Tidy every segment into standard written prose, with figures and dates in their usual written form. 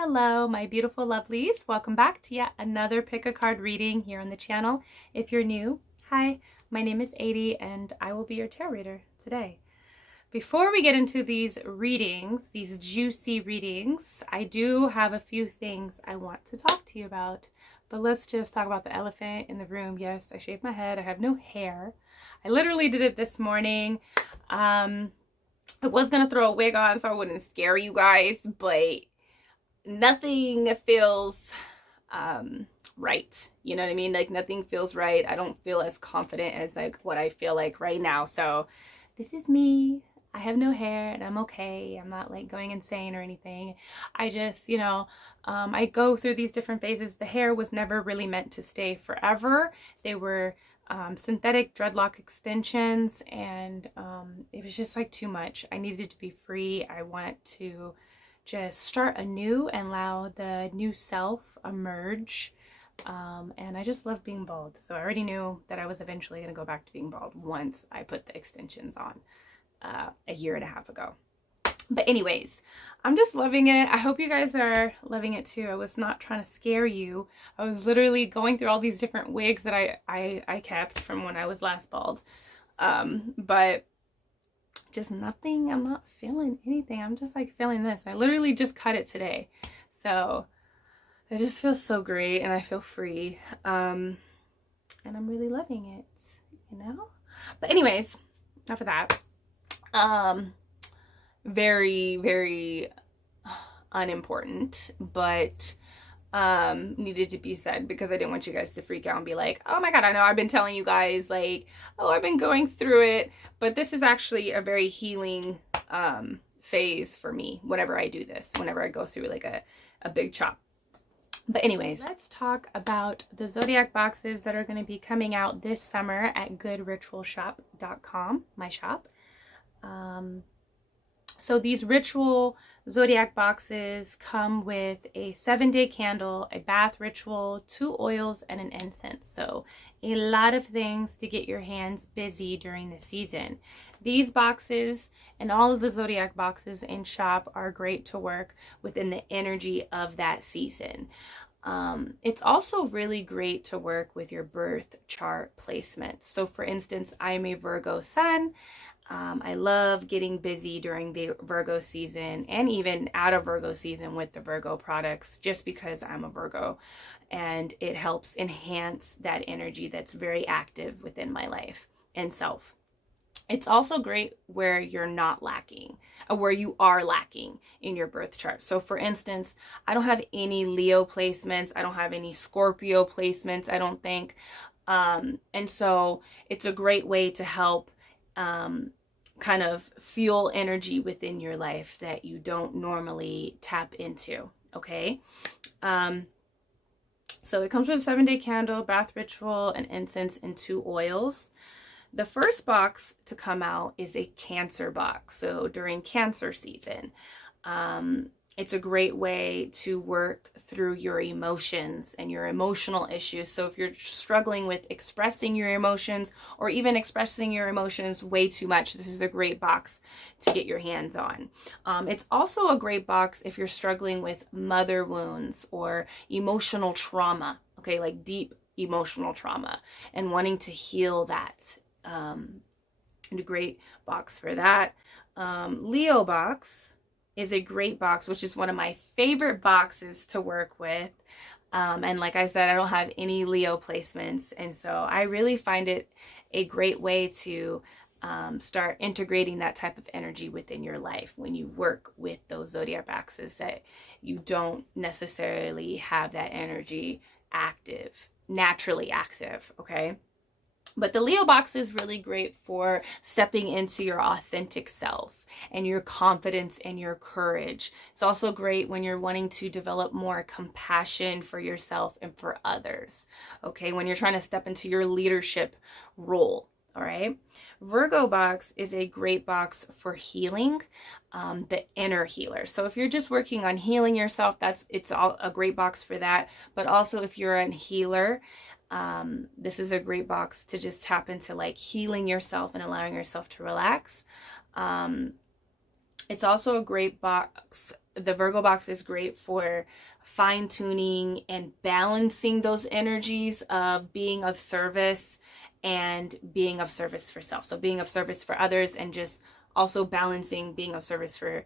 Hello, my beautiful lovelies. Welcome back to yet another pick a card reading here on the channel. If you're new, hi, my name is ADIE and I will be your tarot reader today. Before we get into these readings, these juicy readings, I do have a few things I want to talk to you about. But let's just talk about the elephant in the room. Yes, I shaved my head. I have no hair. I literally did it this morning. I was going to throw a wig on so I wouldn't scare you guys, but nothing feels right. You know what I mean? Like nothing feels right. I don't feel as confident as like what I feel like right now. So this is me. I have no hair and I'm okay. I'm not like going insane or anything. I just, you know, I go through these different phases. The hair was never really meant to stay forever. They were synthetic dreadlock extensions and it was just like too much. I needed to be free. I want to just start anew and allow the new self emerge. And I just love being bald. So I already knew that I was eventually going to go back to being bald once I put the extensions on a year and a half ago. But anyways, I'm just loving it. I hope you guys are loving it too. I was not trying to scare you. I was literally going through all these different wigs that I kept from when I was last bald. But just nothing. I'm not feeling anything. I'm just like feeling this. I literally just cut it today. So it just feels so great and I feel free. And I'm really loving it, you know? But anyways, enough of that. Very, very unimportant, but needed to be said because I didn't want you guys to freak out and be like, oh my god, I know I've been telling you guys like, oh, I've been going through it, but this is actually a very healing phase for me whenever I do this, whenever I go through like a big chop. But anyways, let's talk about the zodiac boxes that are going to be coming out this summer at goodritualshop.com, my shop. So these ritual zodiac boxes come with a 7-day candle, a bath ritual, 2 oils, and an incense. So a lot of things to get your hands busy during the season. These boxes and all of the zodiac boxes in shop are great to work within the energy of that season. It's also really great to work with your birth chart placement. So for instance, I'm a Virgo sun. I love getting busy during the Virgo season and even out of Virgo season with the Virgo products just because I'm a Virgo and it helps enhance that energy that's very active within my life and self. It's also great where you're not lacking or where you are lacking in your birth chart. So for instance, I don't have any Leo placements. I don't have any Scorpio placements, I don't think. And so it's a great way to help kind of fuel energy within your life that you don't normally tap into. Okay. So it comes with a 7-day candle, bath ritual, an incense, and 2 oils. The first box to come out is a Cancer box. So during Cancer season, it's a great way to work through your emotions and your emotional issues. So if you're struggling with expressing your emotions or even expressing your emotions way too much, this is a great box to get your hands on. It's also a great box if you're struggling with mother wounds or emotional trauma, okay, like deep emotional trauma and wanting to heal that. And a great box for that. Leo box is a great box, which is one of my favorite boxes to work with. And like I said, I don't have any Leo placements. And so I really find it a great way to start integrating that type of energy within your life when you work with those zodiac boxes that you don't necessarily have that energy active, naturally active, okay? But the Leo box is really great for stepping into your authentic self and your confidence and your courage. It's also great when you're wanting to develop more compassion for yourself and for others. Okay, when you're trying to step into your leadership role. All right. Virgo box is a great box for healing, the inner healer. So if you're just working on healing yourself, it's all a great box for that. But also if you're a healer, this is a great box to just tap into like healing yourself and allowing yourself to relax. It's also a great box. The Virgo box is great for fine-tuning and balancing those energies of being of service and being of service for self. So being of service for others and just also balancing being of service for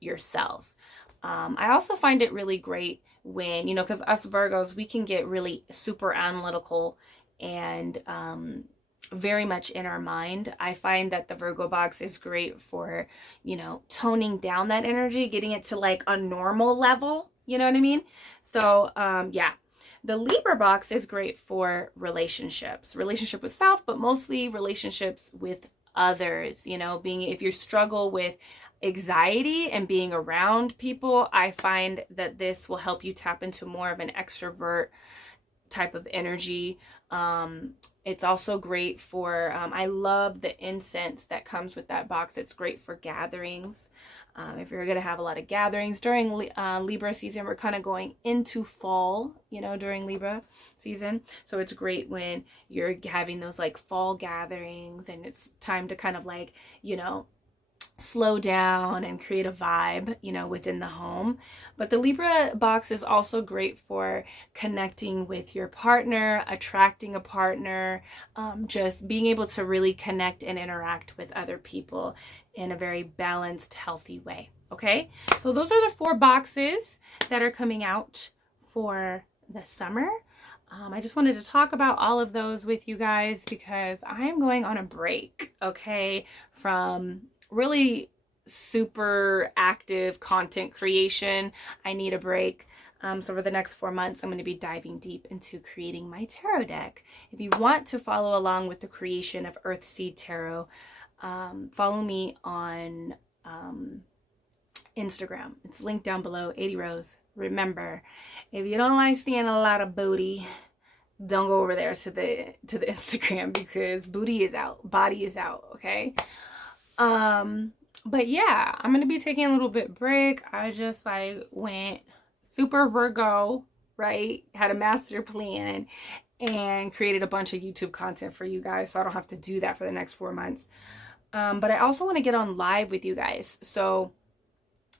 yourself. I also find it really great when, you know, because us Virgos, we can get really super analytical and very much in our mind. I find that the Virgo box is great for, you know, toning down that energy, getting it to like a normal level. You know what I mean? So, yeah. The Libra box is great for relationships, relationship with self, but mostly relationships with others. You know, if you struggle with anxiety and being around people, I find that this will help you tap into more of an extrovert type of energy. It's also great for, I love the incense that comes with that box. It's great for gatherings. If you're going to have a lot of gatherings during Libra season, we're kind of going into fall, you know, during Libra season. So it's great when you're having those like fall gatherings and it's time to kind of like, you know, slow down and create a vibe, you know, within the home. But the Libra box is also great for connecting with your partner, attracting a partner, just being able to really connect and interact with other people in a very balanced, healthy way. Okay, so those are the 4 boxes that are coming out for the summer. I just wanted to talk about all of those with you guys because I am going on a break, okay, from really super active content creation. I need a break. So for the next 4 months, I'm going to be diving deep into creating my tarot deck. If you want to follow along with the creation of Earthseed Tarot, follow me on Instagram. It's linked down below, ADIE Rose. Remember, if you don't like seeing a lot of booty, don't go over there to the Instagram because booty is out, body is out, okay? But yeah, I'm gonna be taking a little bit break. I just like went super Virgo, right? Had a master plan and created a bunch of YouTube content for you guys, so I don't have to do that for the next 4 months. But I also want to get on live with you guys, so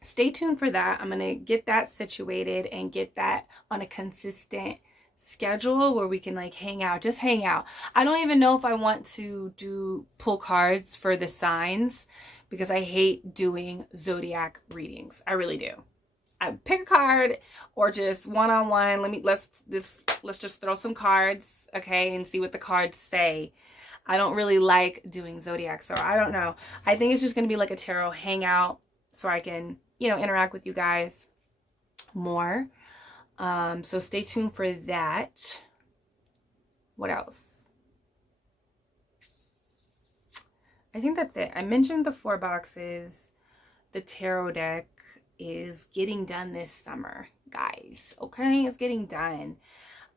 stay tuned for that. I'm gonna get that situated and get that on a consistent schedule where we can like hang out, just hang out. I don't even know if I want to pull cards for the signs because I hate doing zodiac readings. I really do. I pick a card or just one-on-one. Let's just throw some cards, okay, and see what the cards say. I don't really like doing zodiac, so I don't know. I think it's just gonna be like a tarot hangout so I can, you know, interact with you guys more. So stay tuned for that. What else? I think that's it. I mentioned the 4 boxes. The tarot deck is getting done this summer, guys. Okay, it's getting done.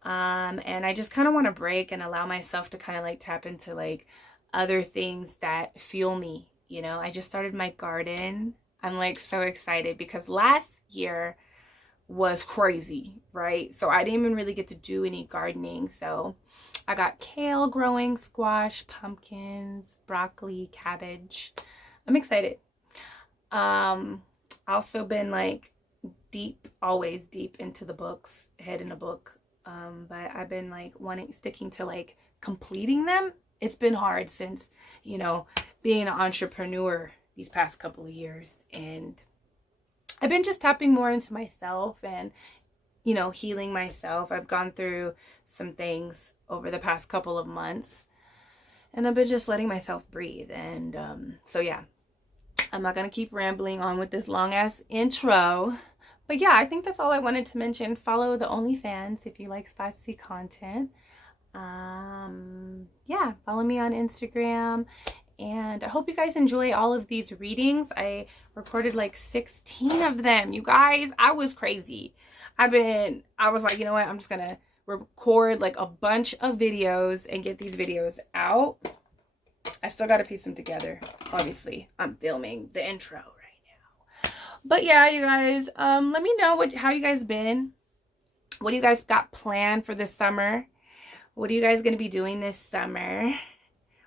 And I just kind of want to break and allow myself to kind of like tap into like other things that fuel me. You know, I just started my garden. I'm like so excited because last year was crazy, right? So I didn't even really get to do any gardening. So I got kale growing, squash, pumpkins, broccoli, cabbage. I'm excited. Also been like always deep into the books, head in a book. But I've been like sticking to like completing them. It's been hard since, you know, being an entrepreneur these past couple of years, and I've been just tapping more into myself and, you know, healing myself. I've gone through some things over the past couple of months and I've been just letting myself breathe. And so yeah, I'm not going to keep rambling on with this long ass intro, but yeah, I think that's all I wanted to mention. Follow the OnlyFans if you like spicy content. Yeah, follow me on Instagram. And I hope you guys enjoy all of these readings. I recorded like 16 of them. You guys, I was crazy. I was like, you know what? I'm just gonna record like a bunch of videos and get these videos out. I still got to piece them together. Obviously, I'm filming the intro right now. But yeah, you guys, let me know how you guys been. What do you guys got planned for this summer? What are you guys going to be doing this summer?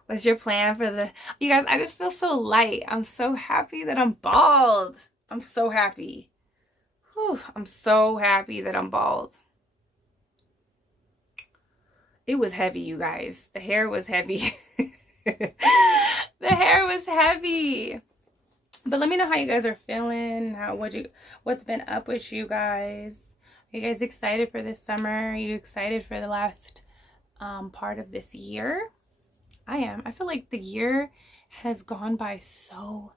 What's your plan for you guys, I just feel so light. I'm so happy that I'm bald. I'm so happy. Whew, I'm so happy that I'm bald. It was heavy, you guys. The hair was heavy. The hair was heavy. But let me know how you guys are feeling. What's been up with you guys? Are you guys excited for this summer? Are you excited for the last part of this year? I am. I feel like the year has gone by so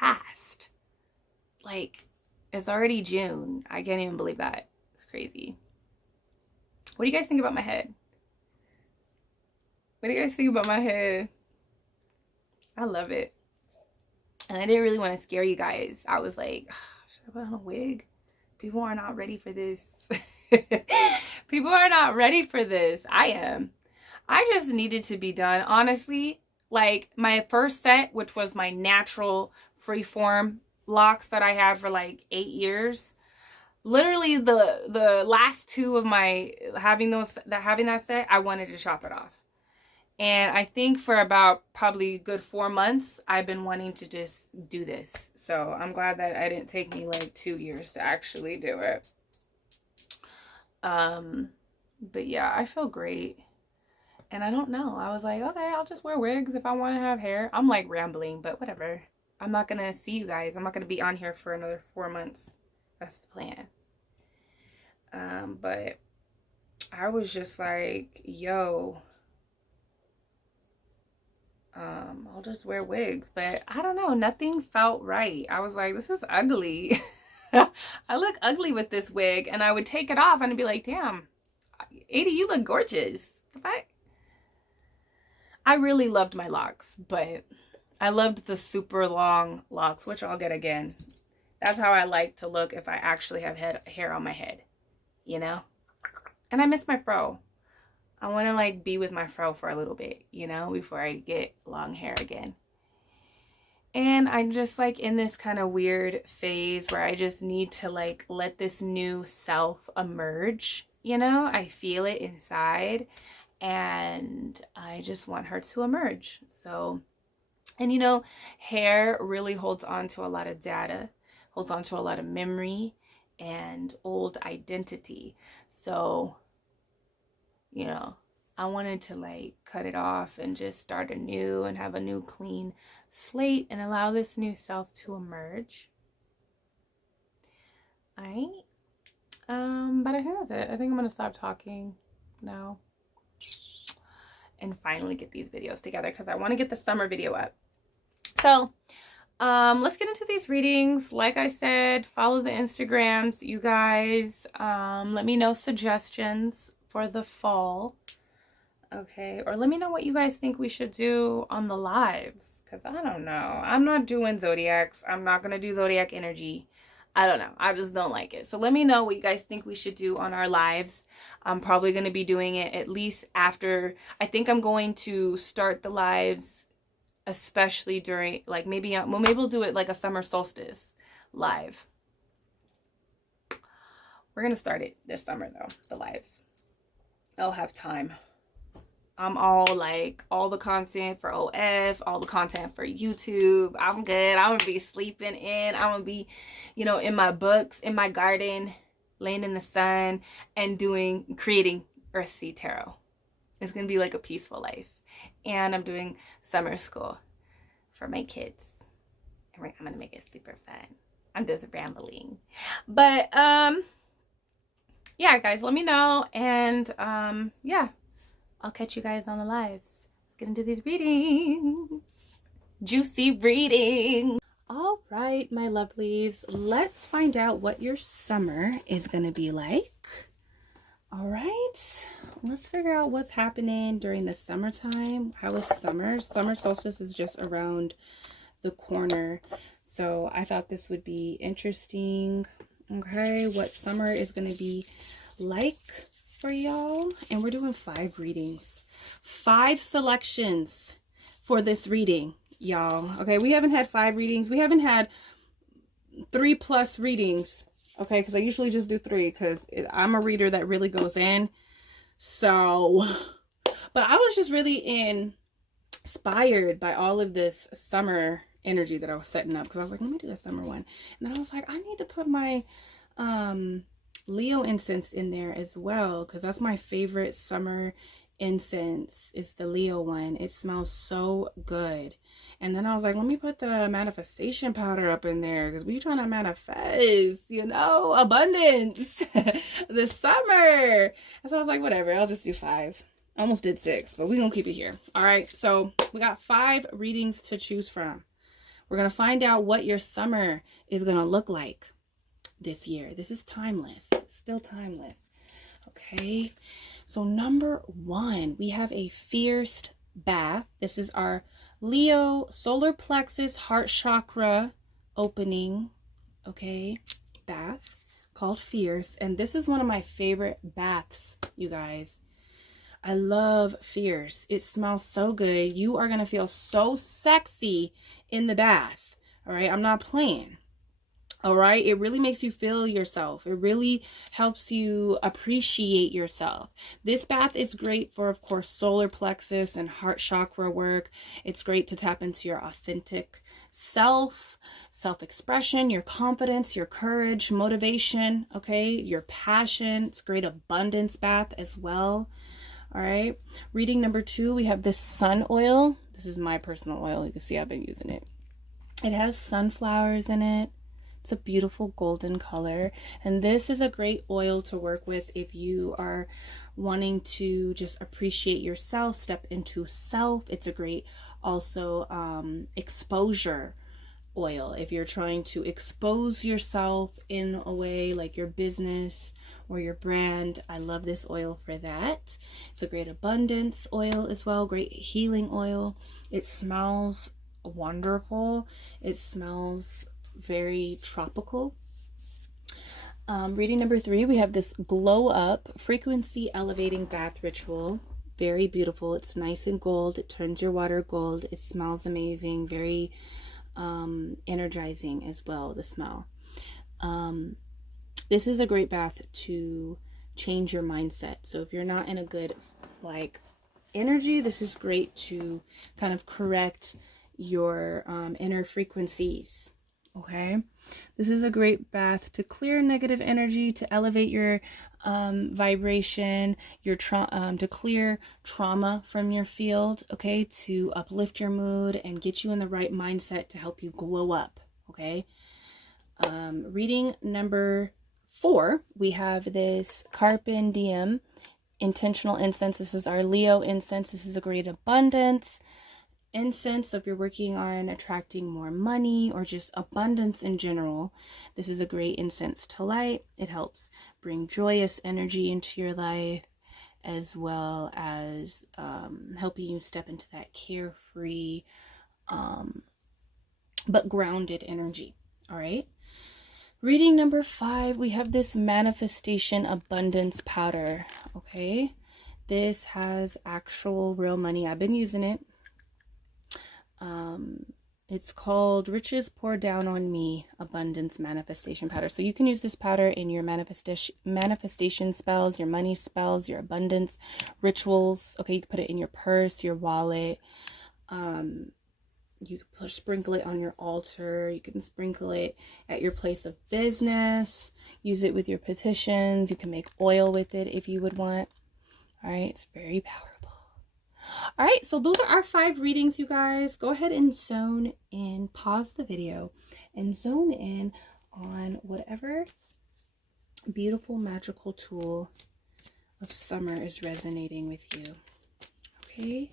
fast. Like, it's already June. I can't even believe that. It's crazy. What do you guys think about my head? What do you guys think about my head? I love it. And I didn't really want to scare you guys. I was like, should I put on a wig? People are not ready for this. People are not ready for this. I am. I just needed to be done. Honestly, like my first set, which was my natural freeform locks that I had for like 8 years. Literally the last two of my having that set, I wanted to chop it off. And I think for about probably a good 4 months, I've been wanting to just do this. So I'm glad that it didn't take me like 2 years to actually do it. But yeah, I feel great. And I don't know. I was like, okay, I'll just wear wigs if I want to have hair. I'm like rambling, but whatever. I'm not going to see you guys. I'm not going to be on here for another 4 months. That's the plan. But I was just like, yo, I'll just wear wigs. But I don't know. Nothing felt right. I was like, this is ugly. I look ugly with this wig. And I would take it off and I'd be like, damn, ADIE, you look gorgeous. The fact I really loved my locks, but I loved the super long locks, which I'll get again. That's how I like to look if I actually have hair on my head, you know? And I miss my fro. I want to like be with my fro for a little bit, you know, before I get long hair again. And I'm just like in this kind of weird phase where I just need to like let this new self emerge, you know? I feel it inside. And I just want her to emerge. So, and you know, hair really holds on to a lot of data, holds on to a lot of memory and old identity. So, you know, I wanted to like cut it off and just start anew and have a new clean slate and allow this new self to emerge. All right. But I think that's it. I think I'm going to stop talking now and finally get these videos together because I want to get the summer video up. So let's get into these readings. Like I said, follow the Instagrams, you guys. Let me know suggestions for the fall, okay? Or let me know what you guys think we should do on the lives, because I don't know. I'm not doing zodiacs. I'm not gonna do zodiac energy. I don't know. I just don't like it. So let me know what you guys think we should do on our lives. I'm probably going to be doing it at least after. I think I'm going to start the lives, especially during, like, maybe we'll do it like a summer solstice live. We're going to start it this summer, though, the lives. I'll have time. I'm all like, all the content for OF, all the content for YouTube. I'm good. I'm going to be sleeping in. I'm going to be, you know, in my books, in my garden, laying in the sun and creating Earthseed Tarot. It's going to be like a peaceful life. And I'm doing summer school for my kids. And I'm going to make it super fun. I'm just rambling. But, yeah, guys, let me know. And, yeah. I'll catch you guys on the lives. Let's get into these readings. Juicy reading. All right, my lovelies. Let's find out what your summer is going to be like. All right, let's figure out what's happening during the summertime. How is summer? Summer solstice is just around the corner. So I thought this would be interesting. Okay, what summer is going to be like for y'all. And we're doing 5 readings. 5 selections for this reading, y'all. Okay, we haven't had 5 readings. We haven't had 3+ readings. Okay, because I usually just do 3 because I'm a reader that really goes in. So, but I was just really inspired by all of this summer energy that I was setting up, because I was like, let me do a summer one. And then I was like, I need to put my Leo incense in there as well, because that's my favorite summer incense, is the Leo one. It smells so good. And then I was like, let me put the manifestation powder up in there, because we're trying to manifest, you know, abundance this summer. And so I was like, whatever, I'll just do 5. I almost did 6, but we're gonna keep it here. All right, so we got 5 readings to choose from. We're gonna find out what your summer is gonna look like this year. This is timeless, still timeless. Okay, so number 1, we have a fierce bath. This is our Leo solar plexus heart chakra opening, okay, bath called Fierce. And this is one of my favorite baths, you guys. I love Fierce. It smells so good. You are going to feel so sexy in the bath. All right, I'm not playing. All right, it really makes you feel yourself. It really helps you appreciate yourself. This bath is great for, of course, solar plexus and heart chakra work. It's great to tap into your authentic self-expression, your confidence, your courage, motivation, okay, your passion. It's a great abundance bath as well. All right, reading number 2, we have this sun oil. This is my personal oil. You can see I've been using it. It has sunflowers in it. It's a beautiful golden color, and this is a great oil to work with if you are wanting to just appreciate yourself, step into self. It's a great also exposure oil if you're trying to expose yourself in a way, like your business or your brand. I love this oil for that. It's a great abundance oil as well, great healing oil. It smells wonderful. It smells very tropical. Reading number 3, we have this glow up frequency elevating bath ritual. Very beautiful. It's nice and gold. It turns your water gold. It smells amazing. Very energizing as well, the smell. This is a great bath to change your mindset. So if you're not in a good like energy, this is great to kind of correct your inner frequencies. Okay, this is a great bath to clear negative energy, to elevate your vibration, your to clear trauma from your field, okay, to uplift your mood and get you in the right mindset to help you glow up. Okay, reading number 4, we have this Carpe Diem intentional incense. This is our Leo incense. This is a great abundance incense. So if you're working on attracting more money or just abundance in general, this is a great incense to light. It helps bring joyous energy into your life, as well as helping you step into that carefree but grounded energy. All right, reading number 5, we have this manifestation abundance powder. Okay, this has actual real money. I've been using it. It's called Riches Pour Down on Me Abundance Manifestation Powder. So you can use this powder in your manifestation spells, your money spells, your abundance rituals. Okay, you can put it in your purse, your wallet. You can sprinkle it on your altar. You can sprinkle it at your place of business. Use it with your petitions. You can make oil with it if you would want. All right, it's very powerful. All right, so those are our 5 readings, you guys. Go ahead and zone in, pause the video, and zone in on whatever beautiful magical tool of summer is resonating with you. Okay,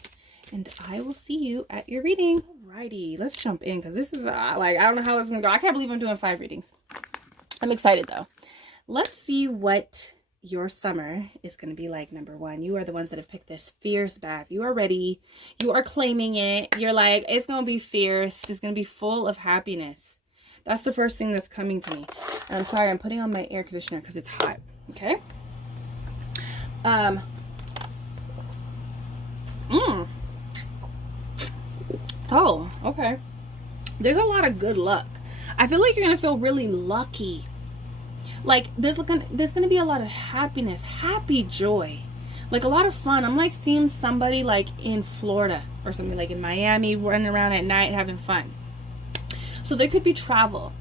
and I will see you at your reading. Alrighty, let's jump in, because this is like, I don't know how this is gonna go. I can't believe I'm doing 5 readings. I'm excited though. Let's see what your summer is going to be like. Number one, you are the ones that have picked this fierce bath. You are ready. You are claiming it. You're like, it's going to be fierce. It's going to be full of happiness. That's the first thing that's coming to me. And I'm sorry, I'm putting on my air conditioner because it's hot. Okay. Oh, okay. There's a lot of good luck. I feel like you're going to feel really lucky. Like there's gonna be a lot of happiness, happy joy, like a lot of fun. I'm like seeing somebody like in Florida or something, like in Miami, running around at night having fun. So there could be travel,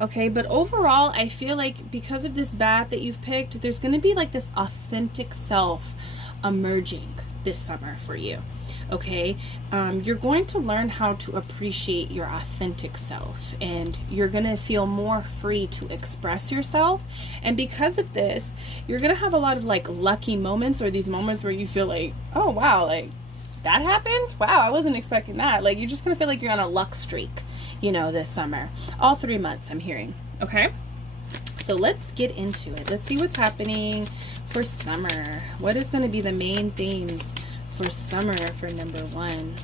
okay? But overall, I feel like because of this bath that you've picked, there's gonna be like this authentic self emerging this summer for you. Okay, you're going to learn how to appreciate your authentic self, and you're gonna feel more free to express yourself. And because of this, you're gonna have a lot of like lucky moments, or these moments where you feel like, oh wow, like that happened, wow, I wasn't expecting that. Like you're just gonna feel like you're on a luck streak, you know, this summer, all 3 months, I'm hearing. Okay, so let's get into it. Let's see what's happening for summer. What is going to be the main themes for summer for number one?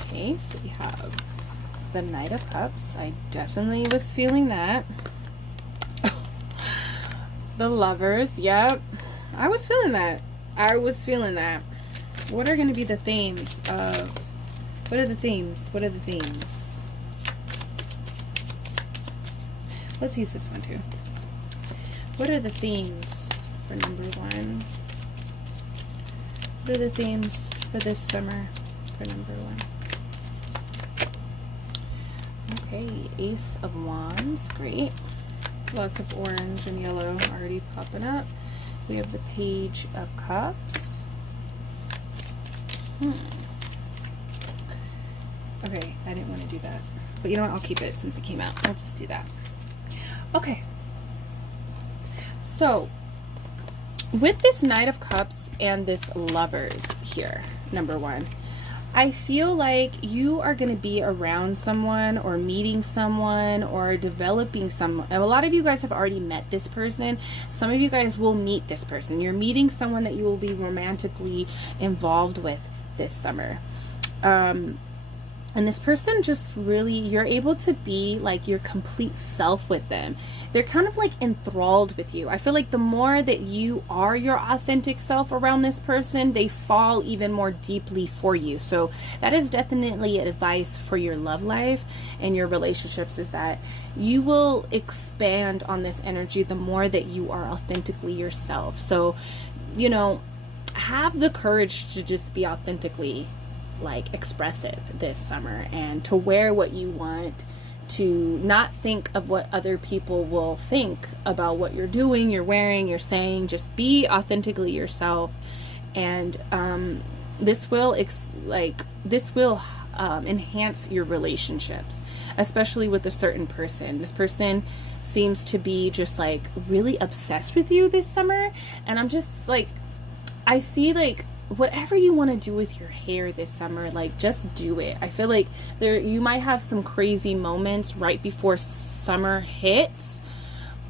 Okay, so we have the Knight of Cups. I definitely was feeling that. The Lovers. Yep, I was feeling that. I was feeling that. What are going to be the themes of... What are the themes? What are the themes? Let's use this one too. What are the themes for number one? What are the themes for this summer for number one? Okay, Ace of Wands, great. Lots of orange and yellow already popping up. We have the Page of Cups. Okay, I didn't want to do that. But you know what? I'll keep it since it came out. I'll just do that. Okay. So, with this Knight of Cups and this Lovers here, number one, I feel like you are going to be around someone or meeting someone or developing someone. And a lot of you guys have already met this person. Some of you guys will meet this person. You're meeting someone that you will be romantically involved with this summer. And this person just really, you're able to be like your complete self with them. They're kind of like enthralled with you. I feel like the more that you are your authentic self around this person, they fall even more deeply for you. So that is definitely advice for your love life and your relationships, is that you will expand on this energy the more that you are authentically yourself. So, you know, have the courage to just be authentically like expressive this summer, and to wear what you want, to not think of what other people will think about what you're doing, you're wearing, you're saying. Just be authentically yourself, and this will enhance your relationships, especially with a certain person. This person seems to be just like really obsessed with you this summer, and I'm just like, I see like whatever you want to do with your hair this summer, like just do it. I feel like you might have some crazy moments right before summer hits.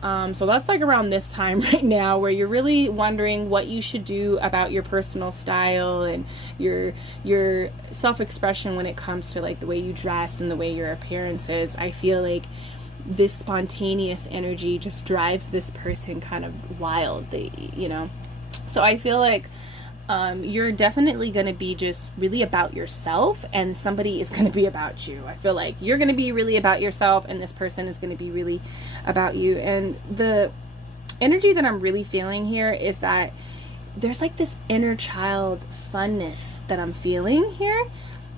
So that's like around this time right now, where you're really wondering what you should do about your personal style and your self-expression when it comes to like the way you dress and the way your appearance is. I feel like this spontaneous energy just drives this person kind of wild, you know. So I feel like you're definitely going to be just really about yourself, and somebody is going to be about you. I feel like you're going to be really about yourself, and this person is going to be really about you. And the energy that I'm really feeling here is that there's like this inner child funness that I'm feeling here.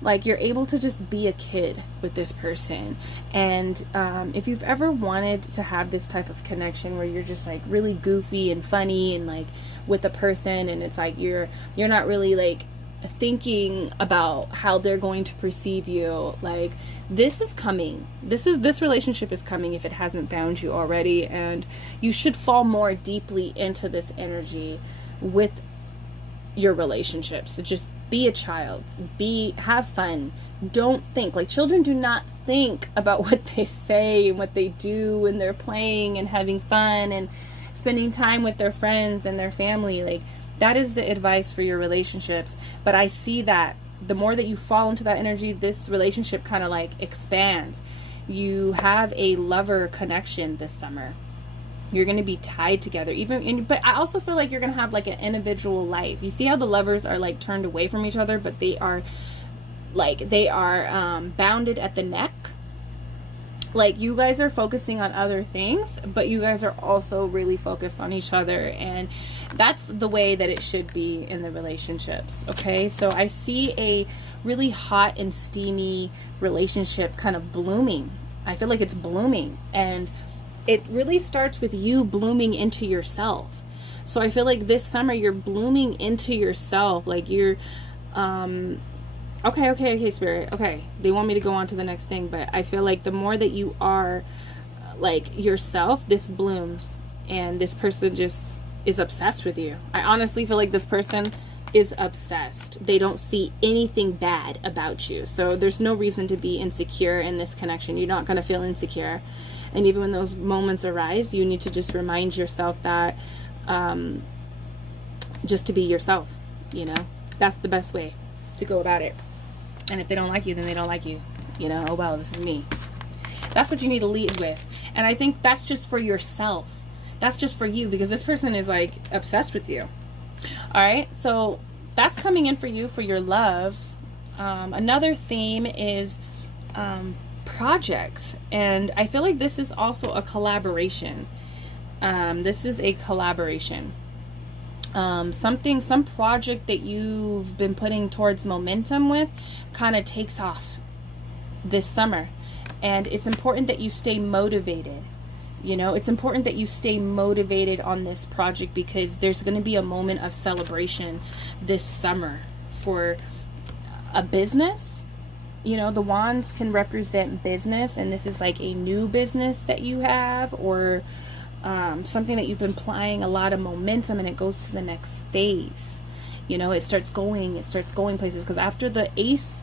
Like you're able to just be a kid with this person. And if you've ever wanted to have this type of connection where you're just like really goofy and funny and like with a person, and it's like you're not really like thinking about how they're going to perceive you, like this is coming. This relationship is coming if it hasn't found you already, and you should fall more deeply into this energy with your relationships. So just Be a child. Have fun. Don't think. Like, children do not think about what they say and what they do when they're playing and having fun and spending time with their friends and their family. Like, that is the advice for your relationships. But I see that the more that you fall into that energy, this relationship kind of like expands. You have a lover connection this summer. You're going to be tied together, but I also feel like you're going to have like an individual life. You see how the lovers are like turned away from each other, but they are bounded at the neck. Like, you guys are focusing on other things, but you guys are also really focused on each other, and that's the way that it should be in the relationships. Okay, so I see a really hot and steamy relationship kind of blooming. I feel like it's blooming, and it really starts with you blooming into yourself. So I feel like this summer you're blooming into yourself. Like, you're okay, Spirit. Okay, they want me to go on to the next thing, but I feel like the more that you are like yourself, this blooms, and this person just is obsessed with you. I honestly feel like this person is obsessed. They don't see anything bad about you. So there's no reason to be insecure in this connection. You're not going to feel insecure. And even when those moments arise, you need to just remind yourself that just to be yourself, you know, that's the best way to go about it. And if they don't like you, then they don't like you. You know, oh well, this is me. That's what you need to lead with. And I think that's just for yourself. That's just for you, because this person is like obsessed with you. All right, so that's coming in for you for your love. Another theme is projects, and I feel like this is also a collaboration. This is a collaboration. Some project that you've been putting towards momentum with kind of takes off this summer, and it's important that you stay motivated. You know, it's important that you stay motivated on this project, because there's going to be a moment of celebration this summer for a business. You know, the wands can represent business, and this is like a new business that you have, or something that you've been applying a lot of momentum, and it goes to the next phase. You know, it starts going places, because after the Ace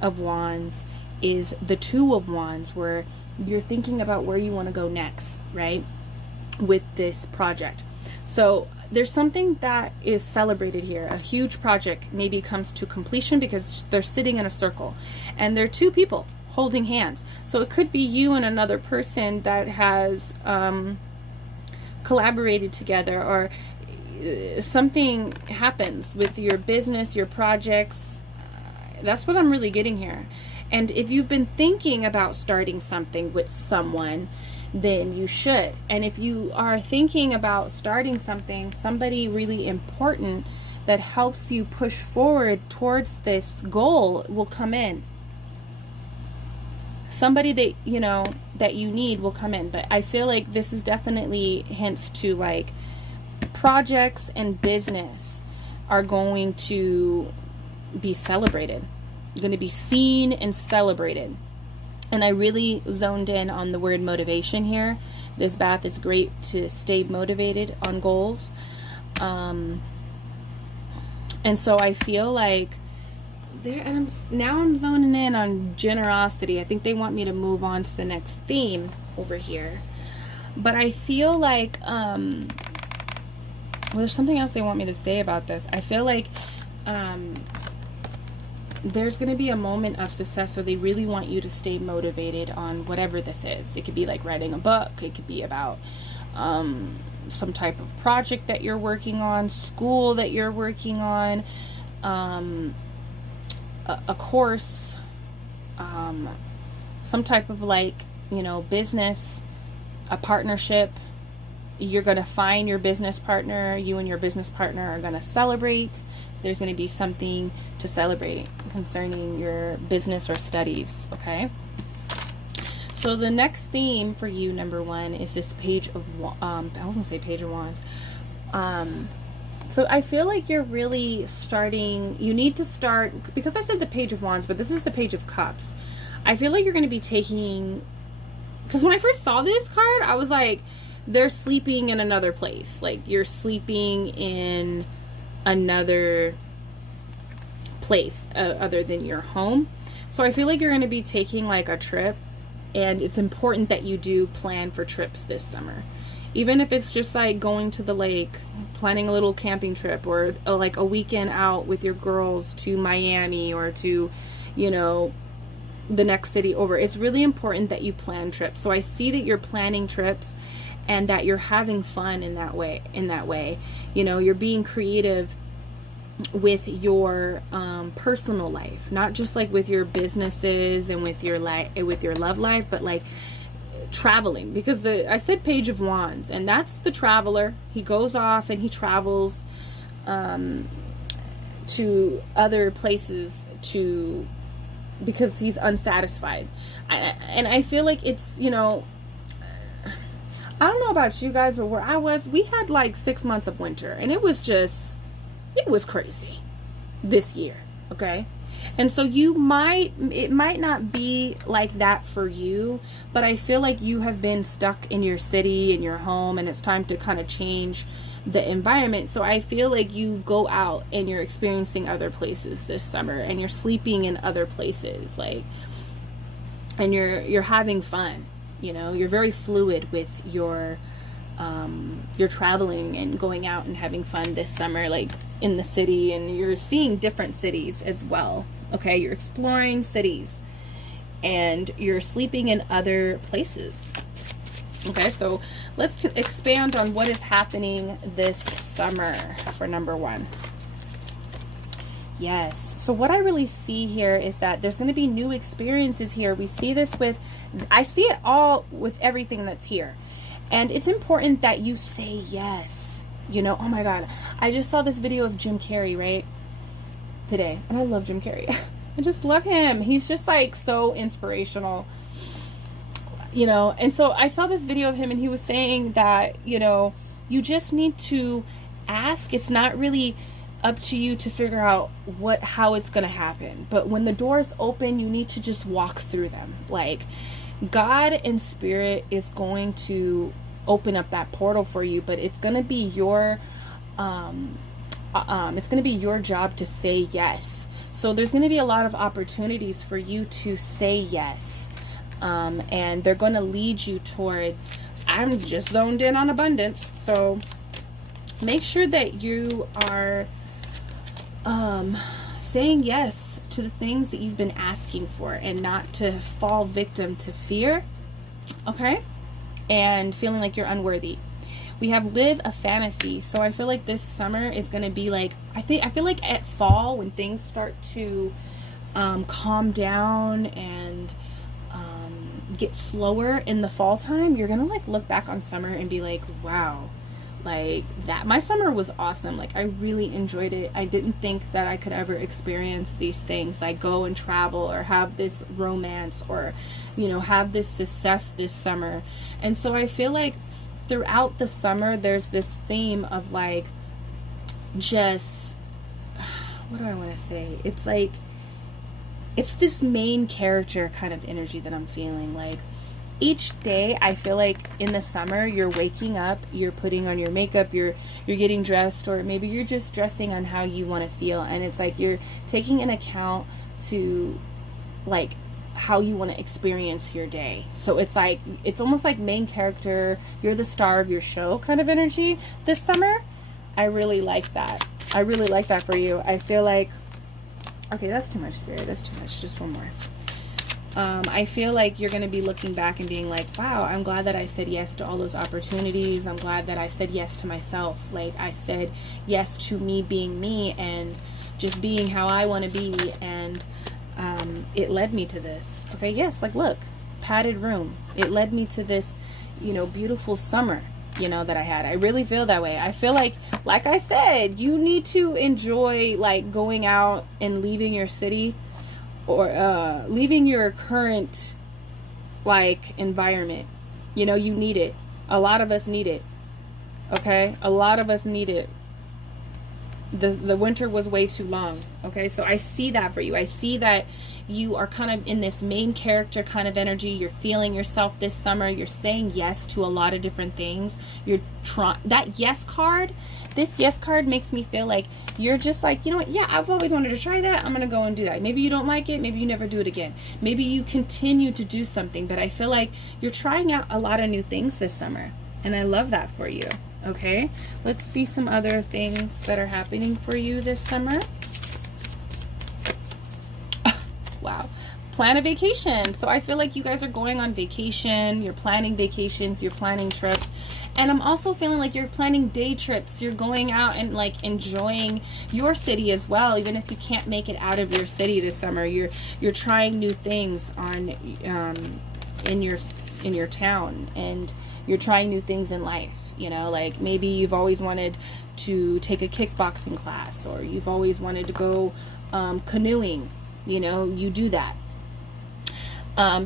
of Wands is the Two of Wands, where you're thinking about where you want to go next, right, with this project. So there's something that is celebrated here. A huge project maybe comes to completion because they're sitting in a circle, and they're two people holding hands. So it could be you and another person that has collaborated together, or something happens with your business, your projects. That's what I'm really getting here. And if you've been thinking about starting something with someone, then you should. And if you are thinking about starting something, somebody really important that helps you push forward towards this goal will come in. Somebody that, you know, that you need will come in. But I feel like this is definitely hints to like projects and business are going to be celebrated. You're going to be seen and celebrated. And I really zoned in on the word motivation here. This bath is great to stay motivated on goals. And so I feel like there, and I'm zoning in on generosity. I think they want me to move on to the next theme over here. But I feel like, well, there's something else they want me to say about this. I feel like, there's going to be a moment of success, so they really want you to stay motivated on whatever this is. It could be like writing a book. It could be about some type of project that you're working on, school that you're working on, a course, some type of like, you know, business, a partnership. You're going to find your business partner. You and your business partner are going to celebrate. There's going to be something to celebrate concerning your business or studies, okay? So the next theme for you, number one, is this Page of I was going to say Page of Wands. So I feel like you're really starting, you need to start, because I said the Page of Wands, but this is the Page of Cups. I feel like you're going to be taking, because when I first saw this card, I was like, they're sleeping in another place. Like, you're sleeping in another place other than your home. So I feel like you're going to be taking like a trip, and it's important that you do plan for trips this summer. Even if it's just like going to the lake, planning a little camping trip, or like a weekend out with your girls to Miami or to, you know, the next city over. It's really important that you plan trips. So I see that you're planning trips and that you're having fun in that way. You know, you're being creative with your personal life, not just like with your businesses and with your love life, but like traveling, because I said Page of Wands, and that's the traveler. He goes off and he travels to other places because he's unsatisfied. And I feel like it's, you know, I don't know about you guys, but where I was, we had like 6 months of winter, and it was crazy this year, okay? And so it might not be like that for you, but I feel like you have been stuck in your city, in your home, and it's time to kind of change the environment. So I feel like you go out and you're experiencing other places this summer, and you're sleeping in other places, like, and you're having fun. You know, you're very fluid with your traveling and going out and having fun this summer, like in the city, and you're seeing different cities as well. Okay, you're exploring cities and you're sleeping in other places. Okay, so let's expand on what is happening this summer for number 1. Yes, so what I really see here is that there's going to be new experiences here. We see this I see it all with everything that's here. And it's important that you say yes. You know, oh my God, I just saw this video of Jim Carrey, right, today. And I love Jim Carrey. I just love him. He's just like so inspirational. You know, and so I saw this video of him, and he was saying that, you know, you just need to ask. It's not really up to you to figure out how it's going to happen. But when the doors open, you need to just walk through them. Like, God and Spirit is going to open up that portal for you, but it's going to be your job to say yes. So there's going to be a lot of opportunities for you to say yes. And they're going to lead you towards, I'm just zoned in on abundance. So make sure that you are saying yes to the things that you've been asking for, and not to fall victim to fear, okay, and feeling like you're unworthy. We have live a fantasy. So I feel like this summer is going to be like, I feel like at fall, when things start to calm down and get slower in the fall time, you're gonna like look back on summer and be like, wow, like that, my summer was awesome. Like, I really enjoyed it. I didn't think that I could ever experience these things, like go and travel or have this romance or, you know, have this success this summer. And so I feel like throughout the summer there's this theme of like, just, what do I want to say, it's like, it's this main character kind of energy that I'm feeling. Like, each day I feel like in the summer you're waking up, you're putting on your makeup, you're getting dressed, or maybe you're just dressing on how you want to feel, and it's like you're taking an account to like how you want to experience your day. So it's like, it's almost like main character, you're the star of your show kind of energy this summer. I really like that. I really like that for you. I feel like, okay, that's too much, Spirit. That's too much. Just one more. I feel like you're going to be looking back and being like, wow, I'm glad that I said yes to all those opportunities. I'm glad that I said yes to myself. Like, I said yes to me being me and just being how I want to be. And it led me to this. Okay, yes, like, look, padded room. It led me to this, you know, beautiful summer, you know, that I had. I really feel that way. I feel like I said, you need to enjoy like going out and leaving your city, or leaving your current like environment. You know, you need it. A lot of us need it. Okay, a lot of us need it. the winter was way too long. Okay, so I see that for you. I see that you are kind of in this main character kind of energy. You're feeling yourself this summer. You're saying yes to a lot of different things. You're trying that yes card. This yes card makes me feel like you're just like, you know what? Yeah, I've always wanted to try that. I'm gonna go and do that. Maybe you don't like it. Maybe you never do it again. Maybe you continue to do something. But I feel like you're trying out a lot of new things this summer, and I love that for you. Okay, let's see some other things that are happening for you this summer. Wow. Plan a vacation. So I feel like you guys are going on vacation. You're planning vacations. You're planning trips. And I'm also feeling like you're planning day trips. You're going out and like enjoying your city as well. Even if you can't make it out of your city this summer, you're trying new things on in your town, and you're trying new things in life. You know, like maybe you've always wanted to take a kickboxing class, or you've always wanted to go canoeing. You know, you do that.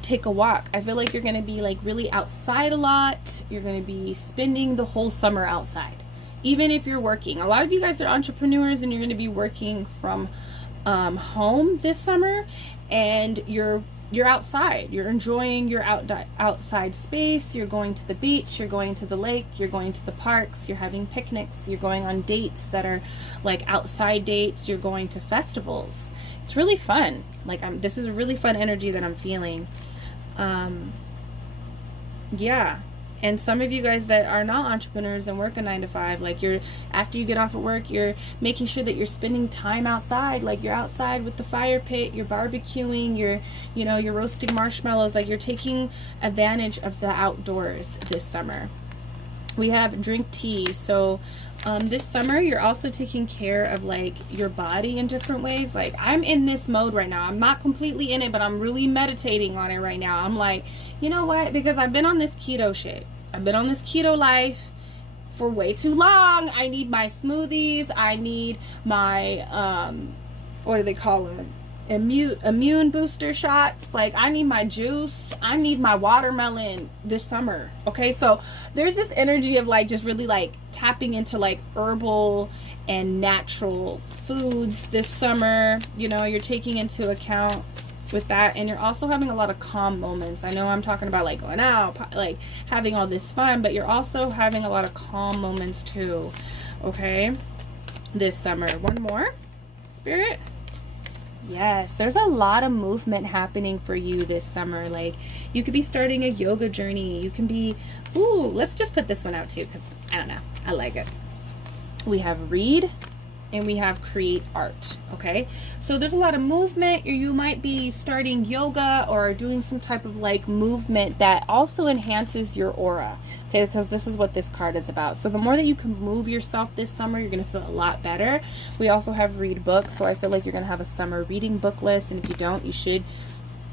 Take a walk. I feel like you're going to be like really outside a lot. You're going to be spending the whole summer outside. Even if you're working. A lot of you guys are entrepreneurs, and you're going to be working from home this summer, and you're outside. You're enjoying your outside space. You're going to the beach. You're going to the lake. You're going to the parks. You're having picnics. You're going on dates that are like outside dates. You're going to festivals. It's really fun. Like this is a really fun energy that I'm feeling. Yeah. And some of you guys that are not entrepreneurs and work a 9-to-5, like after you get off of work, you're making sure that you're spending time outside. Like you're outside with the fire pit, you're barbecuing, you're roasting marshmallows. Like you're taking advantage of the outdoors this summer. We have drink tea. So this summer you're also taking care of like your body in different ways. Like I'm in this mode right now. I'm not completely in it, but I'm really meditating on it right now. I'm like, you know what? Because I've been on this keto shit. I've been on this keto life for way too long. I need my smoothies. I need my, what do they call them? Immune booster shots. Like I need my juice. I need my watermelon this summer. Okay, so there's this energy of like just really like tapping into like herbal and natural foods this summer. You know, you're taking into account with that, and you're also having a lot of calm moments. I know I'm talking about like going out, like having all this fun, but you're also having a lot of calm moments too. Okay, this summer. One more, Spirit. Yes, there's a lot of movement happening for you this summer. Like you could be starting a yoga journey. You can be, ooh, let's just put this one out too, because I don't know, I like it. We have read and we have create art. Okay, so there's a lot of movement. You might be starting yoga or doing some type of like movement that also enhances your aura. Okay, because this is what this card is about. So the more that you can move yourself this summer, you're going to feel a lot better. We also have read books, so I feel like you're going to have a summer reading book list, and if you don't, you should,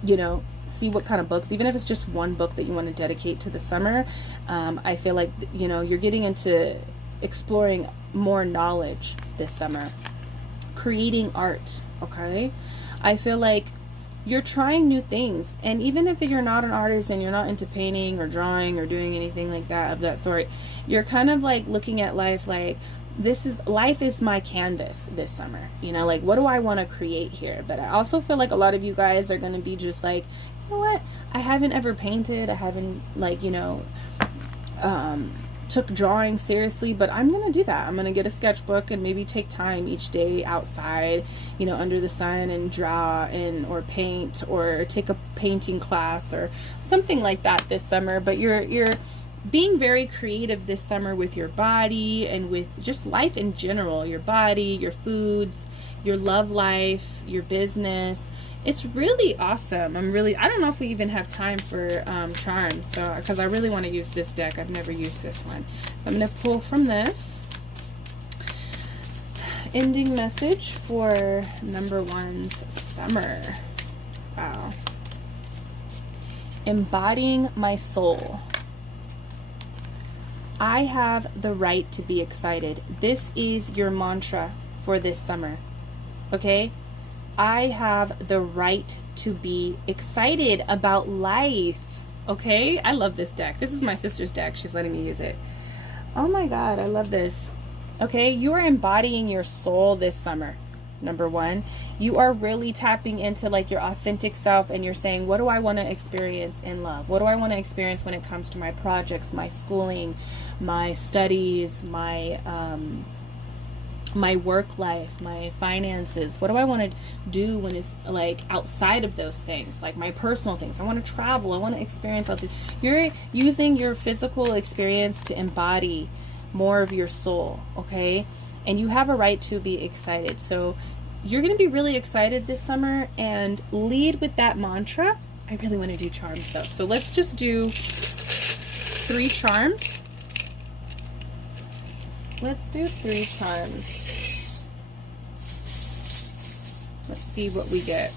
you know, see what kind of books, even if it's just one book that you want to dedicate to the summer. I feel like, you know, you're getting into exploring more knowledge this summer. Creating art. Okay, I feel like you're trying new things, and even if you're not an artist and you're not into painting or drawing or doing anything like that of that sort, you're kind of like looking at life like life is my canvas this summer. You know, like what do I want to create here? But I also feel like a lot of you guys are going to be just like, you know what, I haven't ever painted, I haven't like, you know, took drawing seriously, but I'm gonna do that. I'm gonna get a sketchbook and maybe take time each day outside, you know, under the sun, and draw or paint, or take a painting class or something like that this summer. But you're being very creative this summer with your body and with just life in general. Your body, your foods, your love life, your business. It's really awesome. I don't know if we even have time for charms, so because I really want to use this deck. I've never used this one. So I'm going to pull from this. Ending message for number 1's summer. Wow. Embodying my soul. I have the right to be excited. This is your mantra for this summer. Okay? I have the right to be excited about life. Okay? I love this deck. This is my sister's deck. She's letting me use it. Oh my God, I love this. Okay, you are embodying your soul this summer. Number one, you are really tapping into like your authentic self, and you're saying, what do I want to experience in love? What do I want to experience when it comes to my projects, my schooling, my studies, my work life, my finances? What do I want to do when it's like outside of those things, like my personal things? I want to travel. I want to experience all this. You're using your physical experience to embody more of your soul, okay? And you have a right to be excited. So you're going to be really excited this summer, and lead with that mantra. I really want to do charms though. So let's just do 3 charms. Let's do 3 charms. Let's see what we get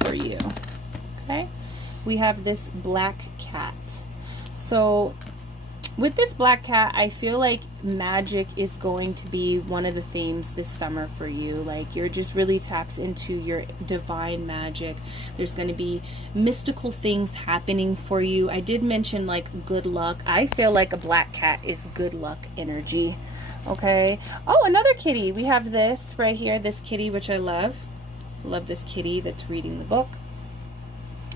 for you. Okay. We have this black cat. So with this black cat, I feel like magic is going to be one of the themes this summer for you. Like, you're just really tapped into your divine magic. There's going to be mystical things happening for you. I did mention like good luck. I feel like a black cat is good luck energy. Okay. Oh, another kitty. We have this right here, this kitty, which I love. Love this kitty that's reading the book.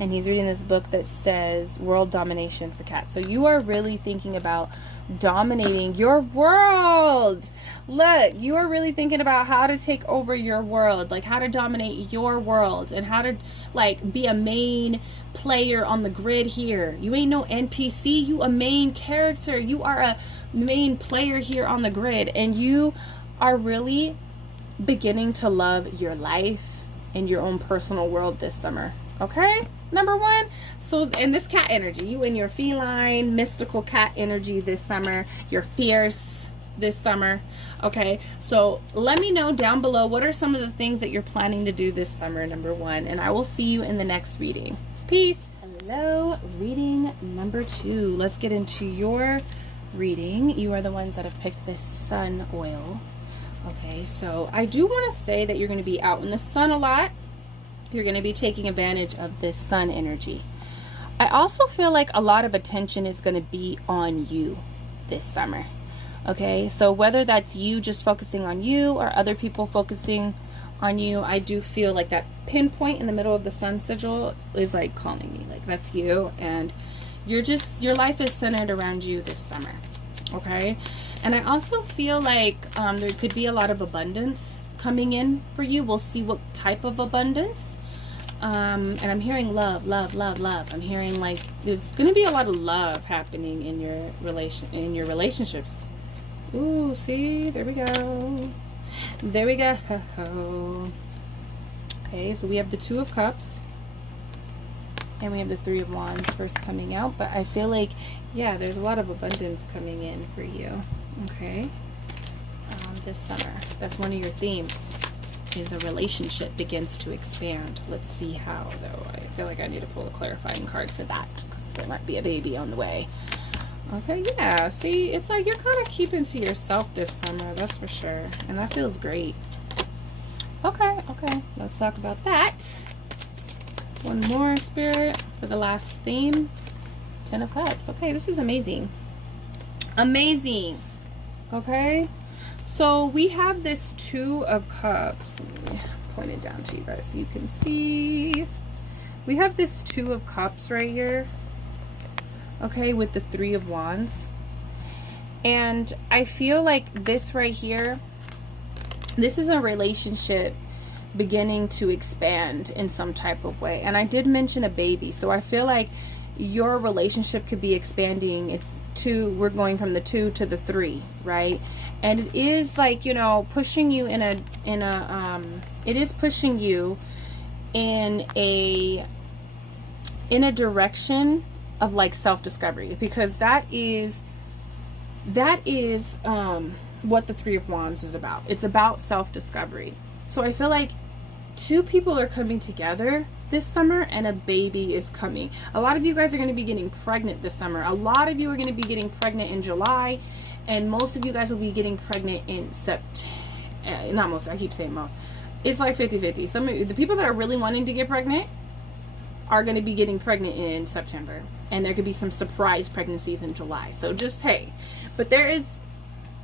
And he's reading this book that says World Domination for Cats. So you are really thinking about dominating your world. Look, you are really thinking about how to take over your world, like how to dominate your world, and how to like be a main player on the grid here. You ain't no NPC, you a main character. You are a main player here on the grid, and you are really beginning to love your life and your own personal world this summer. Okay, number one. So, and this cat energy, you and your feline, mystical cat energy this summer. You're fierce this summer. Okay, so let me know down below what are some of the things that you're planning to do this summer, number one, and I will see you in the next reading. Peace. Hello, reading number 2. Let's get into your reading. You are the ones that have picked this sun oil. Okay, so I do want to say that you're going to be out in the sun a lot. You're going to be taking advantage of this sun energy. I also feel like a lot of attention is going to be on you this summer. Okay, so whether that's you just focusing on you or other people focusing on you, I do feel like that pinpoint in the middle of the sun sigil is like calling me, like that's you, and you're just, your life is centered around you this summer. Okay, and I also feel like there could be a lot of abundance coming in for you. We'll see what type of abundance. And I'm hearing love, love, love, love. I'm hearing like there's going to be a lot of love happening in your relationships. Ooh, see, there we go. There we go. Okay, so we have the 2 of Cups, and we have the 3 of Wands first coming out. But I feel like, yeah, there's a lot of abundance coming in for you. Okay, this summer. That's one of your themes. Is a relationship begins to expand. Let's see how, though. I feel like I need to pull a clarifying card for that, because there might be a baby on the way. Okay, yeah, see, it's like you're kind of keeping to yourself this summer, that's for sure, and that feels great. Okay, let's talk about that. One more, Spirit, for the last theme. 10 of Cups. Okay, this is amazing. Amazing. Okay, so we have this 2 of Cups. Let me point it down to you guys so you can see. We have this 2 of Cups right here. Okay, with the 3 of Wands. And I feel like this right here, this is a relationship beginning to expand in some type of way. And I did mention a baby, so I feel like your relationship could be expanding. It's 2, we're going from the 2 to the 3, right? And it is like, you know, pushing you it is pushing you in a direction of like self-discovery, because that is what the 3 of Wands is about. It's about self-discovery. So I feel like 2 people are coming together this summer, and a baby is coming. A lot of you guys are going to be getting pregnant this summer. A lot of you are going to be getting pregnant in July, and most of you guys will be getting pregnant in September. Not most, I keep saying most. It's like 50-50. Some of the people that are really wanting to get pregnant are going to be getting pregnant in September, and there could be some surprise pregnancies in July. So just, hey, but there is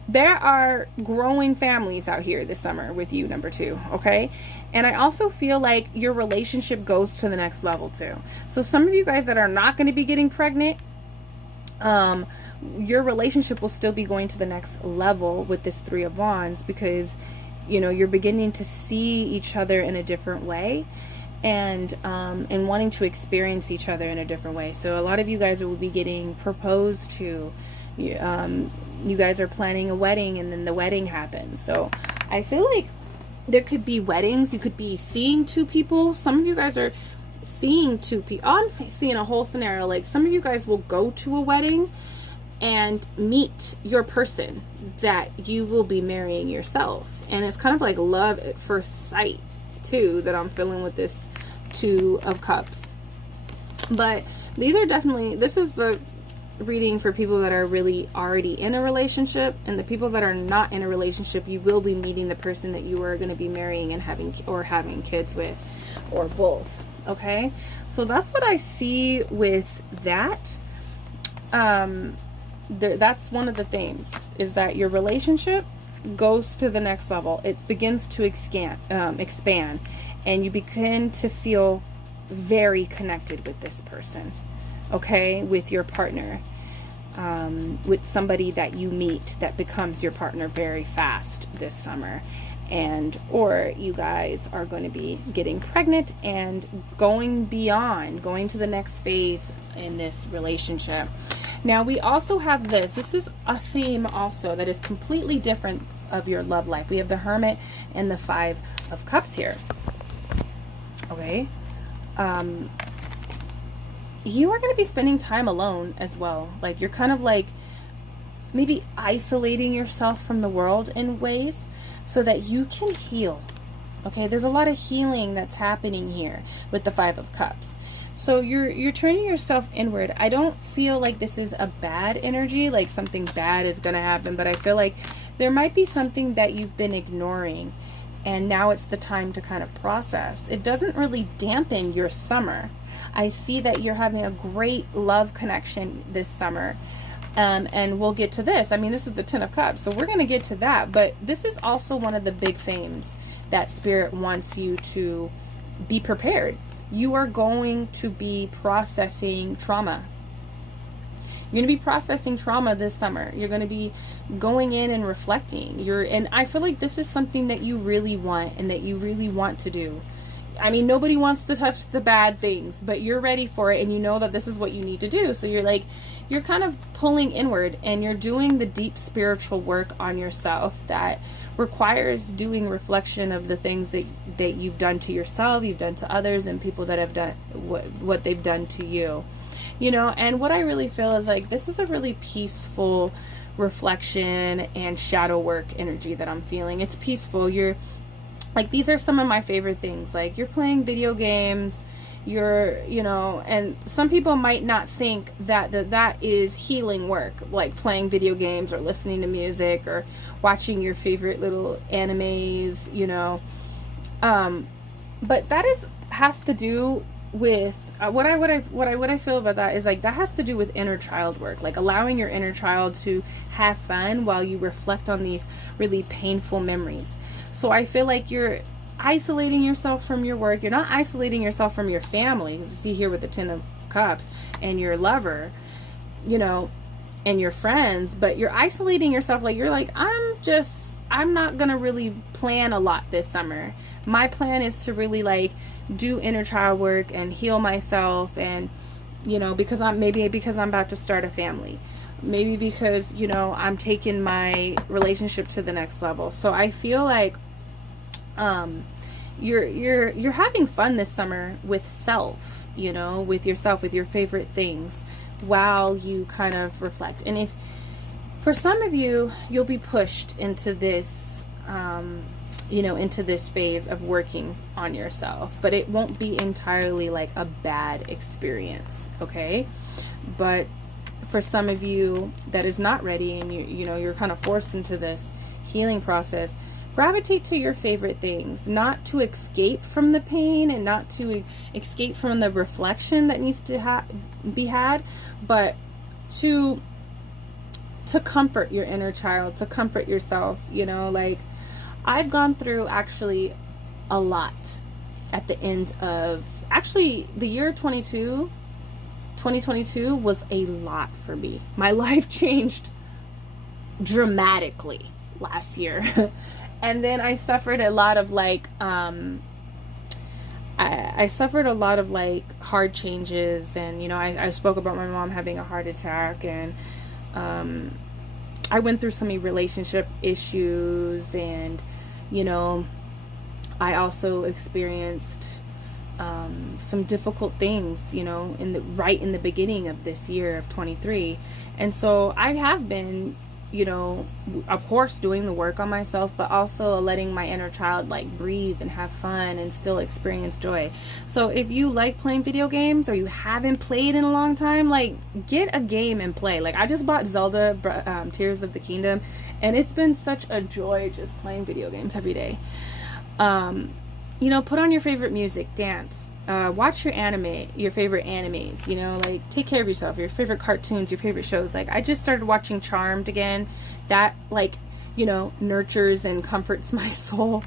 there are growing families out here this summer with you, number 2, okay? And I also feel like your relationship goes to the next level too. So some of you guys that are not going to be getting pregnant, your relationship will still be going to the next level with this 3 of Wands, because, you know, you're beginning to see each other in a different way, and wanting to experience each other in a different way. So a lot of you guys will be getting proposed to. You guys are planning a wedding, and then the wedding happens. So I feel like there could be weddings. You could be seeing 2 people. Some of you guys are seeing 2 people. Oh, I'm seeing a whole scenario. Like, some of you guys will go to a wedding and meet your person that you will be marrying yourself. And it's kind of like love at first sight too, that I'm feeling with this 2 of Cups. But these are definitely, this is the reading for people that are really already in a relationship, and the people that are not in a relationship, you will be meeting the person that you are going to be marrying and having kids with, or both. Okay, so that's what I see with that. That's one of the themes, is that your relationship goes to the next level. It begins to expand, and you begin to feel very connected with this person, okay, with your partner, with somebody that you meet that becomes your partner very fast this summer. And or you guys are going to be getting pregnant and going beyond, going to the next phase in this relationship. Now we also have this is a theme also that is completely different of your love life. We have the Hermit and the 5 of Cups here. Okay, you are going to be spending time alone as well. Like, you're kind of like maybe isolating yourself from the world in ways so that you can heal. Okay, there's a lot of healing that's happening here with the 5 of Cups. So you're turning yourself inward. I don't feel like this is a bad energy, like something bad is going to happen, but I feel like there might be something that you've been ignoring, and now it's the time to kind of process. It doesn't really dampen your summer. I see that you're having a great love connection this summer. And we'll get to this. I mean, this is the 10 of Cups, so we're going to get to that. But this is also one of the big themes that Spirit wants you to be prepared. You are going to be processing trauma. You're going to be processing trauma this summer. You're going to be going in and reflecting. And I feel like this is something that you really want and that you really want to do. I mean, nobody wants to touch the bad things, but you're ready for it, and you know that this is what you need to do. So you're kind of pulling inward, and you're doing the deep spiritual work on yourself that requires doing reflection of the things that you've done to yourself, you've done to others, and people that have done what they've done to you. You know, and what I really feel is like this is a really peaceful reflection and shadow work energy that I'm feeling. It's peaceful. You're like, these are some of my favorite things. Like, you're playing video games, you know, and some people might not think that is healing work, like playing video games or listening to music or watching your favorite little animes, you know. But that has to do with what I feel about that is like that has to do with inner child work, like allowing your inner child to have fun while you reflect on these really painful memories. So I feel like you're isolating yourself from your work. You're not isolating yourself from your family. You see here with the 10 of Cups and your lover, you know, and your friends, but you're isolating yourself. Like, you're like, I'm not going to really plan a lot this summer. My plan is to really like do inner child work and heal myself. And, you know, because I'm about to start a family. Maybe because, you know, I'm taking my relationship to the next level. So I feel like you're having fun this summer with self, you know, with yourself, with your favorite things, while you kind of reflect. And if for some of you, you'll be pushed into this you know, into this phase of working on yourself, but it won't be entirely like a bad experience, okay? But for some of you that is not ready, and you know, you're kind of forced into this healing process, gravitate to your favorite things, not to escape from the pain and not to escape from the reflection that needs to be had, but to to comfort your inner child, to comfort yourself. You know, like, I've gone through actually a lot at the end of, actually, the year 2022 was a lot for me. My life changed dramatically last year. And then I suffered a lot of like, I suffered a lot of like hard changes, and you know, I spoke about my mom having a heart attack, and I went through some relationship issues, and you know, I also experienced some difficult things, you know, right in the beginning of this year of 23. And so I have been, you know, of course doing the work on myself, but also letting my inner child like breathe and have fun and still experience joy. So if you like playing video games, or you haven't played in a long time, like, get a game and play. Like, I just bought Zelda Tears of the Kingdom, and it's been such a joy just playing video games every day. You know, put on your favorite music, dance, watch your favorite animes, you know, like, take care of yourself, your favorite cartoons, your favorite shows. Like, I just started watching Charmed again. That, like, you know, nurtures and comforts my soul.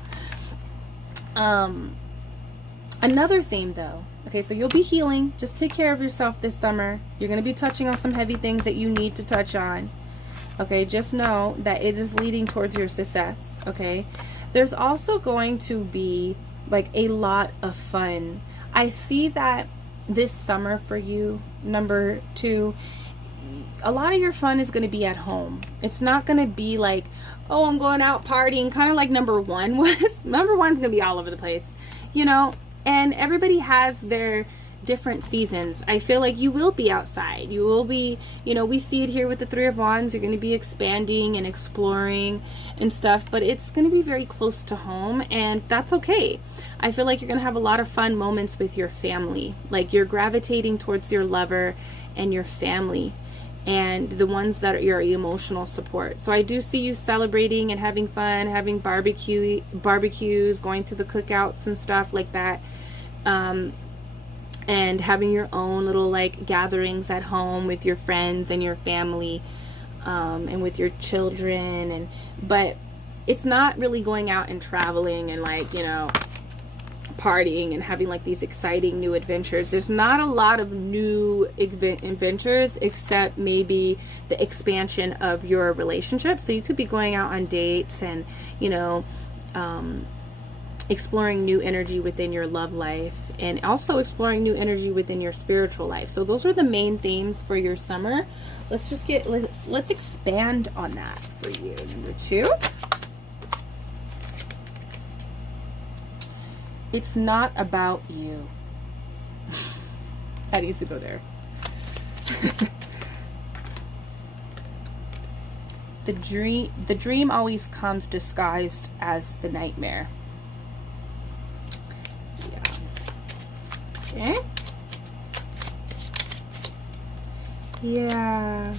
Another theme though, okay, so you'll be healing. Just take care of yourself this summer. You're going to be touching on some heavy things that you need to touch on. Okay, just know that it is leading towards your success. Okay, there's also going to be like a lot of fun. I see that this summer for you, number 2, a lot of your fun is going to be at home. It's not going to be like, oh, I'm going out partying, kind of like number 1 was. Number 1's going to be all over the place, you know, and everybody has their different seasons. I feel like you will be outside. You will be, you know, we see it here with the 3 of Wands. You're going to be expanding and exploring and stuff, but it's going to be very close to home, and that's okay. I feel like you're going to have a lot of fun moments with your family. Like, you're gravitating towards your lover and your family, and the ones that are your emotional support. So I do see you celebrating and having fun, having barbecues, going to the cookouts and stuff like that. And having your own little like gatherings at home with your friends and your family, and with your children, but it's not really going out and traveling and, like, you know, partying and having like these exciting new adventures. There's not a lot of new adventures, except maybe the expansion of your relationship. So you could be going out on dates and, you know, exploring new energy within your love life, and also exploring new energy within your spiritual life. So those are the main themes for your summer. Let's just let's expand on that for you. Number 2. It's not about you. That needs to go there. The dream always comes disguised as the nightmare. Yeah. Okay. Yeah.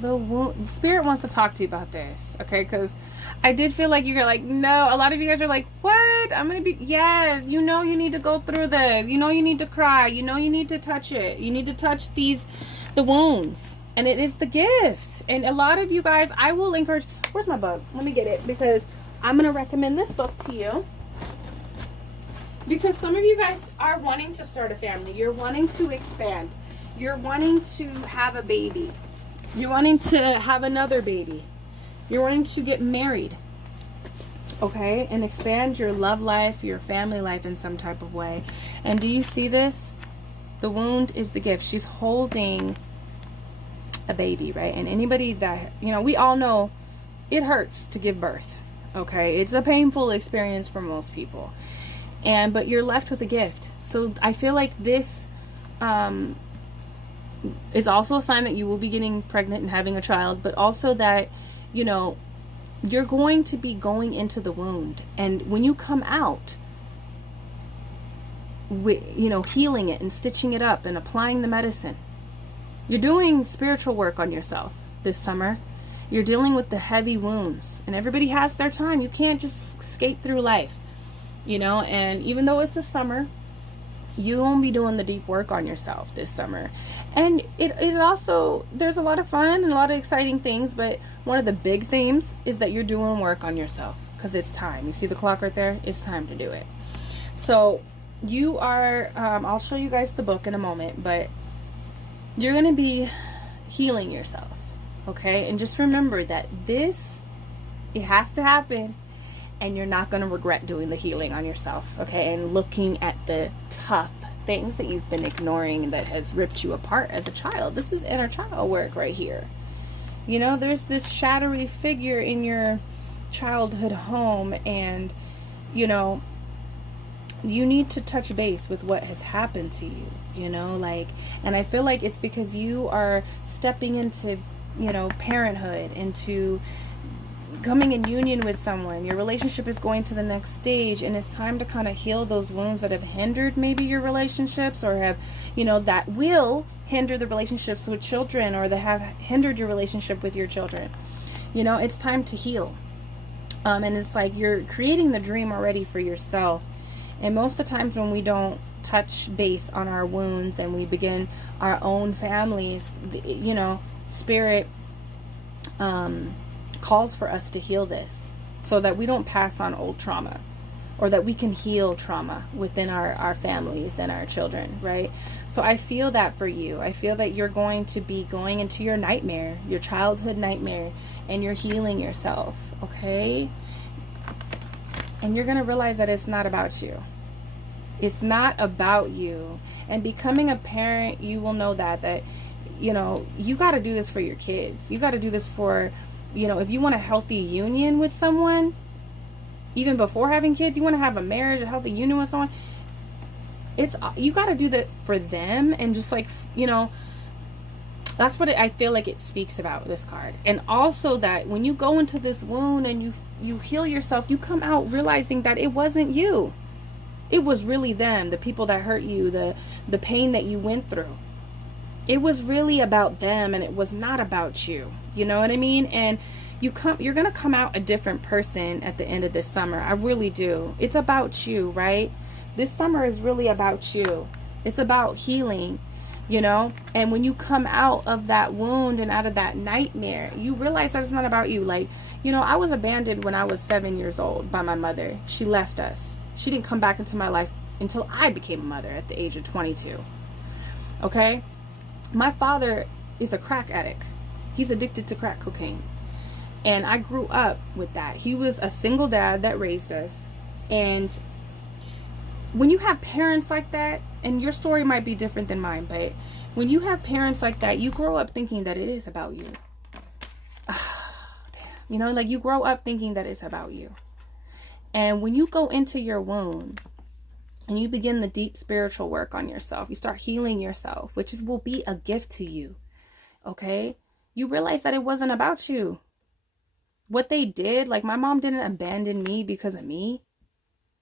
The spirit wants to talk to you about this, okay? Because I did feel like you're like, no. A lot of you guys are like, what? I'm gonna be, yes. You know you need to go through this. You know you need to cry. You know you need to touch it. You need to touch the wounds. And it is the gift. And a lot of you guys, I will encourage, where's my book? Let me get it, because I'm gonna recommend this book to you. Because some of you guys are wanting to start a family. You're wanting to expand. You're wanting to have a baby. You're wanting to have another baby. You're wanting to get married. Okay? And expand your love life, your family life in some type of way. And do you see this? The wound is the gift. She's holding a baby, right? And anybody that, you know, we all know it hurts to give birth. Okay? It's a painful experience for most people. But you're left with a gift. So I feel like this is also a sign that you will be getting pregnant and having a child, but also that, you know, you're going to be going into the wound. And when you come out, you know, healing it and stitching it up and applying the medicine, you're doing spiritual work on yourself this summer. You're dealing with the heavy wounds. And everybody has their time. You can't just skate through life. You know, and even though it's the summer, you won't be doing the deep work on yourself this summer. And it also, there's a lot of fun and a lot of exciting things, but one of the big themes is that you're doing work on yourself, because it's time. You see the clock right there? It's time to do it. So you are, I'll show you guys the book in a moment, but you're going to be healing yourself, okay? And just remember that it has to happen, and you're not going to regret doing the healing on yourself, okay? And looking at the tough things that you've been ignoring that has ripped you apart as a child. This is inner child work right here. You know, there's this shadowy figure in your childhood home, and, you know, you need to touch base with what has happened to you, you know, like, and I feel like it's because you are stepping into, you know, parenthood, into coming in union with someone. Your relationship is going to the next stage, and it's time to kind of heal those wounds that have hindered maybe your relationships, or have, you know, that will hinder the relationships with children, or that have hindered your relationship with your children. You know, it's time to heal. And it's like you're creating the dream already for yourself. And most of the times when we don't touch base on our wounds and we begin our own families, you know, spirit calls for us to heal this, so that we don't pass on old trauma, or that we can heal trauma within our families and our children, right? So I feel that for you. I feel that you're going to be going into your nightmare, your childhood nightmare, and you're healing yourself, okay? And you're going to realize that it's not about you. It's not about you. And becoming a parent, you will know that, you know, you got to do this for your kids. You got to do this for, you know, if you want a healthy union with someone, even before having kids, you want to have a marriage, a healthy union with someone, you got to do that for them. And just like, you know, that's what I feel like it speaks about, this card. And also that when you go into this wound and you heal yourself, you come out realizing that it wasn't you. It was really them, the people that hurt you, the pain that you went through. It was really about them, and it was not about you. You know what I mean? And you're going to come out a different person at the end of this summer. I really do. It's about you, right? This summer is really about you. It's about healing, you know? And when you come out of that wound and out of that nightmare, you realize that it's not about you. Like, you know, I was abandoned when I was 7 years old by my mother. She left us. She didn't come back into my life until I became a mother at the age of 22. Okay? My father is a crack addict. He's addicted to crack cocaine. And I grew up with that. He was a single dad that raised us. And when you have parents like that, and your story might be different than mine, but when you have parents like that, you grow up thinking that it is about you. You know, like you grow up thinking that it's about you. And when you go into your wound and you begin the deep spiritual work on yourself, you start healing yourself, which will be a gift to you. Okay? You realize that it wasn't about you. What they did, like my mom didn't abandon me because of me.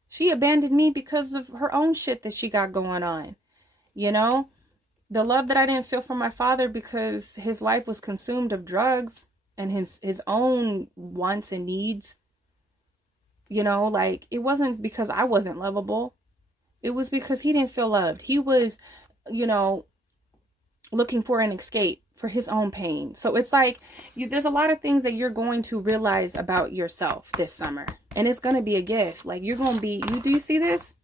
She abandoned me because of her own shit that she got going on. You know? The love that I didn't feel from my father because his life was consumed of drugs and his own wants and needs. You know, like, it wasn't because I wasn't lovable. It was because he didn't feel loved. He was, you know, looking for an escape for his own pain. So it's like, there's a lot of things that you're going to realize about yourself this summer. And it's going to be a gift. Like, you're going to be, do you see this?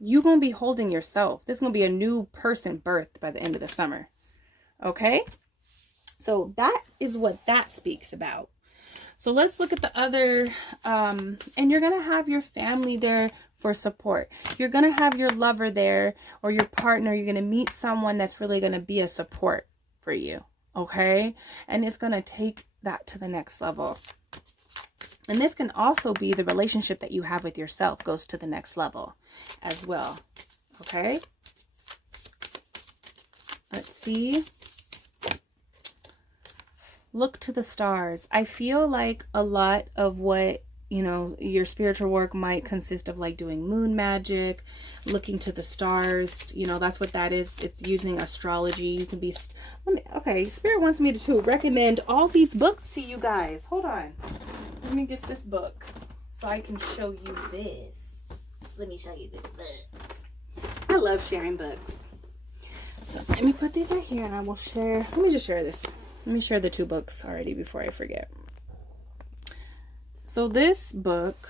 You're going to be holding yourself. There's going to be a new person birthed by the end of the summer. Okay? So that is what that speaks about. So let's look at the other, and you're going to have your family there for support. You're going to have your lover there, or your partner. You're going to meet someone that's really going to be a support for you, okay? And it's going to take that to the next level. And this can also be the relationship that you have with yourself goes to the next level as well, okay? Let's see. Look to the stars. I feel like a lot of what, you know, your spiritual work might consist of, like doing moon magic, looking to the stars. You know, that's what that is. It's using astrology. You can be, okay, Spirit wants me to recommend all these books to you guys. Hold on. Let me get this book so I can show you this. Let me show you this book. love sharing books. So let me put these right here and I will share. Let me just share this. Let me share the 2 books already before I forget. So this book,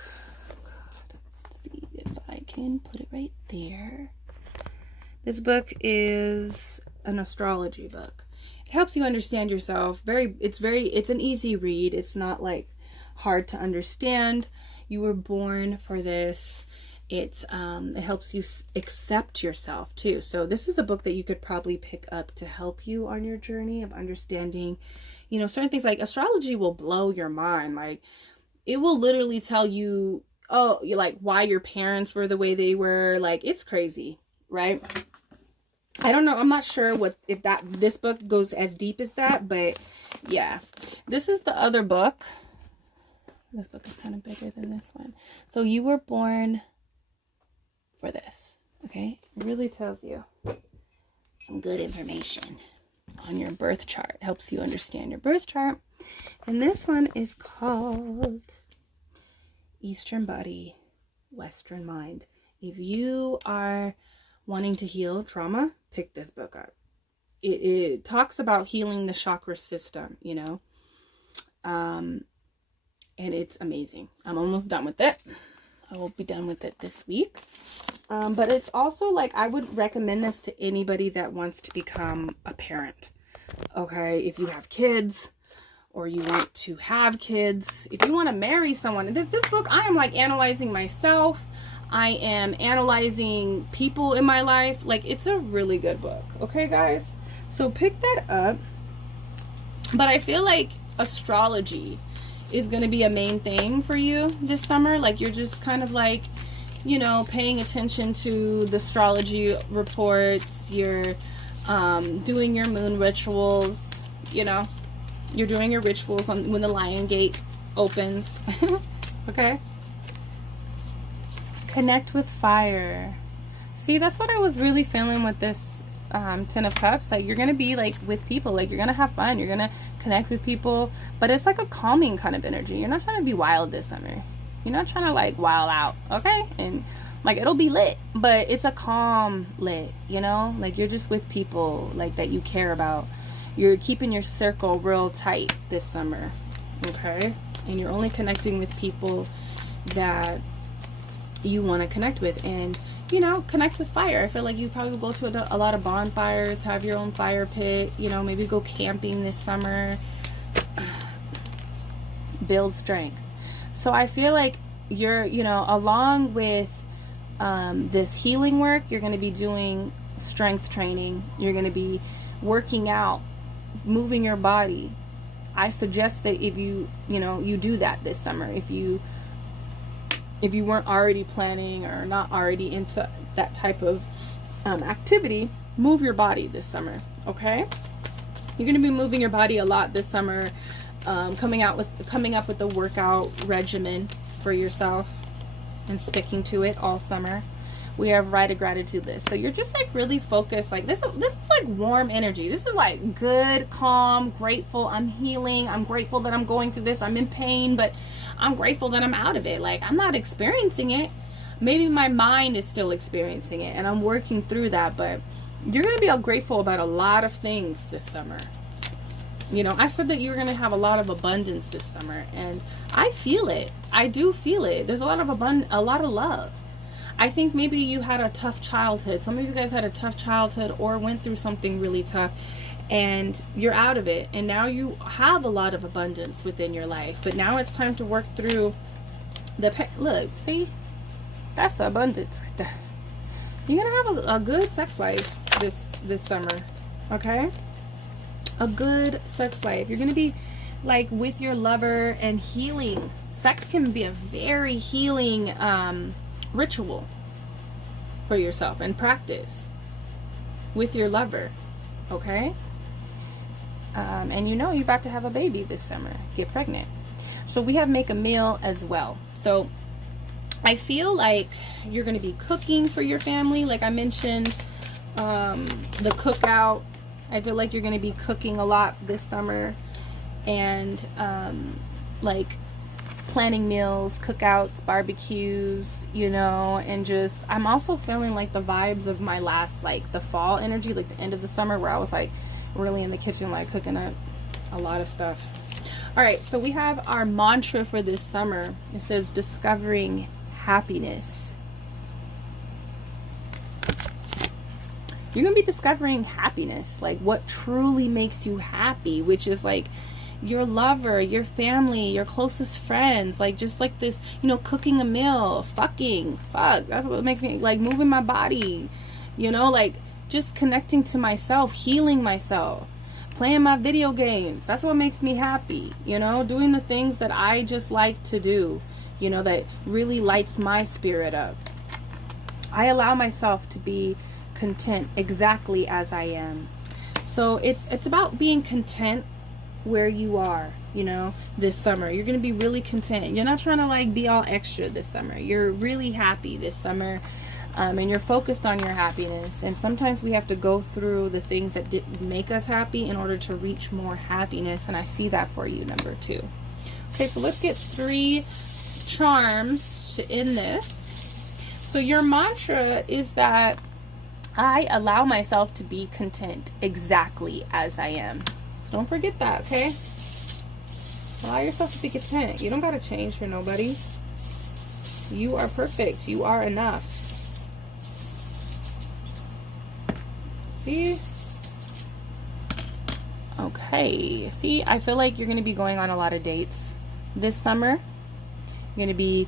let's see if I can put it right there. This book is an astrology book. It helps you understand yourself. It's an easy read. It's not like hard to understand. You were born for this. It helps you accept yourself too. So this is a book that you could probably pick up to help you on your journey of understanding, you know, certain things. Like astrology will blow your mind. Like it will literally tell you, oh, like why your parents were the way they were. Like it's crazy, right? I don't know. I'm not sure if this book goes as deep as that, but yeah, this is the other book. This book is kind of bigger than this one. So you were born for this, okay? It really tells you some good information on your birth chart. It helps you understand your birth chart. And this one is called Eastern Body, Western Mind. If you are wanting to heal trauma, pick this book up. It talks about healing the chakra system, you know, and it's amazing. I'm almost done with it. I will be done with it this week. But it's also like, I would recommend this to anybody that wants to become a parent. Okay, if you have kids or you want to have kids, if you want to marry someone. This book, I am like analyzing myself. I am analyzing people in my life. Like it's a really good book. Okay, guys? So pick that up. But I feel like astrology is going to be a main thing for you this summer. Like you're just kind of like, you know, paying attention to the astrology reports. You're doing your moon rituals, you know. You're doing your rituals when the lion gate opens. Okay? Connect with fire. See, that's what I was really feeling with this 10 of Cups. Like you're gonna be like with people, like you're gonna have fun, you're gonna connect with people, but it's like a calming kind of energy. You're not trying to be wild this summer. You're not trying to like wild out, okay? And like it'll be lit, but it's a calm lit, you know? Like you're just with people like that you care about. You're keeping your circle real tight this summer, okay? And you're only connecting with people that you want to connect with, and you know, connect with fire. I feel like you probably will go to a lot of bonfires, have your own fire pit, you know, maybe go camping this summer. Build strength. So I feel like you're, you know, along with this healing work, you're going to be doing strength training. You're going to be working out, moving your body. I suggest that if you know, you do that this summer. If you weren't already planning or not already into that type of activity, move your body this summer, okay? You're going to be moving your body a lot this summer, coming up with a workout regimen for yourself and sticking to it all summer. We have Rite of Gratitude list. So you're just like really focused. Like this is like warm energy. This is like good, calm, grateful. I'm healing. I'm grateful that I'm going through this. I'm in pain, but I'm grateful that I'm out of it. Like I'm not experiencing it. Maybe my mind is still experiencing it and I'm working through that, but you're going to be grateful about a lot of things this summer. You know, I said that you're going to have a lot of abundance this summer, and I feel it. I do feel it. There's a lot of a lot of love. I think maybe you had a tough childhood. Some of you guys had a tough childhood or went through something really tough, and you're out of it, and now you have a lot of abundance within your life. But now it's time to work through look, see, that's the abundance right there. You're gonna have a good sex life this summer, okay? A good sex life. You're gonna be like with your lover and healing. Sex can be a very healing ritual for yourself and practice with your lover, okay? And you know you're about to have a baby this summer, get pregnant. So we have make a meal as well. So I feel like you're going to be cooking for your family, like I mentioned, the cookout. I feel like you're going to be cooking a lot this summer, and like planning meals, cookouts, barbecues, you know, and just, I'm also feeling like the vibes of my last, like the fall energy, like the end of the summer, where I was like really in the kitchen, like cooking up a lot of stuff. All right, so we have our mantra for this summer. It says discovering happiness. You're gonna be discovering happiness, like what truly makes you happy, which is like your lover, your family, your closest friends, like just like this, you know, cooking a meal, fuck, that's what makes me, like moving my body, you know, like just connecting to myself, healing myself, playing my video games. That's what makes me happy, you know, doing the things that I just like to do, you know, that really lights my spirit up. I allow myself to be content exactly as I am. So it's about being content where you are, you know, this summer. You're gonna be really content. You're not trying to like be all extra this summer. You're really happy this summer, and you're focused on your happiness. And sometimes we have to go through the things that didn't make us happy in order to reach more happiness, and I see that for you, number 2. Okay, so let's get 3 charms to end this. So your mantra is that I allow myself to be content exactly as I am. So don't forget that, okay? Allow yourself to be content. You don't gotta change for nobody. You are perfect. You are enough. See? Okay. See, I feel like you're gonna be going on a lot of dates this summer. You're gonna be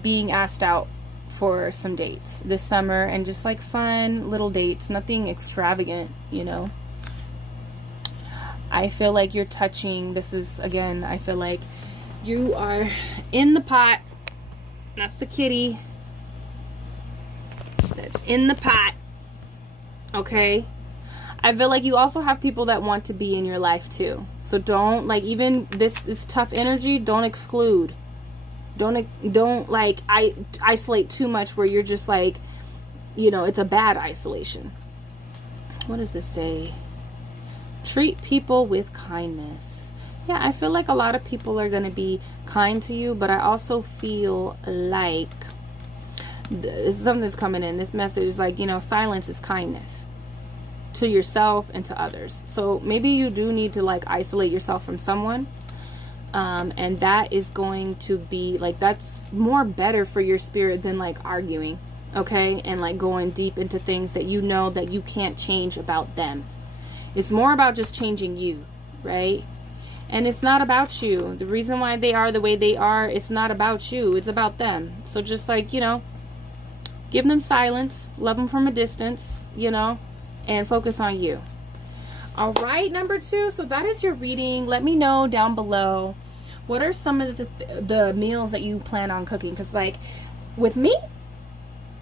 being asked out for some dates this summer, and just like fun little dates, nothing extravagant, you know. I feel like you're touching, this is, again, I feel like you are in the pot. That's the kitty that's in the pot, okay? I feel like you also have people that want to be in your life too. So don't, like, even this tough energy, don't exclude. Don't like isolate too much where you're just like, you know, it's a bad isolation. What does this say? Treat people with kindness. Yeah, I feel like a lot of people are going to be kind to you, but I also feel like something that's coming in. This message is like, you know, silence is kindness to yourself and to others. So maybe you do need to like isolate yourself from someone. And that is going to be like, that's more better for your spirit than like arguing, okay, and like going deep into things that you know that you can't change about them. It's more about just changing you, right? And it's not about you. The reason why they are the way they are, it's not about you, it's about them. So just like, you know, give them silence, love them from a distance, you know, and focus on you. All right, number 2, so that is your reading. Let me know down below, what are some of the meals that you plan on cooking? Because like with me,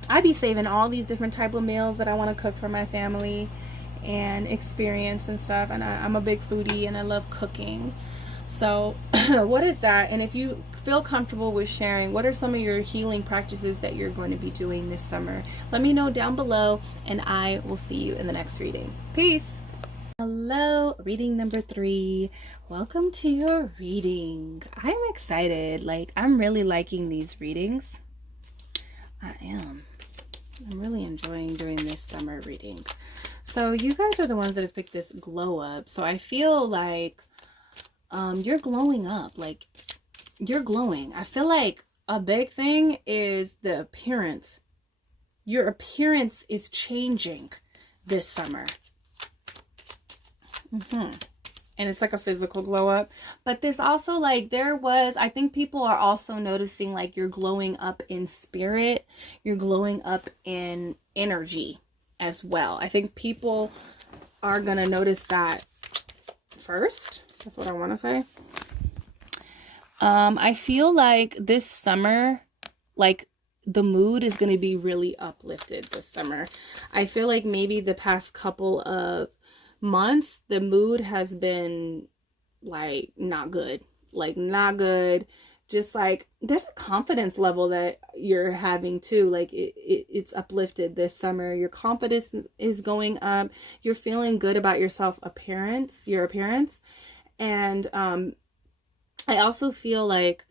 I be saving all these different type of meals that I want to cook for my family and experience and stuff, and I'm a big foodie and I love cooking. So what is that? And if you feel comfortable with sharing, what are some of your healing practices that you're going to be doing this summer? Let me know down below, and I will see you in the next reading. Peace. Hello, reading number 3. Welcome to your reading. I'm excited. Like, I'm really liking these readings. I am. I'm really enjoying doing this summer reading. So you guys are the ones that have picked this glow up. So I feel like you're glowing up. Like, you're glowing. I feel like a big thing is the appearance. Your appearance is changing this summer. And it's like a physical glow up, but there's also like, I think people are also noticing like you're glowing up in spirit, you're glowing up in energy as well. I think people are gonna notice that first. That's what I want to say. I feel like this summer, like the mood is going to be really uplifted this summer. I feel like maybe the past couple of months, the mood has been like not good. Like not good. Just like there's a confidence level that you're having too. Like it's uplifted this summer. Your confidence is going up. You're feeling good about your appearance. And I also feel like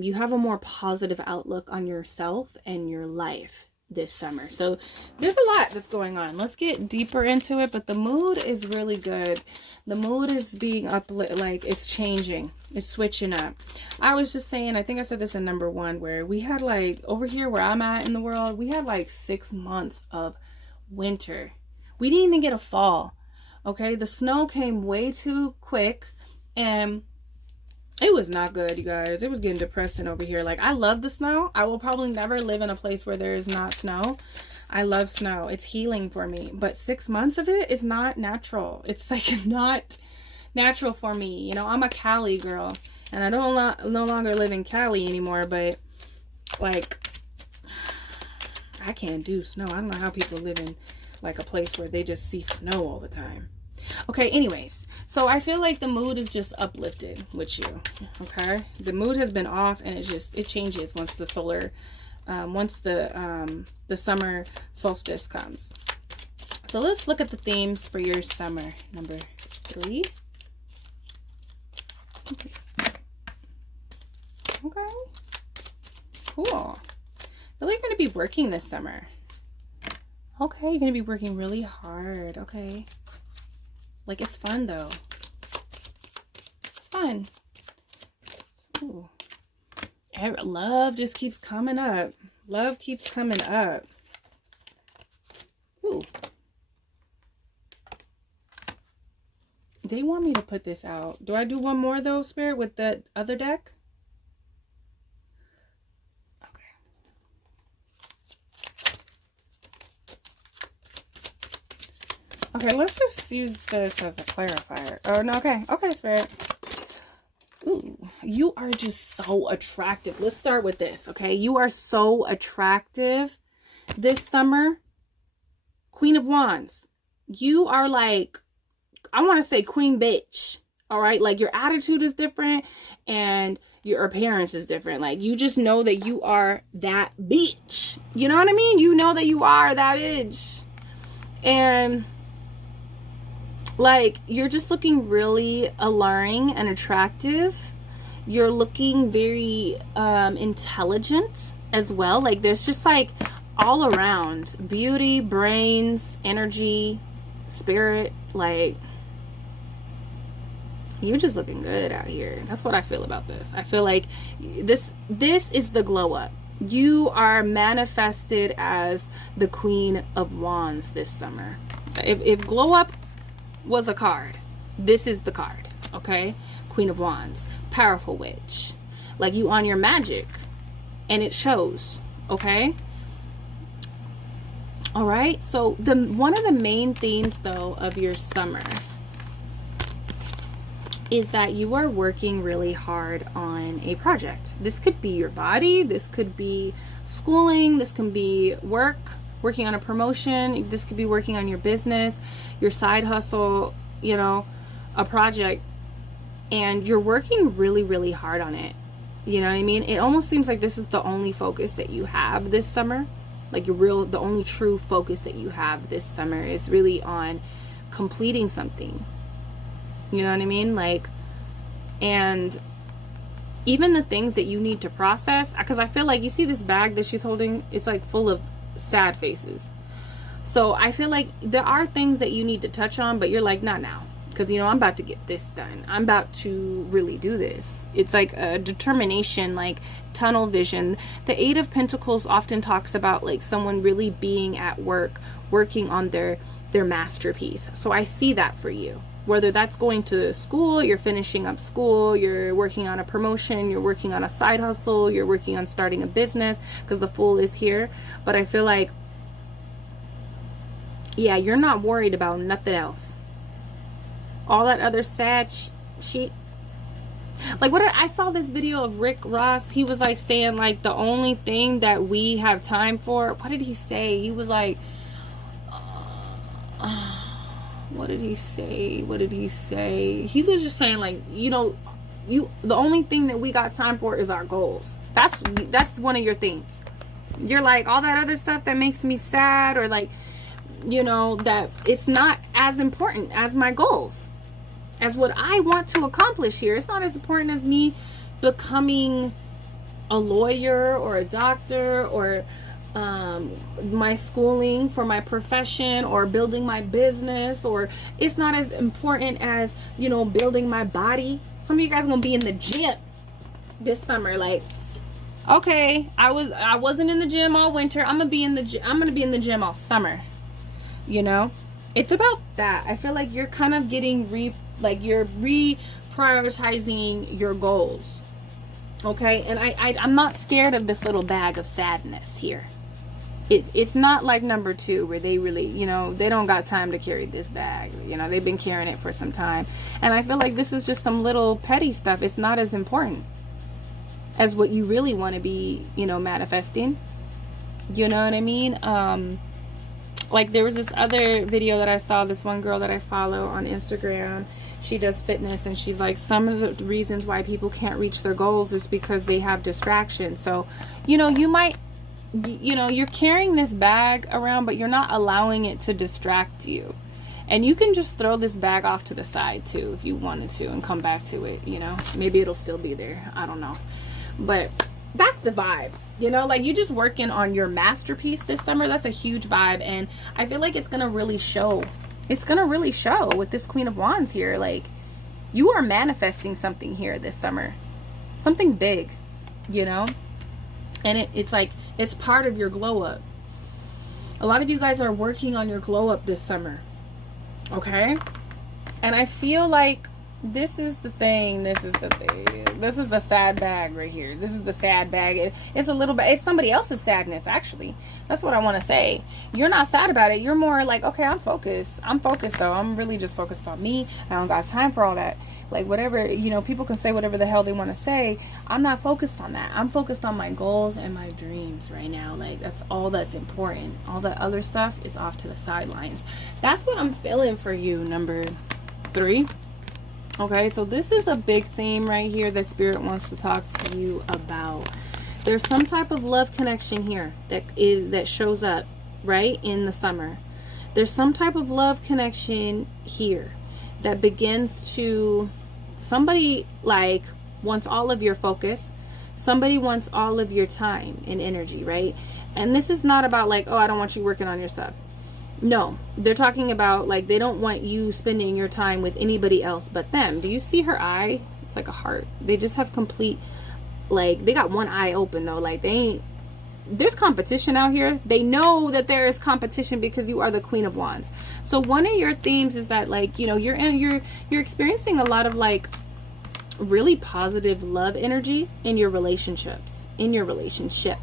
you have a more positive outlook on yourself and your life this summer. So there's a lot that's going on. Let's get deeper into it, but the mood is really good. The mood is being like it's changing, it's switching up. I was just saying, I think I said this in number 1, where we had like over here where I'm at in the world, we had like 6 months of winter. We didn't even get a fall. Okay, the snow came way too quick, and it was not good, you guys. It was getting depressing over here. Like, I love the snow. I will probably never live in a place where there is not snow. I love snow. It's healing for me. But 6 months of it is not natural. It's like not natural for me. You know, I'm a Cali girl, and I don't no longer live in Cali anymore, but like, I can't do snow. I don't know how people live in like a place where they just see snow all the time. Okay, anyways, so I feel like the mood is just uplifted with you. Okay, the mood has been off, and it changes once the summer solstice comes. So let's look at the themes for your summer. Number 3. Okay, cool. Really, you're going to be working this summer. Okay, you're going to be working really hard. Okay. Like, it's fun, though. It's fun. Ooh. Love just keeps coming up. Love keeps coming up. Ooh. They want me to put this out. Do I do one more, though, Spirit, with the other deck? Okay, let's just use this as a clarifier. Oh, no, okay. Okay, Spirit. Ooh, you are just so attractive. Let's start with this, okay? You are so attractive this summer. Queen of Wands. You are like, I want to say queen bitch, all right? Like, your attitude is different, and your appearance is different. Like, you just know that you are that bitch. You know what I mean? You know that you are that bitch. And like, you're just looking really alluring and attractive. You're looking very intelligent as well. Like, there's just like all around beauty, brains, energy, spirit. Like, you're just looking good out here. That's what I feel about this. I feel like this is the glow up. You are manifested as the Queen of Wands this summer. If glow up was a card, this is the card. Okay, Queen of Wands, powerful witch. Like, you on your magic, and it shows. Okay, all right. So one of the main themes, though, of your summer is that you are working really hard on a project. This could be your body, this could be schooling, this can be working on a promotion, this could be working on your business, your side hustle, you know, a project, and you're working really, really hard on it. You know what I mean? It almost seems like this is the only focus that you have this summer. Like, the only true focus that you have this summer is really on completing something. You know what I mean? Like, and even the things that you need to process, because I feel like, you see this bag that she's holding, it's like full of sad faces. So I feel like there are things that you need to touch on, but you're like, not now, because, you know, I'm about to get this done. I'm about to really do this. It's like a determination, like tunnel vision. The 8 of Pentacles often talks about like someone really being at work, working on their masterpiece. So I see that for you. Whether that's going to school, you're finishing up school, you're working on a promotion, you're working on a side hustle, you're working on starting a business, because the Fool is here. But I feel like, yeah, you're not worried about nothing else. All that other sad shit. Like, I saw this video of Rick Ross. He was like saying, like, the only thing that we have time for, what did he say? He was like, what did he say? What did he say? He was just saying, like, you know, the only thing that we got time for is our goals. That's one of your themes. You're like, all that other stuff that makes me sad, or like, you know, that it's not as important as my goals, as what I want to accomplish here. It's not as important as me becoming a lawyer or a doctor, or my schooling for my profession, or building my business, or it's not as important as, you know, building my body. Some of you guys are gonna be in the gym this summer. Like, okay, I wasn't in the gym all winter. I'm gonna be in the gym all summer. You know, it's about that. I feel like you're kind of getting you're reprioritizing your goals. Okay, and I'm not scared of this little bag of sadness here. It's not like number 2 where they really, you know, they don't got time to carry this bag. You know, they've been carrying it for some time. And I feel like this is just some little petty stuff. It's not as important as what you really want to be, you know, manifesting. You know what I mean? Like, there was this other video that I saw, this one girl that I follow on Instagram. She does fitness, and she's like, some of the reasons why people can't reach their goals is because they have distractions. So, you know, you might, you know, you're carrying this bag around, but you're not allowing it to distract you. And you can just throw this bag off to the side too if you wanted to, and come back to it. You know, maybe it'll still be there, I don't know. But that's the vibe, you know, like, you just working on your masterpiece this summer. That's a huge vibe, and I feel like it's gonna really show. It's gonna really show with this Queen of Wands here. Like, you are manifesting something here this summer, something big, you know. And it's like, it's part of your glow up. A lot of you guys are working on your glow up this summer, okay? And I feel like this is the thing. This is the sad bag right here. This is the sad bag. It's a little bit, it's somebody else's sadness, actually. That's what I want to say. You're not sad about it. You're more like, okay, I'm focused though. I'm really just focused on me. I don't got time for all that. Like, whatever, you know, people can say whatever the hell they want to say. I'm not focused on that. I'm focused on my goals and my dreams right now. Like, that's all that's important. All that other stuff is off to the sidelines. That's what I'm feeling for you, number 3. Okay, so this is a big theme right here that Spirit wants to talk to you about. There's some type of love connection here that shows up right in the summer. There's some type of love connection here that begins to, somebody like wants all of your focus. Somebody wants all of your time and energy, right? And this is not about like, oh, I don't want you working on your stuff. No, they're talking about like, they don't want you spending your time with anybody else but them. Do you see her eye? It's like a heart. They just have complete, like, they got one eye open though. Like, they ain't, there's competition out here. They know that there is competition because you are the Queen of Wands. So one of your themes is that, like, you know, you're experiencing a lot of like really positive love energy in your relationships, in your relationship,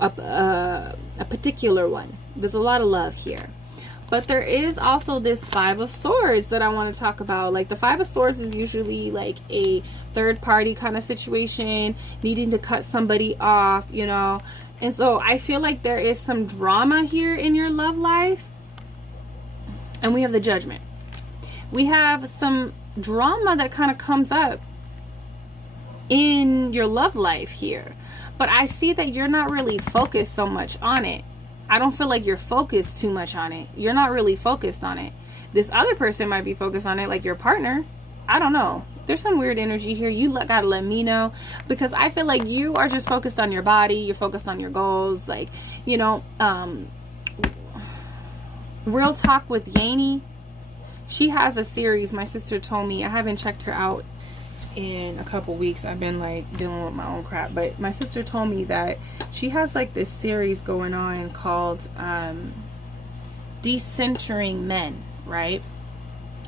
a particular one. There's a lot of love here. But there is also this 5 of Swords that I want to talk about. Like, the 5 of Swords is usually like a third party kind of situation, needing to cut somebody off, you know. And so I feel like there is some drama here in your love life. And we have the Judgment. We have some drama that kind of comes up in your love life here. But I see that you're not really focused so much on it. I don't feel like you're focused too much on it. You're not really focused on it. This other person might be focused on it, like your partner. I don't know. There's some weird energy here. You gotta let me know, because I feel like you are just focused on your body. You're focused on your goals. Like, you know, Real Talk with Yanni. She has a series. My sister told me. I haven't checked her out in a couple weeks. I've been like dealing with my own crap, but my sister told me that she has like this series going on called Decentering Men, right?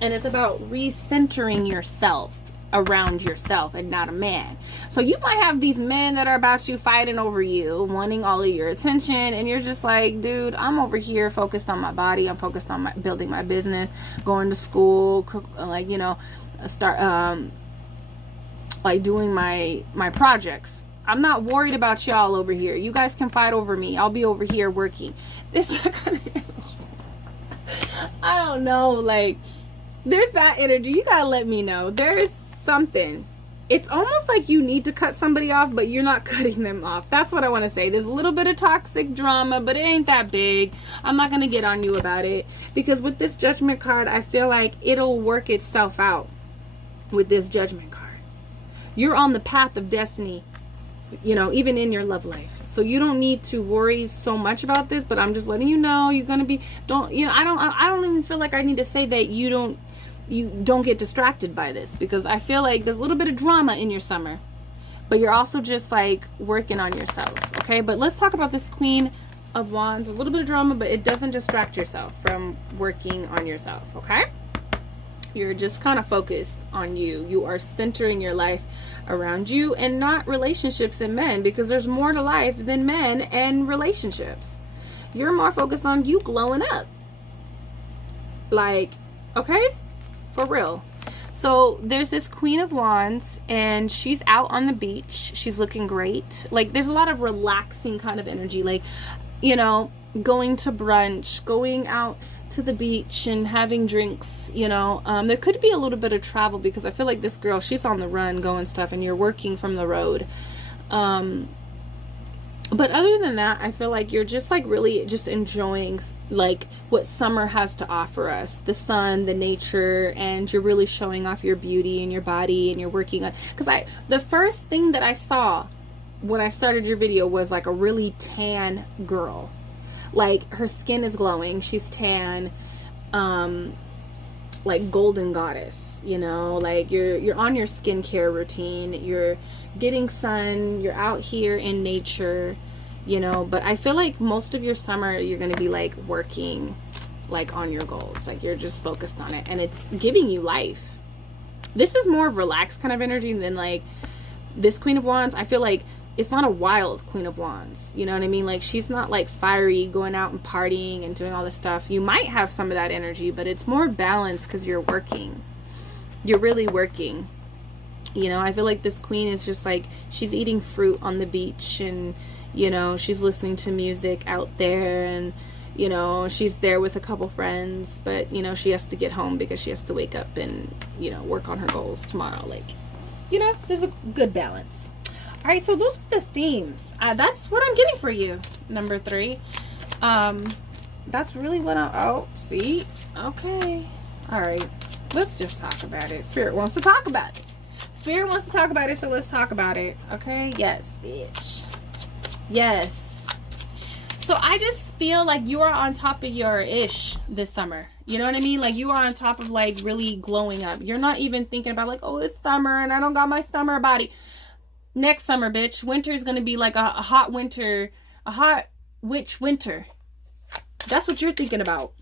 And it's about recentering yourself around yourself and not a man. So you might have these men that are about you, fighting over you, wanting all of your attention, and you're just like, dude, I'm over here focused on my body. I'm focused on building my business, going to school, like, you know, start like doing my projects. I'm not worried about y'all over here. You guys can fight over me. I'll be over here working. This kind of energy. I don't know, like, there's that energy. You gotta let me know. There is something. It's almost like you need to cut somebody off, but you're not cutting them off. That's what I want to say. There's a little bit of toxic drama, but it ain't that big. I'm not gonna get on you about it, because with this Judgment card, I feel like it'll work itself out with this Judgment card. You're on the path of destiny. you know, even in your love life. So you don't need to worry so much about this, but I'm just letting you know you're going to be, I don't even feel like I need to say that you don't get distracted by this, because I feel like there's a little bit of drama in your summer, but you're also just like working on yourself. Okay. But let's talk about this Queen of Wands. A little bit of drama, but it doesn't distract yourself from working on yourself. Okay. You're just kind of focused on you. You are centering your life around you and not relationships and men, because there's more to life than men and relationships. You're more focused on you glowing up. Like, okay? For real. So there's this Queen of Wands, and she's out on the beach. She's looking great. Like, there's a lot of relaxing kind of energy. Like, you know, going to brunch, going out to the beach and having drinks, you know. There could be a little bit of travel, because I feel like this girl, she's on the run going stuff, and you're working from the road. But other than that, I feel like you're just like really just enjoying like what summer has to offer us, the sun, the nature, and you're really showing off your beauty and your body, and you're working on, because the first thing that I saw when I started your video was like a really tan girl. Like, her skin is glowing, she's tan, like golden goddess, you know. Like, you're on your skincare routine, you're getting sun, you're out here in nature, you know. But I feel like most of your summer you're going to be like working like on your goals, like you're just focused on it, and it's giving you life. This is more relaxed kind of energy than like this Queen of Wands. I feel like it's not a wild Queen of Wands, you know what I mean? Like, she's not like fiery, going out and partying and doing all this stuff. You might have some of that energy, but it's more balanced because you're working. You're really working. You know, I feel like this queen is just like, she's eating fruit on the beach, and, you know, she's listening to music out there, and, you know, she's there with a couple friends, but, you know, she has to get home because she has to wake up and, you know, work on her goals tomorrow. Like, you know, there's a good balance. All right, so those are the themes. That's what I'm getting for you, number 3. That's really what see? Okay. All right, let's just talk about it. Spirit wants to talk about it. Spirit wants to talk about it, so let's talk about it. Okay? Yes, bitch. Yes. So I just feel like you are on top of your ish this summer. You know what I mean? Like, you are on top of like really glowing up. You're not even thinking about like, oh, it's summer and I don't got my summer body. Next summer, bitch, winter is going to be like a hot winter, a hot witch winter. That's what you're thinking about,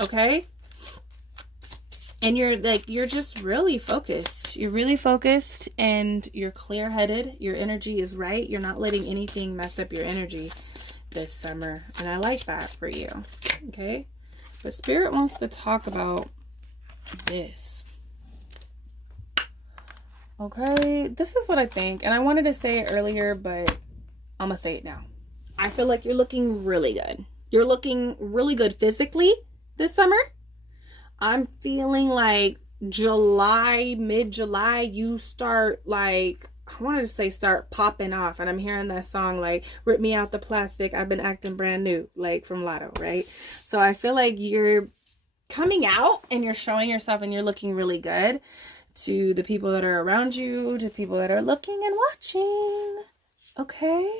okay? And you're like, you're just really focused. You're really focused, and you're clear-headed. Your energy is right. You're not letting anything mess up your energy this summer. And I like that for you, okay? But Spirit wants to talk about this. Okay, this is what I think, and I wanted to say it earlier, but I'm gonna say it now. I feel like you're looking really good. You're looking really good physically this summer. I'm feeling like July, mid-July, you start like, I wanted to say start popping off, and I'm hearing that song like, rip me out the plastic, I've been acting brand new, like from Lotto, right? So I feel like you're coming out and you're showing yourself, and you're looking really good to the people that are around you, to people that are looking and watching, okay?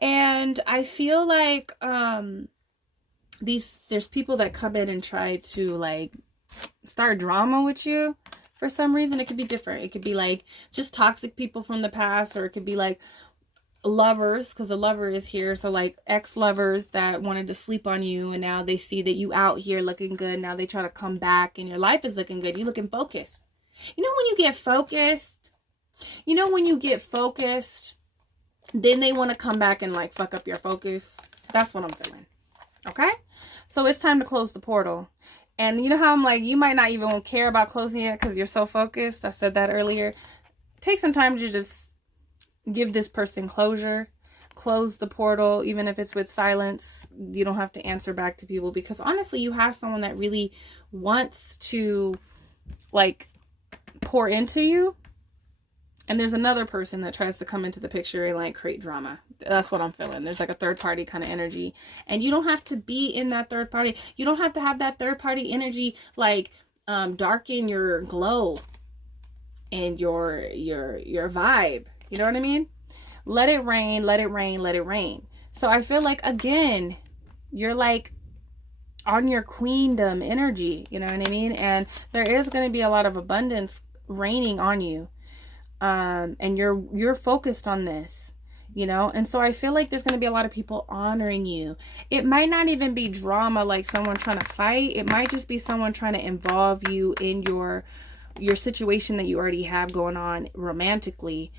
And I feel like there's people that come in and try to like start drama with you for some reason. It could be different. It could be like just toxic people from the past, or it could be like lovers, because the lover is here. So like ex-lovers that wanted to sleep on you, and now they see that you out here looking good. Now they try to come back, and your life is looking good. You're looking focused. You know when you get focused? You know when you get focused, then they want to come back and like fuck up your focus? That's what I'm feeling. Okay? So it's time to close the portal. And you know how I'm like, you might not even care about closing it because you're so focused. I said that earlier. Take some time to just give this person closure. Close the portal, even if it's with silence. You don't have to answer back to people, because honestly, you have someone that really wants to like pour into you, and there's another person that tries to come into the picture and like create drama. That's what I'm feeling. There's like a third party kind of energy, and you don't have to be in that third party. You don't have to have that third party energy like darken your glow and your vibe. You know what I mean? let it rain, let it rain, let it rain. So I feel like, again, you're like on your queendom energy, you know what I mean? And there is going to be a lot of abundance raining on you. And you're focused on this, you know? And so I feel like there's going to be a lot of people honoring you. It might not even be drama, like someone trying to fight. It might just be someone trying to involve you in your situation that you already have going on romantically.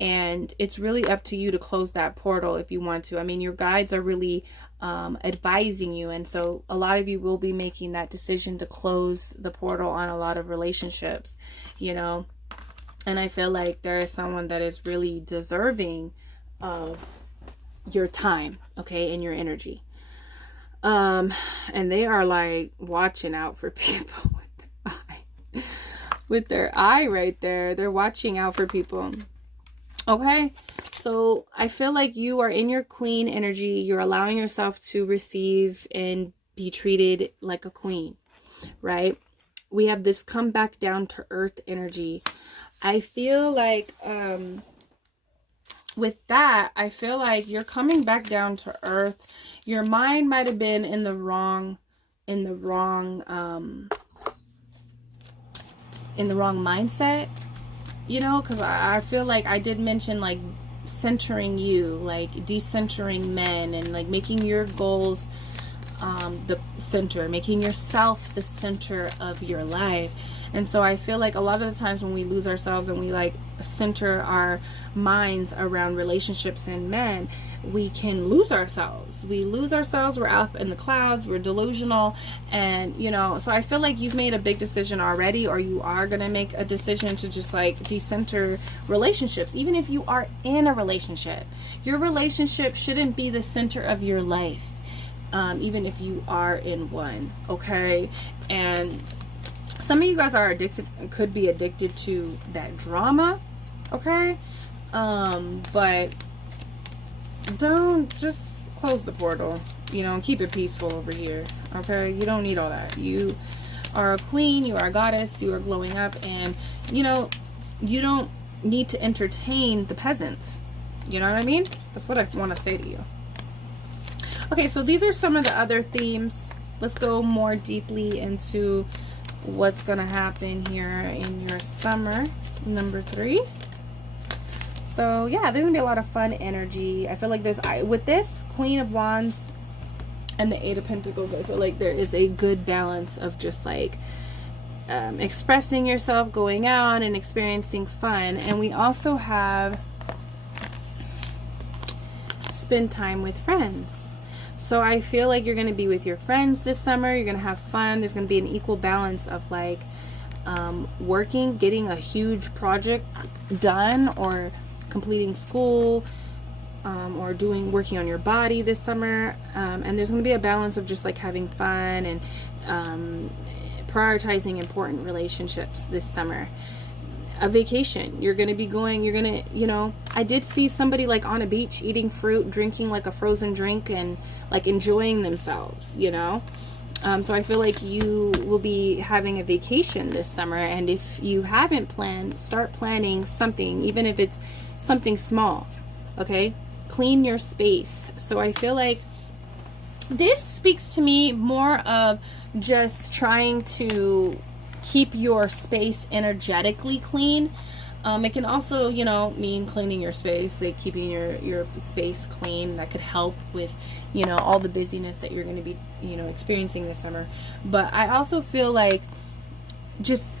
And it's really up to you to close that portal if you want to. I mean, your guides are really advising you. And so a lot of you will be making that decision to close the portal on a lot of relationships, you know. And I feel like there is someone that is really deserving of your time, okay, and your energy. And they are like watching out for people with their eye. With their eye right there. They're watching out for people. Okay, so I feel like you are in your queen energy. You're allowing yourself to receive and be treated like a queen, right? We have this come back down to earth energy. I feel like with that, I feel like you're coming back down to earth. Your mind might have been in the wrong mindset. You know, because I feel like I did mention like centering you, like decentering men, and like making your goals the center, making yourself the center of your life. And so I feel like a lot of the times when we lose ourselves and we like center our minds around relationships and men, we can lose ourselves. We lose ourselves. We're up in the clouds. We're delusional. And, you know, so I feel like you've made a big decision already, or you are going to make a decision to just like decenter relationships. Even if you are in a relationship, your relationship shouldn't be the center of your life. Even if you are in one. Okay. And some of you guys are addicted, could be addicted to that drama, okay? But don't just close the portal, you know, and keep it peaceful over here, okay? You don't need all that. You are a queen, you are a goddess, you are glowing up, and, you know, you don't need to entertain the peasants. You know what I mean? That's what I want to say to you. Okay, so these are some of the other themes. Let's go more deeply into what's gonna happen here in your summer, number 3. So yeah, there's gonna be a lot of fun energy. I feel like there's, with this Queen of Wands and the 8 of Pentacles, I feel like there is a good balance of just like expressing yourself, going out and experiencing fun. And we also have spend time with friends. So I feel like you're going to be with your friends this summer. You're going to have fun. There's going to be an equal balance of like working, getting a huge project done, or completing school, or working on your body this summer. And there's going to be a balance of just like having fun and prioritizing important relationships this summer. A vacation, you're going to be going, you're going to, you know, I did see somebody like on a beach eating fruit, drinking like a frozen drink, and like enjoying themselves, you know. So I feel like you will be having a vacation this summer. And if you haven't planned, start planning something, even if it's something small. Okay, clean your space. So I feel like this speaks to me more of just trying to keep your space energetically clean. It can also, you know, mean cleaning your space, like keeping your space clean. That could help with, you know, all the busyness that you're going to be, you know, experiencing this summer. But I also feel like just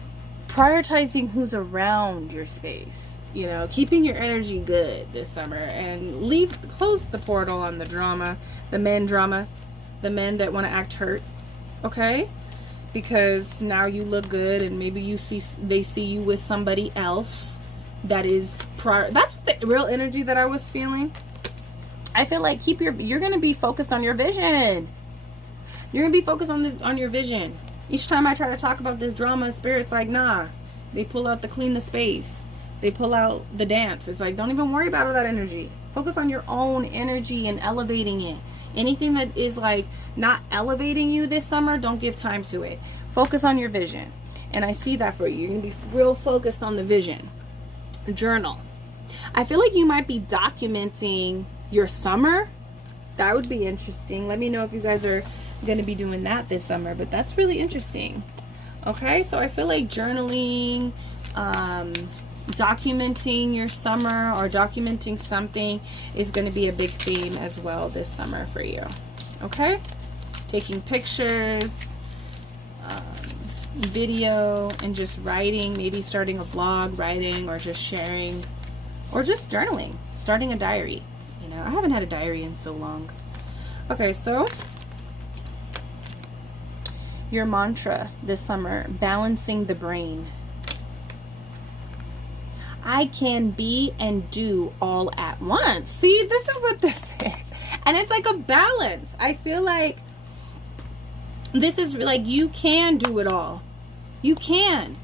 prioritizing who's around your space, you know, keeping your energy good this summer, and close the portal on the drama, the men that want to act hurt, okay? Because now you look good, and maybe they see you with somebody else that is that's the real energy that I was feeling. I feel like you're going to be focused on your vision. You're going to be focused on your vision. Each time I try to talk about this drama, Spirit's like, nah. They pull out the clean the space. They pull out the dance. It's like, don't even worry about all that energy. Focus on your own energy and elevating it. Anything that is like not elevating you this summer, don't give time to it. Focus on your vision. And I see that for you. You're going to be real focused on the vision. Journal. I feel like you might be documenting your summer. That would be interesting. Let me know if you guys are going to be doing that this summer, but that's really interesting. Okay, so I feel like journaling, documenting your summer or documenting something is going to be a big theme as well this summer for you. Okay, taking pictures, video, and just writing, maybe starting a vlog, writing, or just sharing, or just journaling, starting a diary. You know, I haven't had a diary in so long. Okay, so your mantra this summer: balancing the brain. I can be and do all at once. See, this is what this is. And it's like a balance. I feel like this is like you can do it all. You can.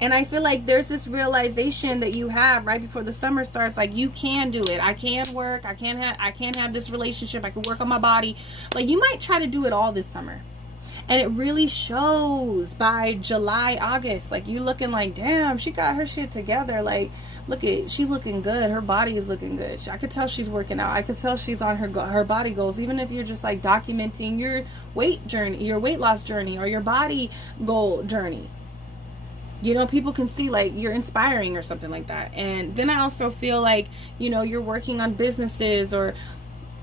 And I feel like there's this realization that you have right before the summer starts, like you can do it. I can work. I can't have this relationship. I can work on my body. Like you might try to do it all this summer. And it really shows by July, August. Like you looking like, damn, she got her shit together. Like, look at, she's looking good. Her body is looking good. I could tell she's working out. I could tell she's on her body goals. Even if you're just like documenting your weight journey, your weight loss journey, or your body goal journey. You know, people can see like you're inspiring or something like that. And then I also feel like, you know, you're working on businesses or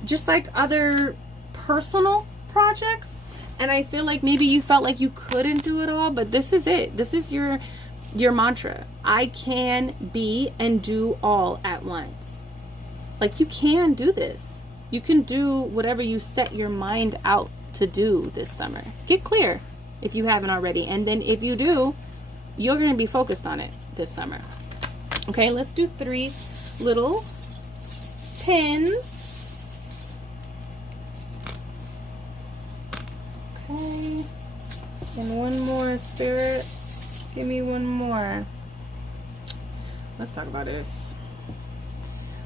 just like other personal projects. And I feel like maybe you felt like you couldn't do it all, but this is it. This is your mantra. I can be and do all at once. Like you can do this. You can do whatever you set your mind out to do this summer. Get clear if you haven't already. And then if you do, you're going to be focused on it this summer. Okay, let's do 3 little pins. Okay, and one more, Spirit. Give me one more. Let's talk about this.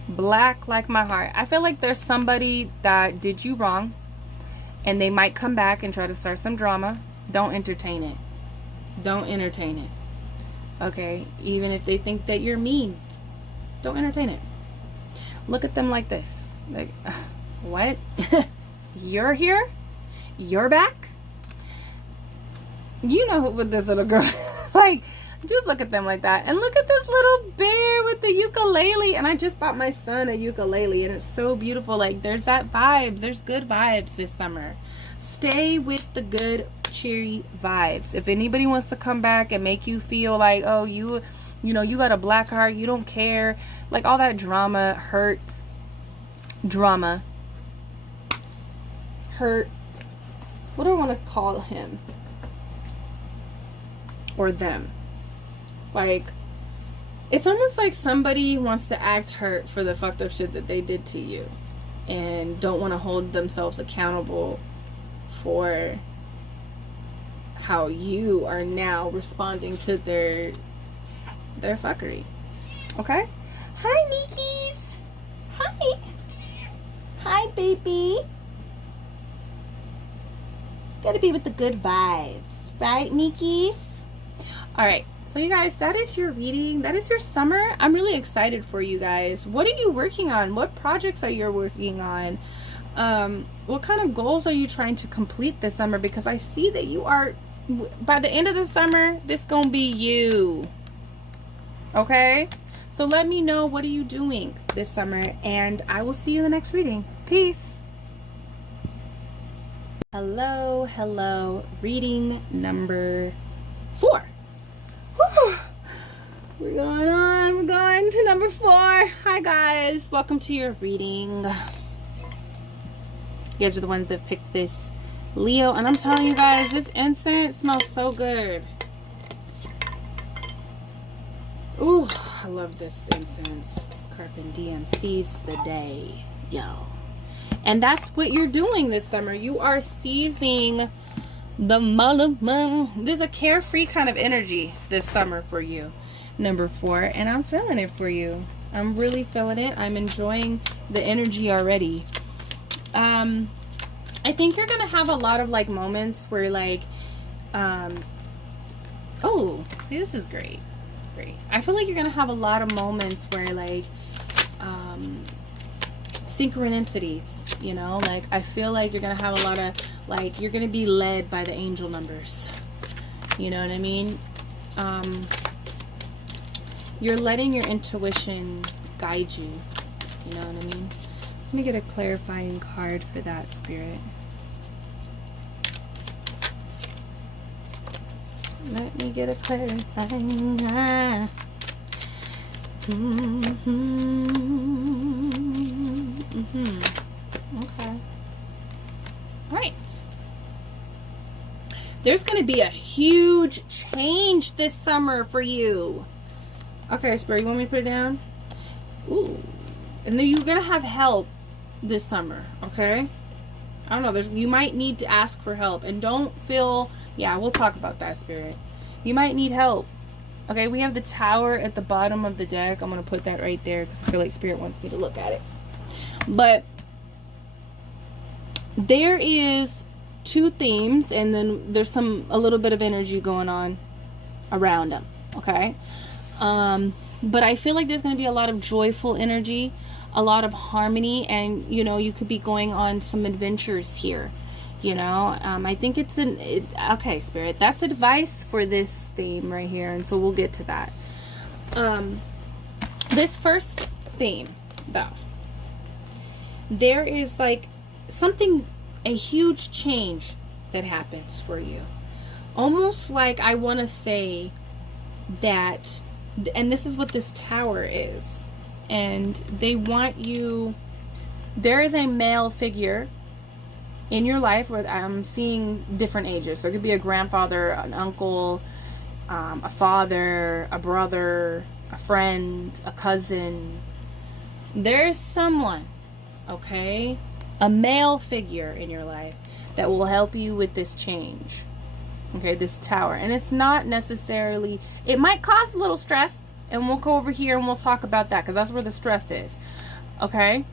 Black like my heart. I feel like there's somebody that did you wrong, and they might come back and try to start some drama. Don't entertain it. Don't entertain it. Okay, even if they think that you're mean, don't entertain it. Look at them like this. Like, what? You're here? You're back? You know what this little girl, like, just look at them like that. And look at this little bear with the ukulele. And I just bought my son a ukulele, and it's so beautiful. Like, there's that vibes. There's good vibes this summer. Stay with the good, cheery vibes. If anybody wants to come back and make you feel like, oh, you know, you got a black heart, you don't care, like all that drama, hurt, what do I want to call him or them? Like, it's almost like somebody wants to act hurt for the fucked up shit that they did to you and don't want to hold themselves accountable for how you are now responding to their fuckery. Okay? Hi, Mikies. Hi. Hi, baby. Gotta be with the good vibes. Right, Mikies? Alright. So you guys, that is your reading. That is your summer. I'm really excited for you guys. What are you working on? What projects are you working on? What kind of goals are you trying to complete this summer? Because I see that you are, by the end of the summer, this gonna be you. Okay? So let me know, what are you doing this summer? And I will see you in the next reading. Peace. Hello, hello. Reading number 4. Whew. We're going to number 4. Hi guys, welcome to your reading. You guys are the ones that picked this Leo, and I'm telling you guys, this incense smells so good. Ooh, I love this incense. Carpet Diem seize the day, yo. And that's what you're doing this summer. You are seizing the moment. There's a carefree kind of energy this summer for you, number 4, and I'm feeling it for you. I'm really feeling it. I'm enjoying the energy already. I think you're gonna have a lot of like moments where like oh, see, this is great. great. I feel like you're gonna have a lot of moments where like synchronicities, you know, like I feel like you're gonna have a lot of like, you're gonna be led by the angel numbers, you know what I mean? You're letting your intuition guide you, you know what I mean? Let me get a clarifying card for that, Spirit. Let me get a clarifying. Okay. All right. There's going to be a huge change this summer for you. Okay, Spirit, you want me to put it down? Ooh. And then you're going to have help this summer, okay? I don't know. You might need to ask for help. And don't feel... Yeah, we'll talk about that, Spirit. You might need help. Okay, we have the Tower at the bottom of the deck. I'm going to put that right there because I feel like Spirit wants me to look at it. But there is 2 themes, and then there's a little bit of energy going on around them, okay? But I feel like there's going to be a lot of joyful energy, a lot of harmony, and, you know, you could be going on some adventures here. You know, I think it's okay, Spirit, that's advice for this theme right here, and so we'll get to that. This first theme, though, there is like a huge change that happens for you. Almost like I want to say that, and this is what this Tower is, and they want you, there is a male figure in your life where I'm seeing different ages. So it could be a grandfather, an uncle, a father, a brother, a friend, a cousin. There's someone, okay, a male figure in your life that will help you with this change. Okay, this Tower. And it's not necessarily, it might cause a little stress, and we'll go over here and we'll talk about that because that's where the stress is. Okay?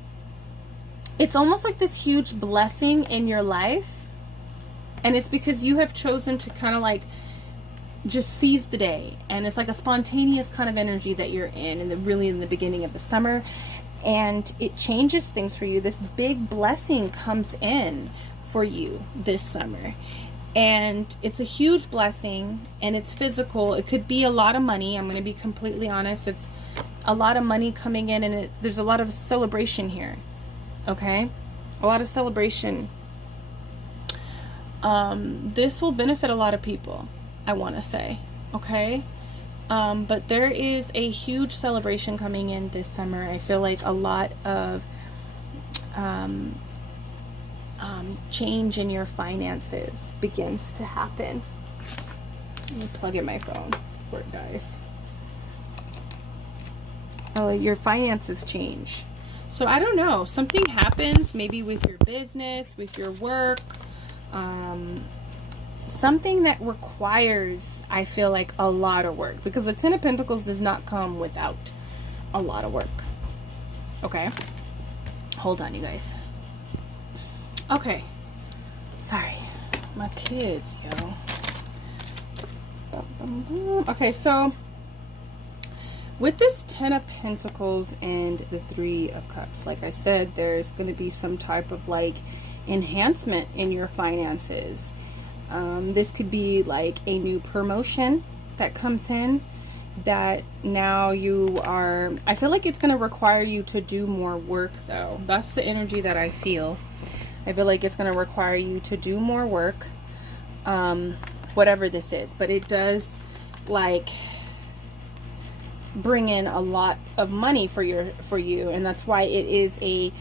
It's almost like this huge blessing in your life, and it's because you have chosen to kind of like just seize the day, and it's like a spontaneous kind of energy that you're really in the beginning of the summer, and it changes things for you. This big blessing comes in for you this summer, and it's a huge blessing, and it's physical. It could be a lot of money. I'm going to be completely honest. It's a lot of money coming in, and there's a lot of celebration here. Okay, a lot of celebration. This will benefit a lot of people, I want to say. Okay, but there is a huge celebration coming in this summer. I feel like a lot of change in your finances begins to happen. Let me plug in my phone before it dies. Oh, your finances change. So I don't know, something happens maybe with your business, with your work, something that requires, I feel like, a lot of work, because the 10 of Pentacles does not come without a lot of work. Okay, hold on, you guys. Okay, sorry, my kids, yo. Okay, so with this 10 of Pentacles and the 3 of Cups, like I said, there's going to be some type of like enhancement in your finances. This could be like a new promotion that comes in, that now you are, I feel like it's going to require you to do more work though. That's the energy that I feel. I feel like it's going to require you to do more work, whatever this is, but it does like bring in a lot of money for you, and that's why it is a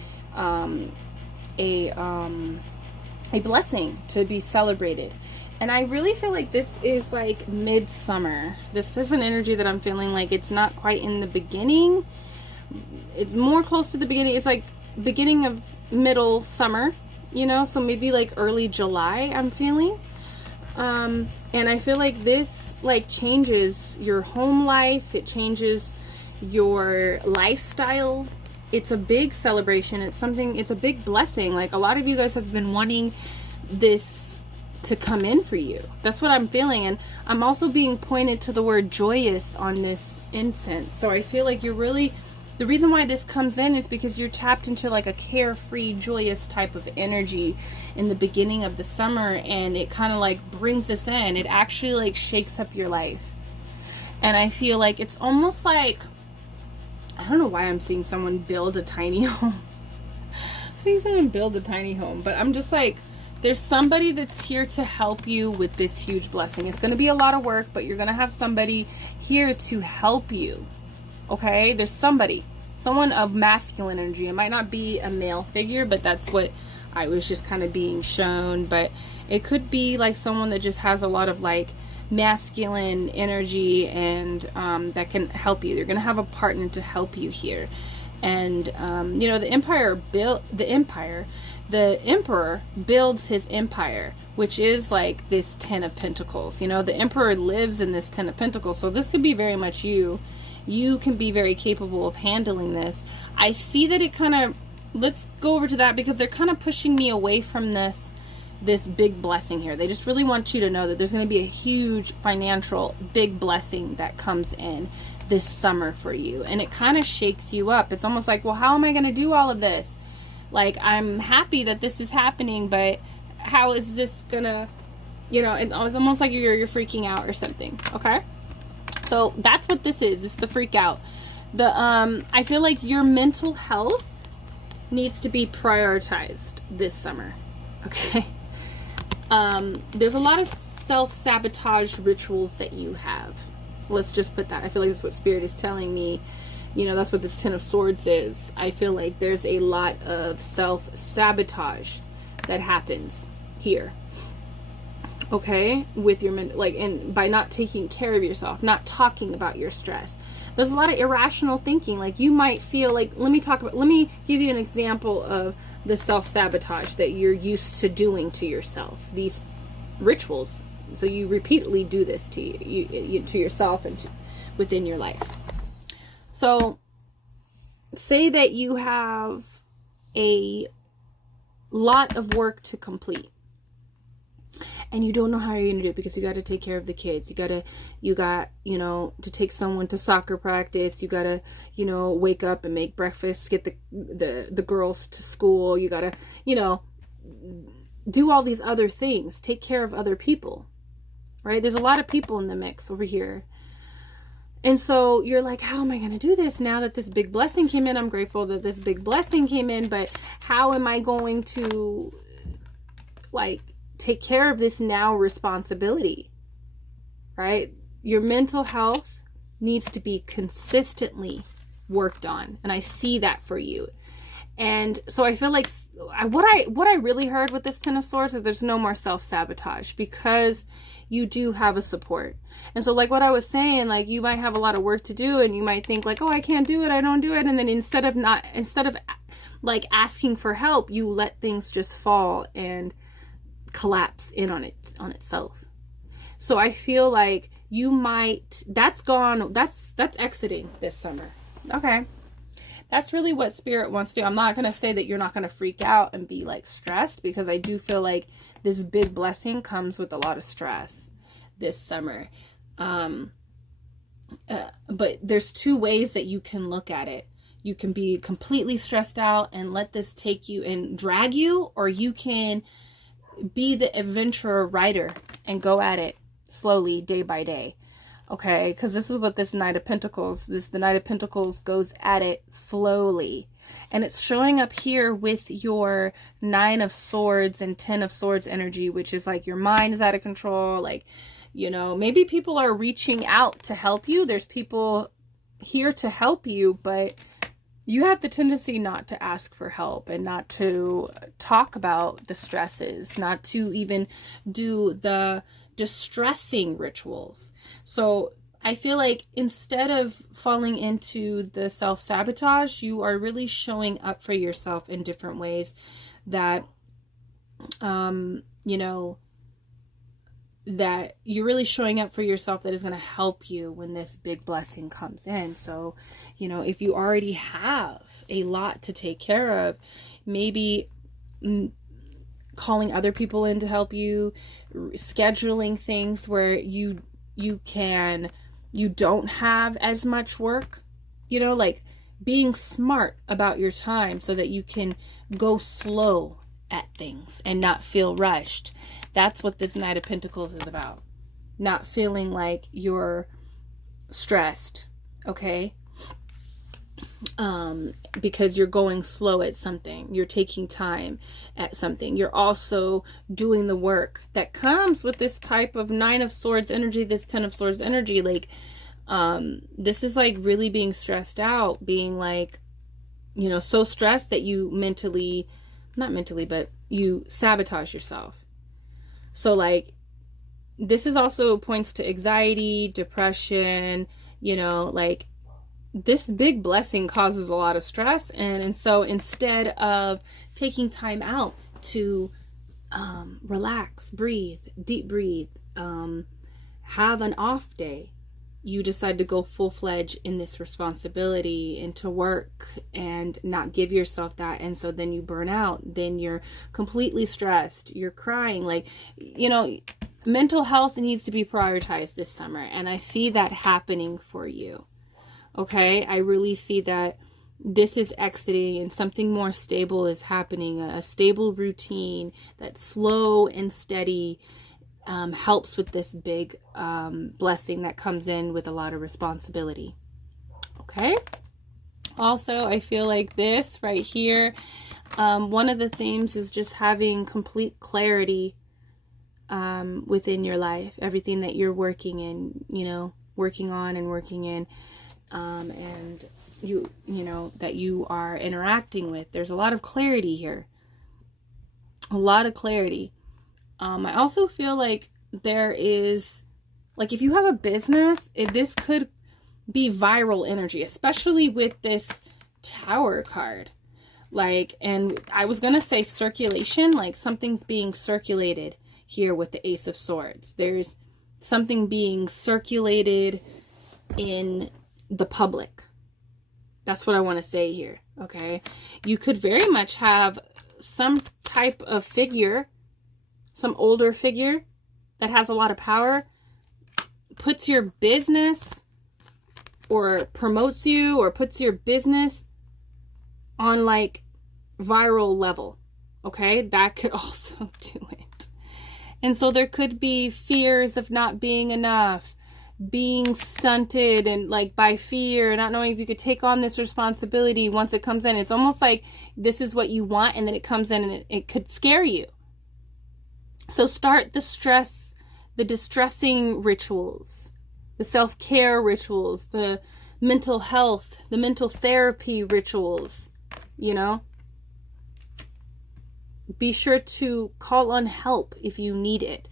blessing to be celebrated. And I really feel like this is like midsummer. This is an energy that I'm feeling like it's not quite in the beginning. It's more close to the beginning. It's like beginning of middle summer, you know, so maybe like early July I'm feeling. And I feel like this like changes your home life. It changes your lifestyle. It's a big celebration. It's a big blessing. Like a lot of you guys have been wanting this to come in for you. That's what I'm feeling. And I'm also being pointed to the word joyous on this incense. So I feel like you're really, the reason why this comes in is because you're tapped into like a carefree, joyous type of energy in the beginning of the summer, and it kind of like brings this in. It actually like shakes up your life. And I feel like it's almost like, I don't know why I'm seeing someone build a tiny home. I'm seeing someone build a tiny home, but I'm just like, there's somebody that's here to help you with this huge blessing. It's going to be a lot of work, but you're going to have somebody here to help you. Okay? There's someone of masculine energy. It might not be a male figure, but that's what I was just kind of being shown. But it could be like someone that just has a lot of like masculine energy, and that can help you. You're going to have a partner to help you here. And you know, the emperor builds his empire, which is like this 10 of Pentacles. You know, the emperor lives in this 10 of Pentacles. So this could be very much you. You can be very capable of handling this. I see that it kind of, let's go over to that, because they're kind of pushing me away from this big blessing here. They just really want you to know that there's going to be a huge financial big blessing that comes in this summer for you. And it kind of shakes you up. It's almost like, well, how am I going to do all of this? Like, I'm happy that this is happening, but how is this gonna, you know, it's almost like you're freaking out or something. Okay, so that's what this is. It's the freak out. I feel like your mental health needs to be prioritized this summer. Okay. There's a lot of self-sabotage rituals that you have. Let's just put that. I feel like that's what Spirit is telling me. You know, that's what this 10 of Swords is. I feel like there's a lot of self-sabotage that happens here. Okay? With your, like, and by not taking care of yourself, not talking about your stress. There's a lot of irrational thinking. Like, you might feel like, let me give you an example of the self-sabotage that you're used to doing to yourself. These rituals. So you repeatedly do this to you to yourself and within your life. So, say that you have a lot of work to complete, and you don't know how you're going to do it because you got to take care of the kids. You got, you know, to take someone to soccer practice. You got to, you know, wake up and make breakfast, get the girls to school. You got to, you know, do all these other things, take care of other people, right? There's a lot of people in the mix over here. And so you're like, how am I going to do this now that this big blessing came in? I'm grateful that this big blessing came in, but how am I going to, like, take care of this now responsibility, right? Your mental health needs to be consistently worked on. And I see that for you. And so I feel like what I really heard with this 10 of Swords is there's no more self-sabotage, because you do have a support. And so, like what I was saying, like, you might have a lot of work to do, and you might think like, oh, I can't do it, I don't do it. And then instead of like asking for help, you let things just fall and collapse in on itself. So I feel like you might, that's exiting this summer. Okay. That's really what Spirit wants to do. I'm not going to say that you're not going to freak out and be like stressed, because I do feel like this big blessing comes with a lot of stress this summer. But there's two ways that you can look at it. You can be completely stressed out and let this take you and drag you, or you can be the adventurer writer and go at it slowly, day by day. Okay, because this is what this Knight of Pentacles, the Knight of Pentacles goes at it slowly. And it's showing up here with your 9 of Swords and 10 of Swords energy, which is like your mind is out of control. Like, you know, maybe people are reaching out to help you. There's people here to help you, but you have the tendency not to ask for help and not to talk about the stresses, not to even do the distressing rituals. So I feel like instead of falling into the self-sabotage, you are really showing up for yourself in different ways that, you know, that you're really showing up for yourself that is going to help you when this big blessing comes in. So, you know, if you already have a lot to take care of, maybe calling other people in to help you, scheduling things where you don't have as much work, you know, like being smart about your time so that you can go slow at things and not feel rushed. That's what this Knight of Pentacles is about. Not feeling like you're stressed, okay? Because you're going slow at something. You're taking time at something. You're also doing the work that comes with this type of Nine of Swords energy, this Ten of Swords energy. Like, this is like really being stressed out, being like, you know, so stressed that you not mentally, but you sabotage yourself. So like, this is also points to anxiety, depression, you know, like this big blessing causes a lot of stress. And so instead of taking time out to relax, breathe, deep breathe, have an off day, you decide to go full-fledged in this responsibility and to work and not give yourself that. And so then you burn out, then you're completely stressed, you're crying. Like, you know, mental health needs to be prioritized this summer. And I see that happening for you. Okay, I really see that this is exiting and something more stable is happening, a stable routine that's slow and steady. Helps with this big blessing that comes in with a lot of responsibility. Okay. Also, I feel like this right here, one of the themes is just having complete clarity within your life, everything that you're working in, you know, working on and working in, and you know, that you are interacting with. There's a lot of clarity here. A lot of clarity. I also feel like there is, like, if you have a business, this could be viral energy, especially with this Tower card. Like, and I was going to say circulation, like something's being circulated here with the Ace of Swords. There's something being circulated in the public. That's what I want to say here, okay? You could very much have some type of figure, some older figure that has a lot of power, puts your business or promotes you or puts your business on like viral level. Okay, that could also do it. And so there could be fears of not being enough, being stunted and like by fear, not knowing if you could take on this responsibility once it comes in. It's almost like this is what you want and then it comes in and it could scare you. So start the distressing rituals, the self-care rituals, the mental health, the mental therapy rituals, you know. Be sure to call on help if you need it.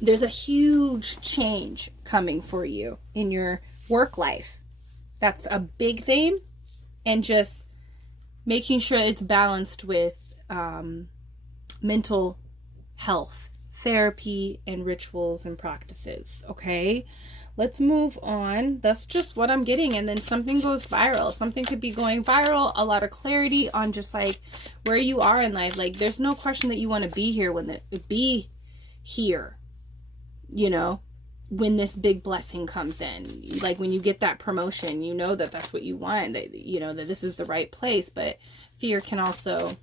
There's a huge change coming for you in your work life. That's a big theme. And just making sure it's balanced with mental health, therapy, and rituals and practices. Okay, let's move on. That's just what I'm getting. And then something goes viral. Something could be going viral. A lot of clarity on just like where you are in life. Like, there's no question that you want to be here be here, you know, when this big blessing comes in. Like when you get that promotion, you know that that's what you want, that, you know, that this is the right place. But fear can also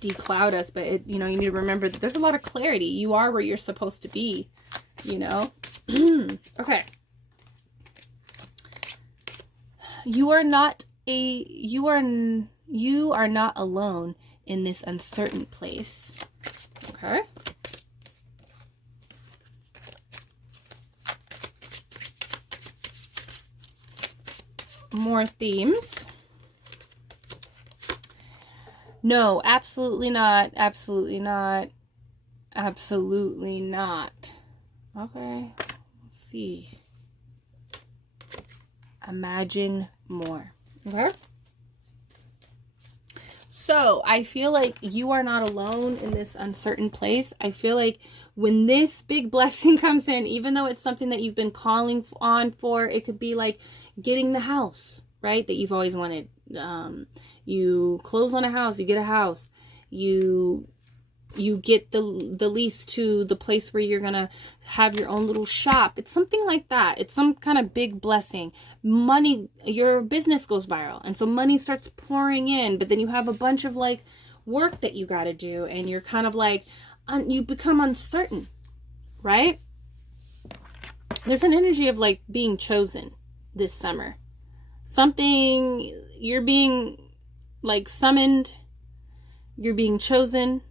decloud us. But it, you know, you need to remember that there's a lot of clarity. You are where you're supposed to be, you know. Okay, you are not alone in this uncertain place. Okay, more themes. No, absolutely not. Absolutely not. Absolutely not. Okay, let's see. Imagine more. Okay. So I feel like you are not alone in this uncertain place. I feel like when this big blessing comes in, even though it's something that you've been calling on for, it could be like getting the house, right? That you've always wanted. You close on a house, you get a house, you you get the lease to the place where you're gonna have your own little shop. It's something like that. It's some kind of big blessing. Money, your business goes viral, and so money starts pouring in, but then you have a bunch of like work that you got to do, and you're kind of like you become uncertain, right? There's an energy of like being chosen this summer. Something, you're being like summoned, you're being chosen,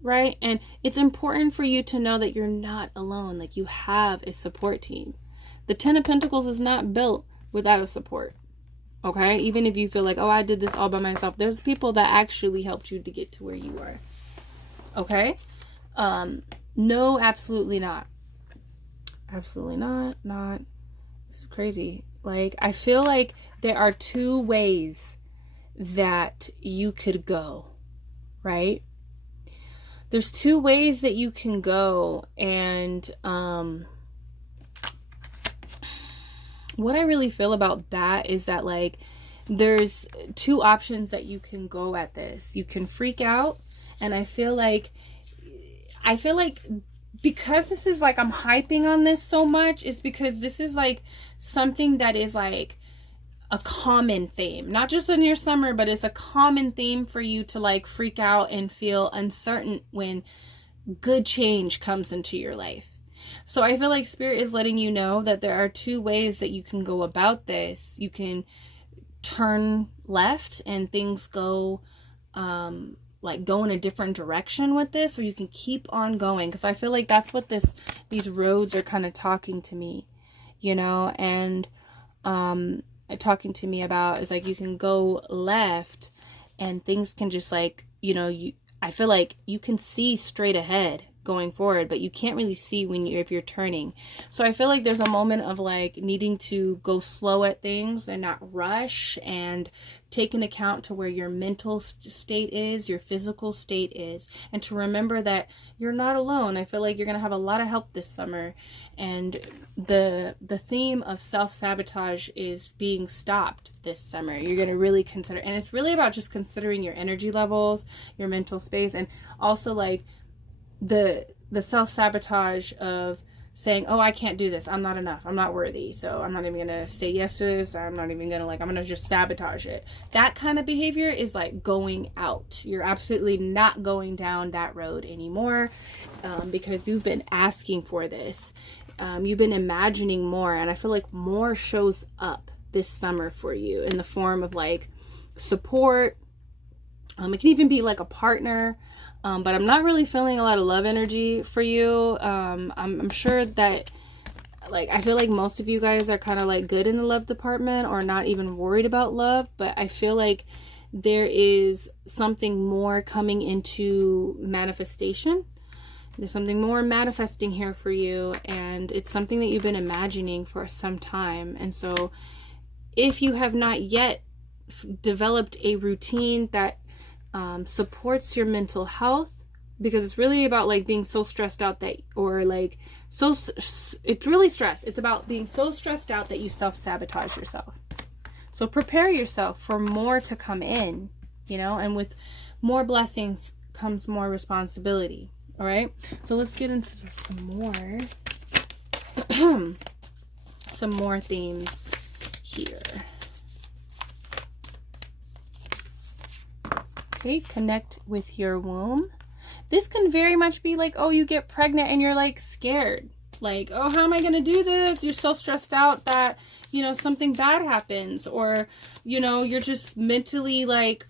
right? And it's important for you to know that you're not alone. Like, you have a support team. The Ten of Pentacles is not built without a support. Okay? Even if you feel like, oh, I did this all by myself, there's people that actually helped you to get to where you are. Okay? No, absolutely not. Absolutely not. This is crazy. Like, I feel like there are two ways that you could go, right? There's two ways that you can go, and what I really feel about that is that, like, there's two options that you can go at this. You can freak out, and I feel like because this is like, I'm hyping on this so much, is because this is like something that is like a common theme, not just in your summer, but it's a common theme for you to like freak out and feel uncertain when good change comes into your life. So I feel like Spirit is letting you know that there are two ways that you can go about this. You can turn left and things go like go in a different direction with this, or you can keep on going, because I feel like that's what these roads are kind of talking to me, you know, and talking to me about is like, you can go left and things can just like, you know, I feel like you can see straight ahead going forward, but you can't really see if you're turning. So I feel like there's a moment of like needing to go slow at things and not rush, and take into account to where your mental state is, your physical state is, and to remember that you're not alone. I feel like you're gonna have a lot of help this summer, and the theme of self-sabotage is being stopped this summer. You're gonna really consider, and it's really about just considering your energy levels, your mental space, and also like the self-sabotage of saying, oh, I can't do this, I'm not enough, I'm not worthy, so I'm not even gonna say yes to this, I'm not even gonna I'm gonna just sabotage it. That kind of behavior is like going out. You're absolutely not going down that road anymore, because you've been asking for this. You've been imagining more, and I feel like more shows up this summer for you in the form of like support. It can even be like a partner. But I'm not really feeling a lot of love energy for you. I'm sure that, like, I feel like most of you guys are kind of like good in the love department, or not even worried about love, but I feel like there is something more coming into manifestation. There's something more manifesting here for you, and it's something that you've been imagining for some time. And so if you have not yet developed a routine that supports your mental health, because it's really about like being so stressed out that, or like it's really stress. It's about being so stressed out that you self-sabotage yourself. So prepare yourself for more to come in, you know, and with more blessings comes more responsibility. All right, so let's get into some more themes here. Okay, connect with your womb. This can very much be like, oh, you get pregnant and you're like scared. Like, oh, how am I going to do this? You're so stressed out that, you know, something bad happens, or, you know, you're just mentally like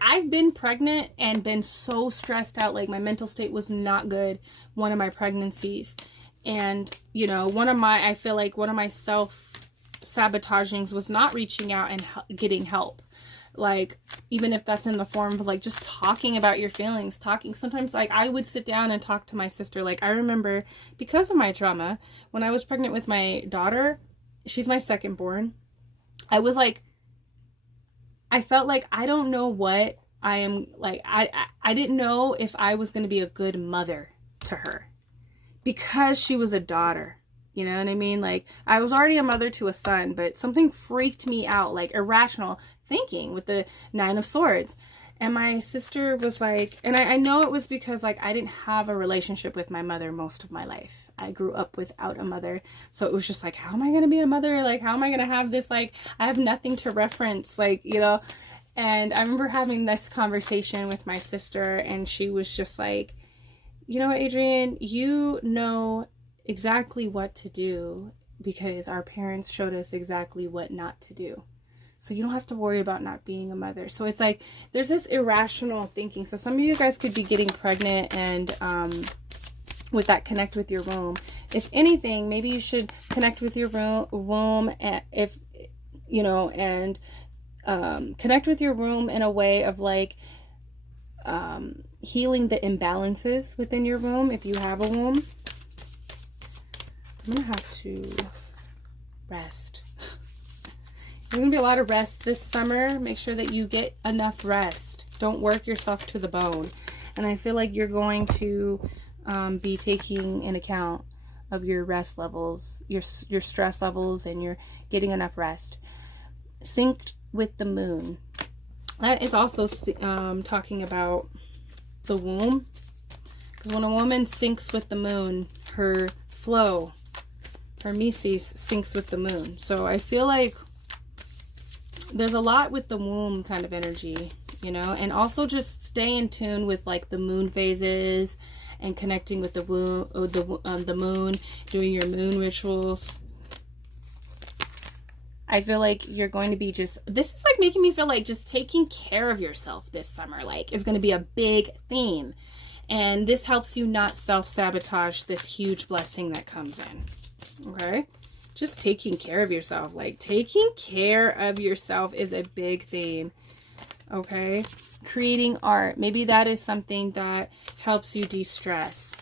I've been pregnant and been so stressed out. Like, my mental state was not good one of my pregnancies. And, you know, I feel like one of my self-sabotagings was not reaching out and getting help. Like, even if that's in the form of like just talking about your feelings, sometimes like I would sit down and talk to my sister. Like, I remember, because of my trauma, when I was pregnant with my daughter, she's my second born, I was like, I felt like I don't know what I am, like I didn't know if I was going to be a good mother to her, because she was a daughter. You know what I mean? Like, I was already a mother to a son, but something freaked me out, like irrational thinking with the Nine of Swords. And my sister was like, and I know it was because like I didn't have a relationship with my mother most of my life. I grew up without a mother. So it was just like, how am I going to be a mother? Like, how am I going to have this? Like, I have nothing to reference, like, you know. And I remember having this conversation with my sister, and she was just like, you know what, Adrienne, you know exactly what to do because our parents showed us exactly what not to do. So you don't have to worry about not being a mother. So it's like, there's this irrational thinking. So some of you guys could be getting pregnant and with that connect with your womb. If anything, maybe you should connect with your womb, and if, you know, and connect with your womb in a way of like healing the imbalances within your womb if you have a womb. I'm gonna have to rest. There's gonna be a lot of rest this summer. Make sure that you get enough rest. Don't work yourself to the bone. And I feel like you're going to be taking in account of your rest levels, your stress levels, and you're getting enough rest. Synced with the moon. That is also talking about the womb. Because when a woman syncs with the moon, her flow, her meses syncs with the moon. So I feel like there's a lot with the womb kind of energy, you know, and also just stay in tune with like the moon phases and connecting with the womb, the moon, doing your moon rituals. I feel like you're going to be this is like making me feel like just taking care of yourself this summer, like, is going to be a big theme. And this helps you not self-sabotage this huge blessing that comes in. Okay? Just taking care of yourself. Like, taking care of yourself is a big theme. Okay? Creating art. Maybe that is something that helps you de-stress.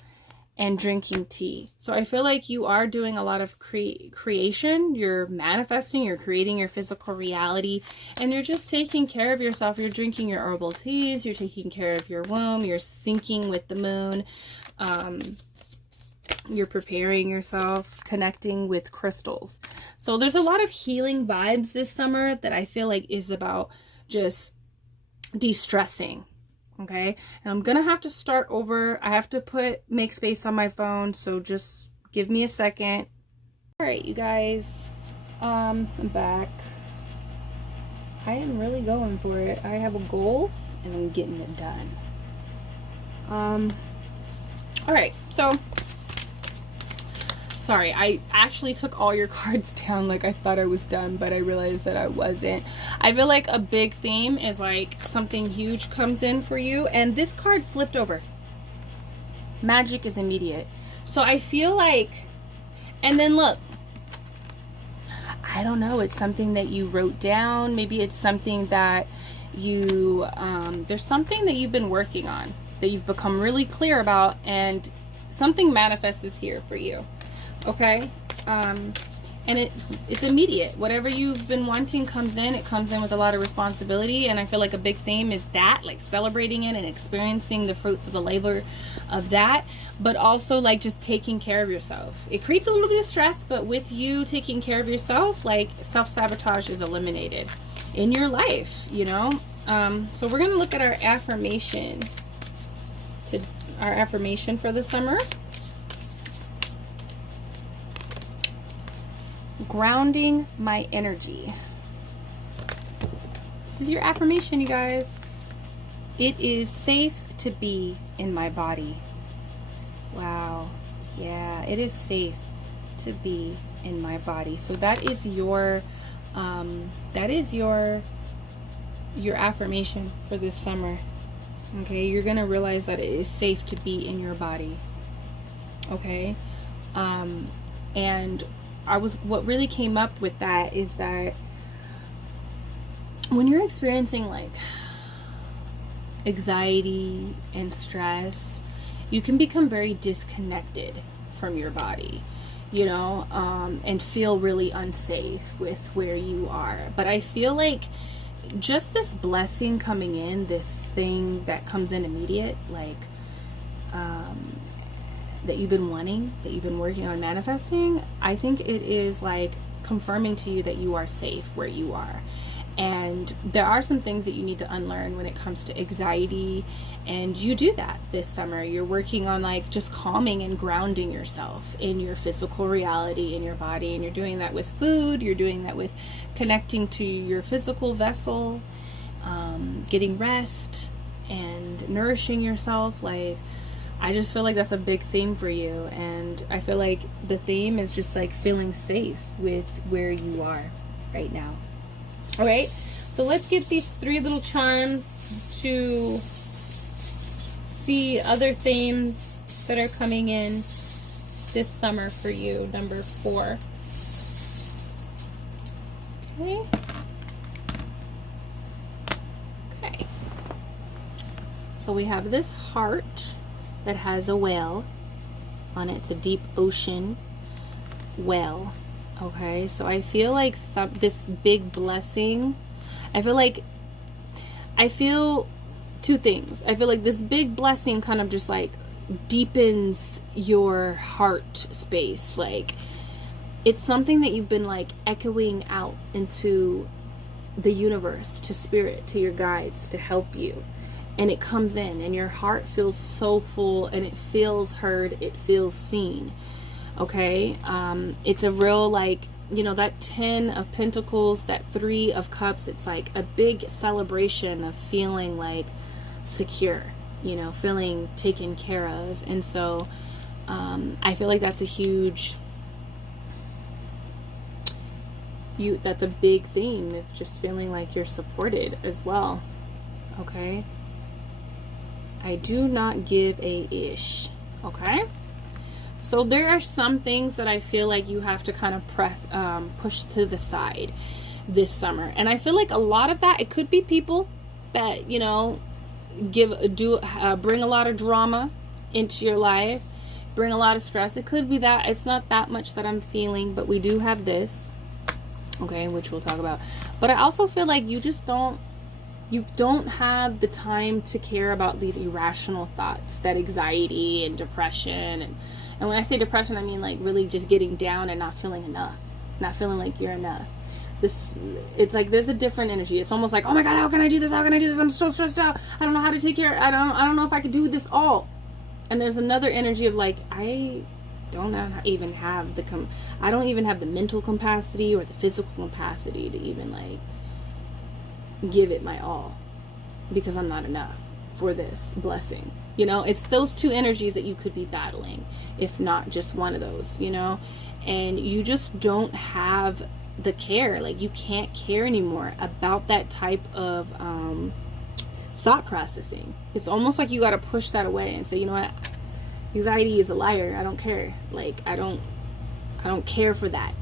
And drinking tea. So I feel like you are doing a lot of creation. You're manifesting, you're creating your physical reality, and you're just taking care of yourself. You're drinking your herbal teas, you're taking care of your womb, you're syncing with the moon, you're preparing yourself, connecting with crystals. So there's a lot of healing vibes this summer that I feel like is about just de-stressing. Okay, and I'm gonna have to start over. I have to make space on my phone, so just give me a second. All right, you guys, I'm back. I am really going for it. I have a goal and I'm getting it done. All right, so sorry, I actually took all your cards down. Like, I thought I was done, but I realized that I wasn't. I feel like a big theme is like something huge comes in for you, and this card flipped over. Magic is immediate. So I feel like, and then look, I don't know, it's something that you wrote down. Maybe it's something that you, there's something that you've been working on that you've become really clear about, and something manifests here for you. Okay, and it's immediate. Whatever you've been wanting comes in. It comes in with a lot of responsibility, and I feel like a big theme is that, like, celebrating it and experiencing the fruits of the labor of that, but also like just taking care of yourself. It creates a little bit of stress, but with you taking care of yourself, like, self-sabotage is eliminated in your life, you know. So we're gonna look at our affirmation for the summer. Grounding my energy. This is your affirmation, you guys. It is safe to be in my body. Wow. Yeah, it is safe to be in my body. So that is your affirmation for this summer. Okay, you're gonna realize that it is safe to be in your body. Okay, and what really came up with that is that when you're experiencing like anxiety and stress, you can become very disconnected from your body, you know, and feel really unsafe with where you are. But I feel like just this blessing coming in, this thing that comes in immediate, like that you've been wanting, that you've been working on manifesting, I think it is like confirming to you that you are safe where you are. And there are some things that you need to unlearn when it comes to anxiety, and you do that this summer. You're working on like just calming and grounding yourself in your physical reality in your body, and you're doing that with food, you're doing that with connecting to your physical vessel, getting rest and nourishing yourself. Like, I just feel like that's a big theme for you, and I feel like the theme is just like feeling safe with where you are right now. All right, so let's get these 3 little charms to see other themes that are coming in this summer for you. Number 4. Okay. Okay. So we have this heart that has a whale on it. It's a deep ocean whale. Okay, so I feel like this big blessing, I feel 2 things. I feel like this big blessing kind of just like deepens your heart space. Like, it's something that you've been like echoing out into the universe, to spirit, to your guides, to help you. And it comes in and your heart feels so full, and it feels heard, it feels seen. Okay, it's a real, like, you know, that 10 of Pentacles, that 3 of Cups, it's like a big celebration of feeling like secure, you know, feeling taken care of. And so I feel like that's a huge, that's a big theme of just feeling like you're supported as well. Okay, I do not give a ish. Okay, so there are some things that I feel like you have to kind of push to the side this summer. And I feel like a lot of that, it could be people that, you know, bring a lot of drama into your life, bring a lot of stress. It could be that. It's not that much that I'm feeling, but we do have this, okay, which we'll talk about. But I also feel like you don't have the time to care about these irrational thoughts, that anxiety and depression. And when I say depression, I mean like really just getting down and not feeling enough, not feeling like you're enough. It's like there's a different energy. It's almost like, oh my God, how can I do this? How can I do this? I'm so stressed out. I don't know how to take care. I don't know if I could do this all. And there's another energy of like, I don't even have the mental capacity or the physical capacity to even like give it my all, because I'm not enough for this blessing. You know, it's those 2 energies that you could be battling, if not just one of those, you know, and you just don't have the care. Like, you can't care anymore about that type of thought processing. It's almost like you got to push that away and say, you know what, anxiety is a liar. I don't care. Like, I don't care for that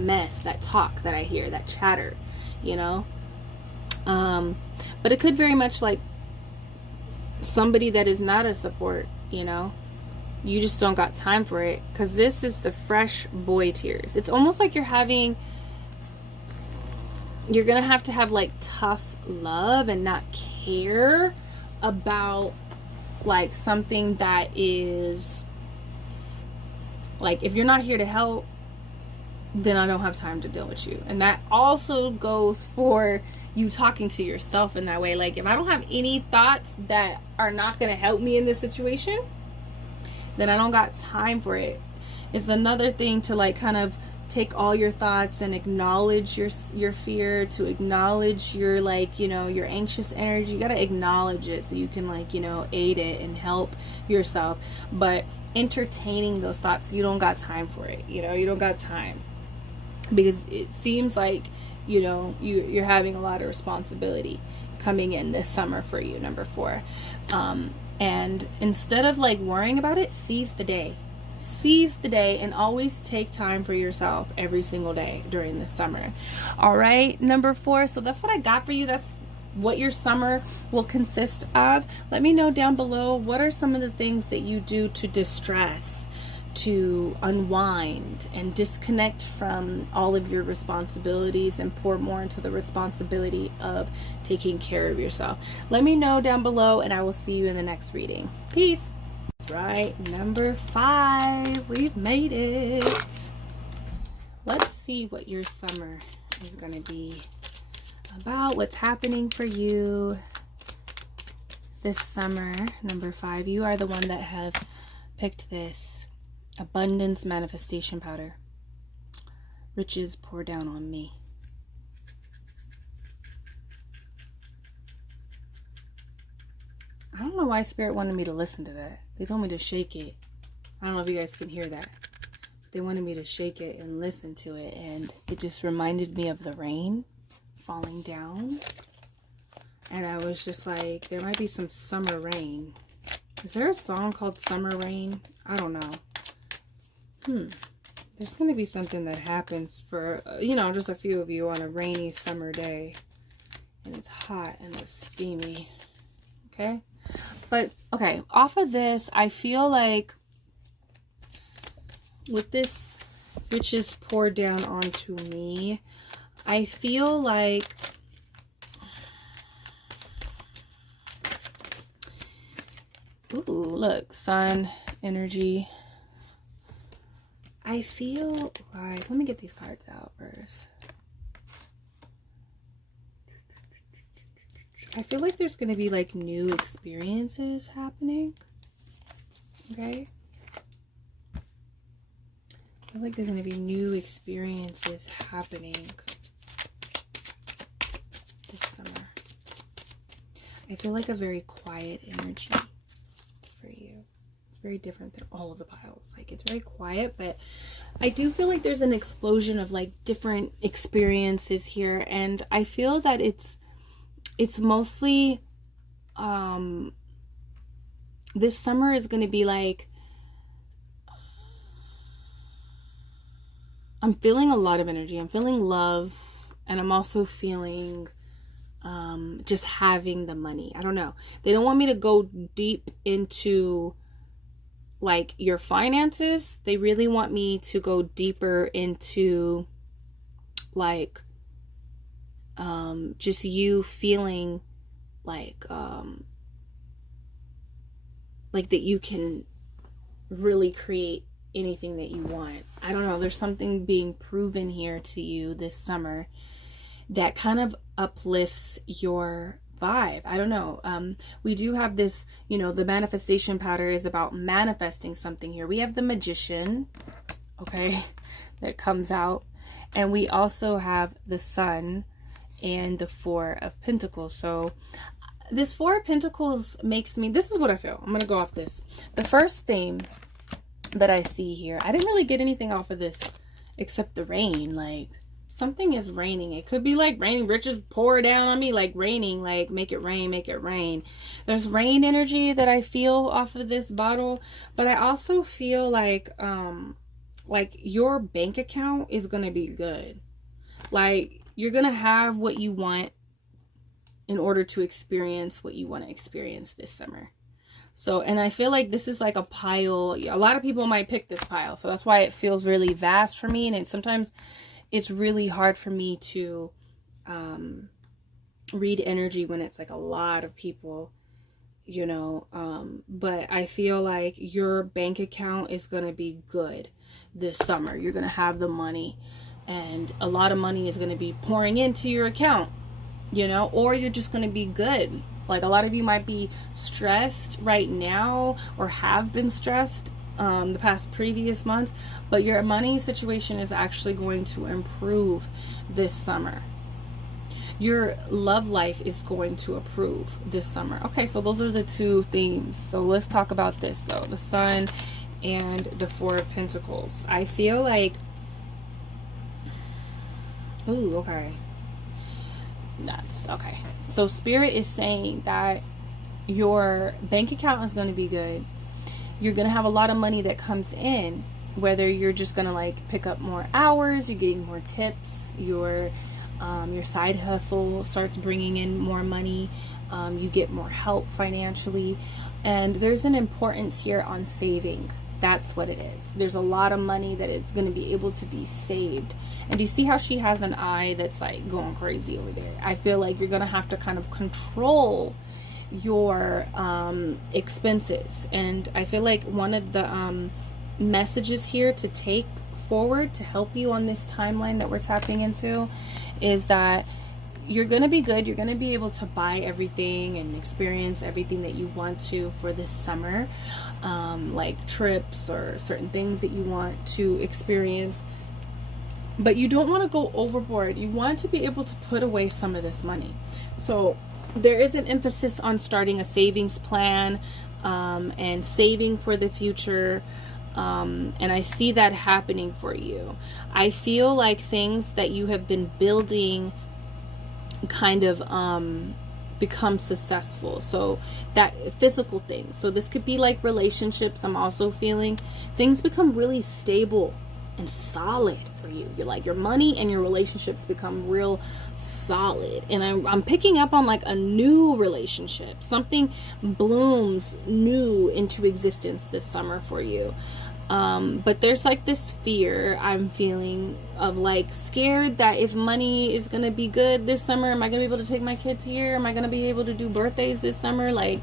mess, that talk that I hear, that chatter, you know. But it could very much like somebody that is not a support, you know, you just don't got time for it, because this is the fresh boy tears. It's almost like you're gonna have to have like tough love and not care about like something that is like, if you're not here to help, then I don't have time to deal with you. And that also goes for you talking to yourself in that way. Like, if I don't have any thoughts that are not going to help me in this situation, then I don't got time for it. It's another thing to like kind of take all your thoughts and acknowledge your fear, to acknowledge your like, you know, your anxious energy. You got to acknowledge it so you can like, you know, aid it and help yourself. But entertaining those thoughts, you don't got time for it. You know, you don't got time, because it seems like, you know, you're having a lot of responsibility coming in this summer for you, number 4. And instead of like worrying about it, seize the day and always take time for yourself every single day during this summer. All right, number 4. So that's what I got for you. That's what your summer will consist of. Let me know down below, what are some of the things that you do to distress, to unwind and disconnect from all of your responsibilities and pour more into the responsibility of taking care of yourself. Let me know down below, and I will see you in the next reading. Peace. Right, number 5, we've made it. Let's see what your summer is going to be about what's happening for you this summer. Number 5, you are the one that have picked this abundance manifestation powder. Riches pour down on me. I don't know why Spirit wanted me to listen to that. They told me to shake it. I don't know if you guys can hear that. They wanted me to shake it and listen to it, and it just reminded me of the rain falling down. And I was just like, there might be some summer rain. Is there a song called Summer Rain? I don't know. There's going to be something that happens for, you know, just a few of you on a rainy summer day. And it's hot and it's steamy. Okay? But, okay, off of this, I feel like with this riches poured down onto me, I feel like ooh, look, sun energy. I feel like, let me get these cards out first. I feel like there's going to be like new experiences happening. Okay? I feel like there's going to be new experiences happening this summer. I feel like a very quiet energy for you. It's very different than all of the piles. Like, it's very quiet, but I do feel like there's an explosion of like different experiences here, and I feel that it's mostly this summer is going to be like, I'm feeling a lot of energy. I'm feeling love, and I'm also feeling just having the money. I don't know. They don't want me to go deep into like your finances. They really want me to go deeper into like just you feeling like that you can really create anything that you want. I don't know, there's something being proven here to you this summer that kind of uplifts your vibe. I don't know. We do have this, you know, the manifestation powder is about manifesting something here. We have the Magician, okay, that comes out, and we also have the Sun and the Four of Pentacles. So this Four of Pentacles makes me, this is what I feel. I'm going to go off this. The first thing that I see here, I didn't really get anything off of this except the rain. Like, something is raining. It could be like raining, riches pour down on me, like raining, like make it rain, make it rain. There's rain energy that I feel off of this bottle, but I also feel like your bank account is going to be good. Like, you're going to have what you want in order to experience what you want to experience this summer. So, and I feel like this is like a pile. A lot of people might pick this pile. So that's why it feels really vast for me. And sometimes it's really hard for me to read energy when it's like a lot of people, you know. But I feel like your bank account is going to be good this summer. You're going to have the money, and a lot of money is going to be pouring into your account, you know, or you're just going to be good. Like, a lot of you might be stressed right now or have been stressed the past previous months, but your money situation is actually going to improve this summer. Your love life is going to improve this summer. Okay, so those are the two themes. So let's talk about this though, the Sun and the Four of Pentacles. I feel like, ooh, okay. Nuts. Okay, so Spirit is saying that your bank account is going to be good. You're going to have a lot of money that comes in, whether you're just going to like pick up more hours, you're getting more tips, your side hustle starts bringing in more money, you get more help financially, and there's an importance here on saving. That's what it is. There's a lot of money that is going to be able to be saved. And do you see how she has an eye that's like going crazy over there? I feel like you're going to have to kind of control your expenses. And I feel like one of the messages here to take forward to help you on this timeline that we're tapping into is that you're going to be good. You're going to be able to buy everything and experience everything that you want to for this summer, like trips or certain things that you want to experience. But you don't want to go overboard. You want to be able to put away some of this money. So there is an emphasis on starting a savings plan and saving for the future. And I see that happening for you. I feel like things that you have been building kind of become successful. So that physical things. So this could be like relationships. I'm also feeling things become really stable and solid for you. You're like, your money and your relationships become real solid. And I'm picking up on like a new relationship. Something blooms new into existence this summer for you. But there's like this fear I'm feeling of like scared that if money is going to be good this summer, am I going to be able to take my kids here? Am I going to be able to do birthdays this summer? Like,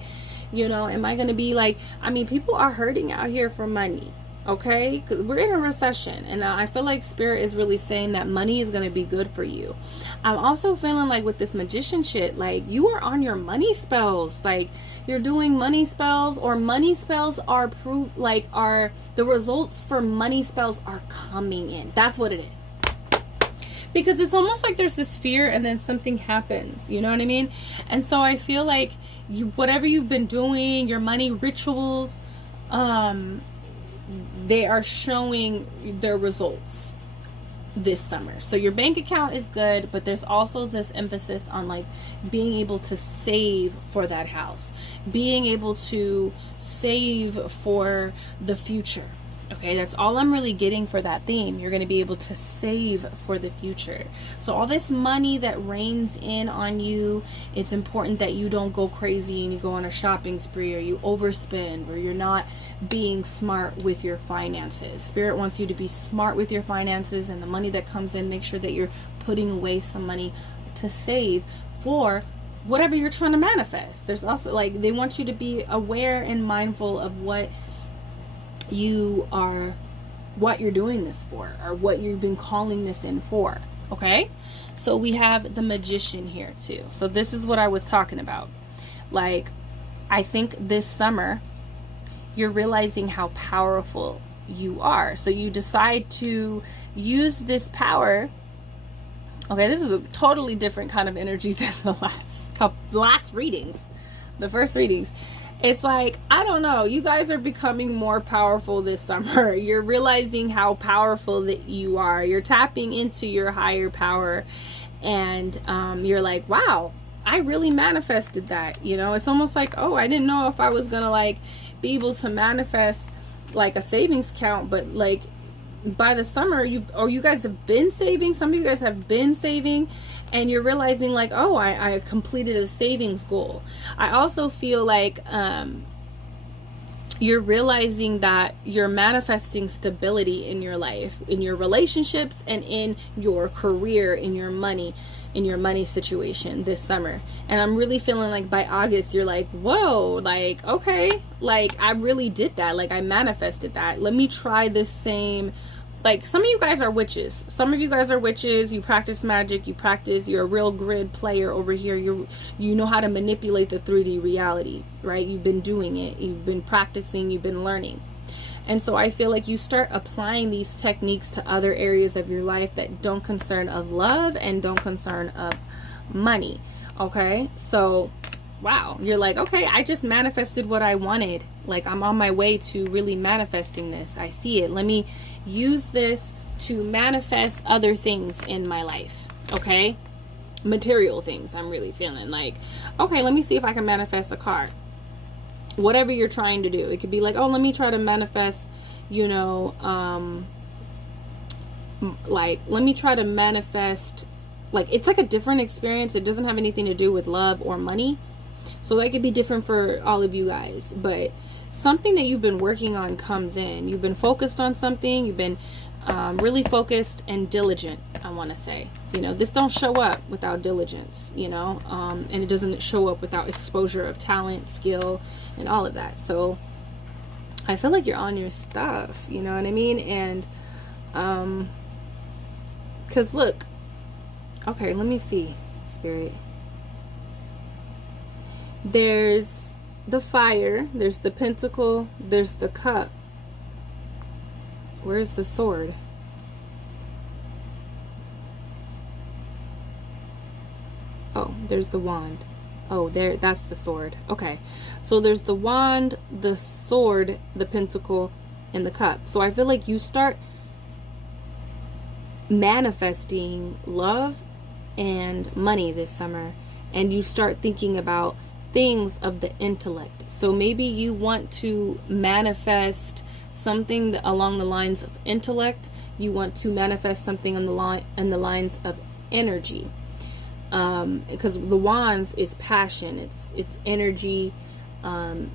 you know, am I going to be like, I mean, people are hurting out here for money. Okay, because we're in a recession, and I feel like Spirit is really saying that money is going to be good for you. I'm also feeling like with this magician shit, like you are on your money spells, like you're doing money spells, or money spells are are the results for money spells are coming in. That's what it is. Because it's almost like there's this fear and then something happens, you know what I mean? And so I feel like whatever you've been doing, your money rituals, they are showing their results this summer. So your bank account is good, but there's also this emphasis on like being able to save for that house, being able to save for the future. Okay, that's all I'm really getting for that theme. You're going to be able to save for the future. So all this money that rains in on you, it's important that you don't go crazy and you go on a shopping spree, or you overspend, or you're not being smart with your finances. Spirit wants you to be smart with your finances, and the money that comes in, make sure that you're putting away some money to save for whatever you're trying to manifest. There's also like, they want you to be aware and mindful of what you're doing this for, or what you've been calling this in for. Okay, so we have the Magician here too. So this is what I was talking about. Like, I think this summer you're realizing how powerful you are, so you decide to use this power. Okay, this is a totally different kind of energy than the last readings, the first readings. It's like, I don't know, you guys are becoming more powerful this summer. You're realizing how powerful that you are. You're tapping into your higher power, and you're like, wow, I really manifested that. You know, it's almost like, oh, I didn't know if I was gonna like be able to manifest like a savings account, but like by the summer you guys have been saving. Some of you guys have been saving, and you're realizing like, oh, I completed a savings goal. I also feel like you're realizing that you're manifesting stability in your life, in your relationships, and in your career, in your money situation this summer. And I'm really feeling like by August you're like, whoa, like, okay, like I really did that. Like I manifested that. Let me try this same. Like, some of you guys are witches. Some of you guys are witches. You practice magic. You're a real grid player over here. You know how to manipulate the 3D reality, right? You've been doing it. You've been practicing. You've been learning. And so I feel like you start applying these techniques to other areas of your life that don't concern of love and don't concern of money. Okay? So, wow. You're like, okay, I just manifested what I wanted. Like, I'm on my way to really manifesting this. I see it. Let me use this to manifest other things in my life. Okay, material things. I'm really feeling like, okay, let me see if I can manifest a car. Whatever you're trying to do, it could be like, oh, let me try to manifest, you know, like, let me try to manifest, like, it's like a different experience. It doesn't have anything to do with love or money, so that could be different for all of you guys. But something that you've been working on comes in. You've been focused on something. You've been really focused and diligent, I want to say. You know, this don't show up without diligence, you know, and it doesn't show up without exposure of talent, skill, and all of that. So I feel like you're on your stuff, you know what I mean? And because look, okay, let me see. Spirit. There's the fire, there's the pentacle, there's the cup. Where's the sword? Oh, there's the wand. Oh, there, that's the sword. Okay. So there's the wand, the sword, the pentacle, and the cup. So I feel like you start manifesting love and money this summer, and you start thinking about things of the intellect. So maybe you want to manifest something along the lines of intellect. You want to manifest something on the lines of energy, because the wands is passion, it's energy.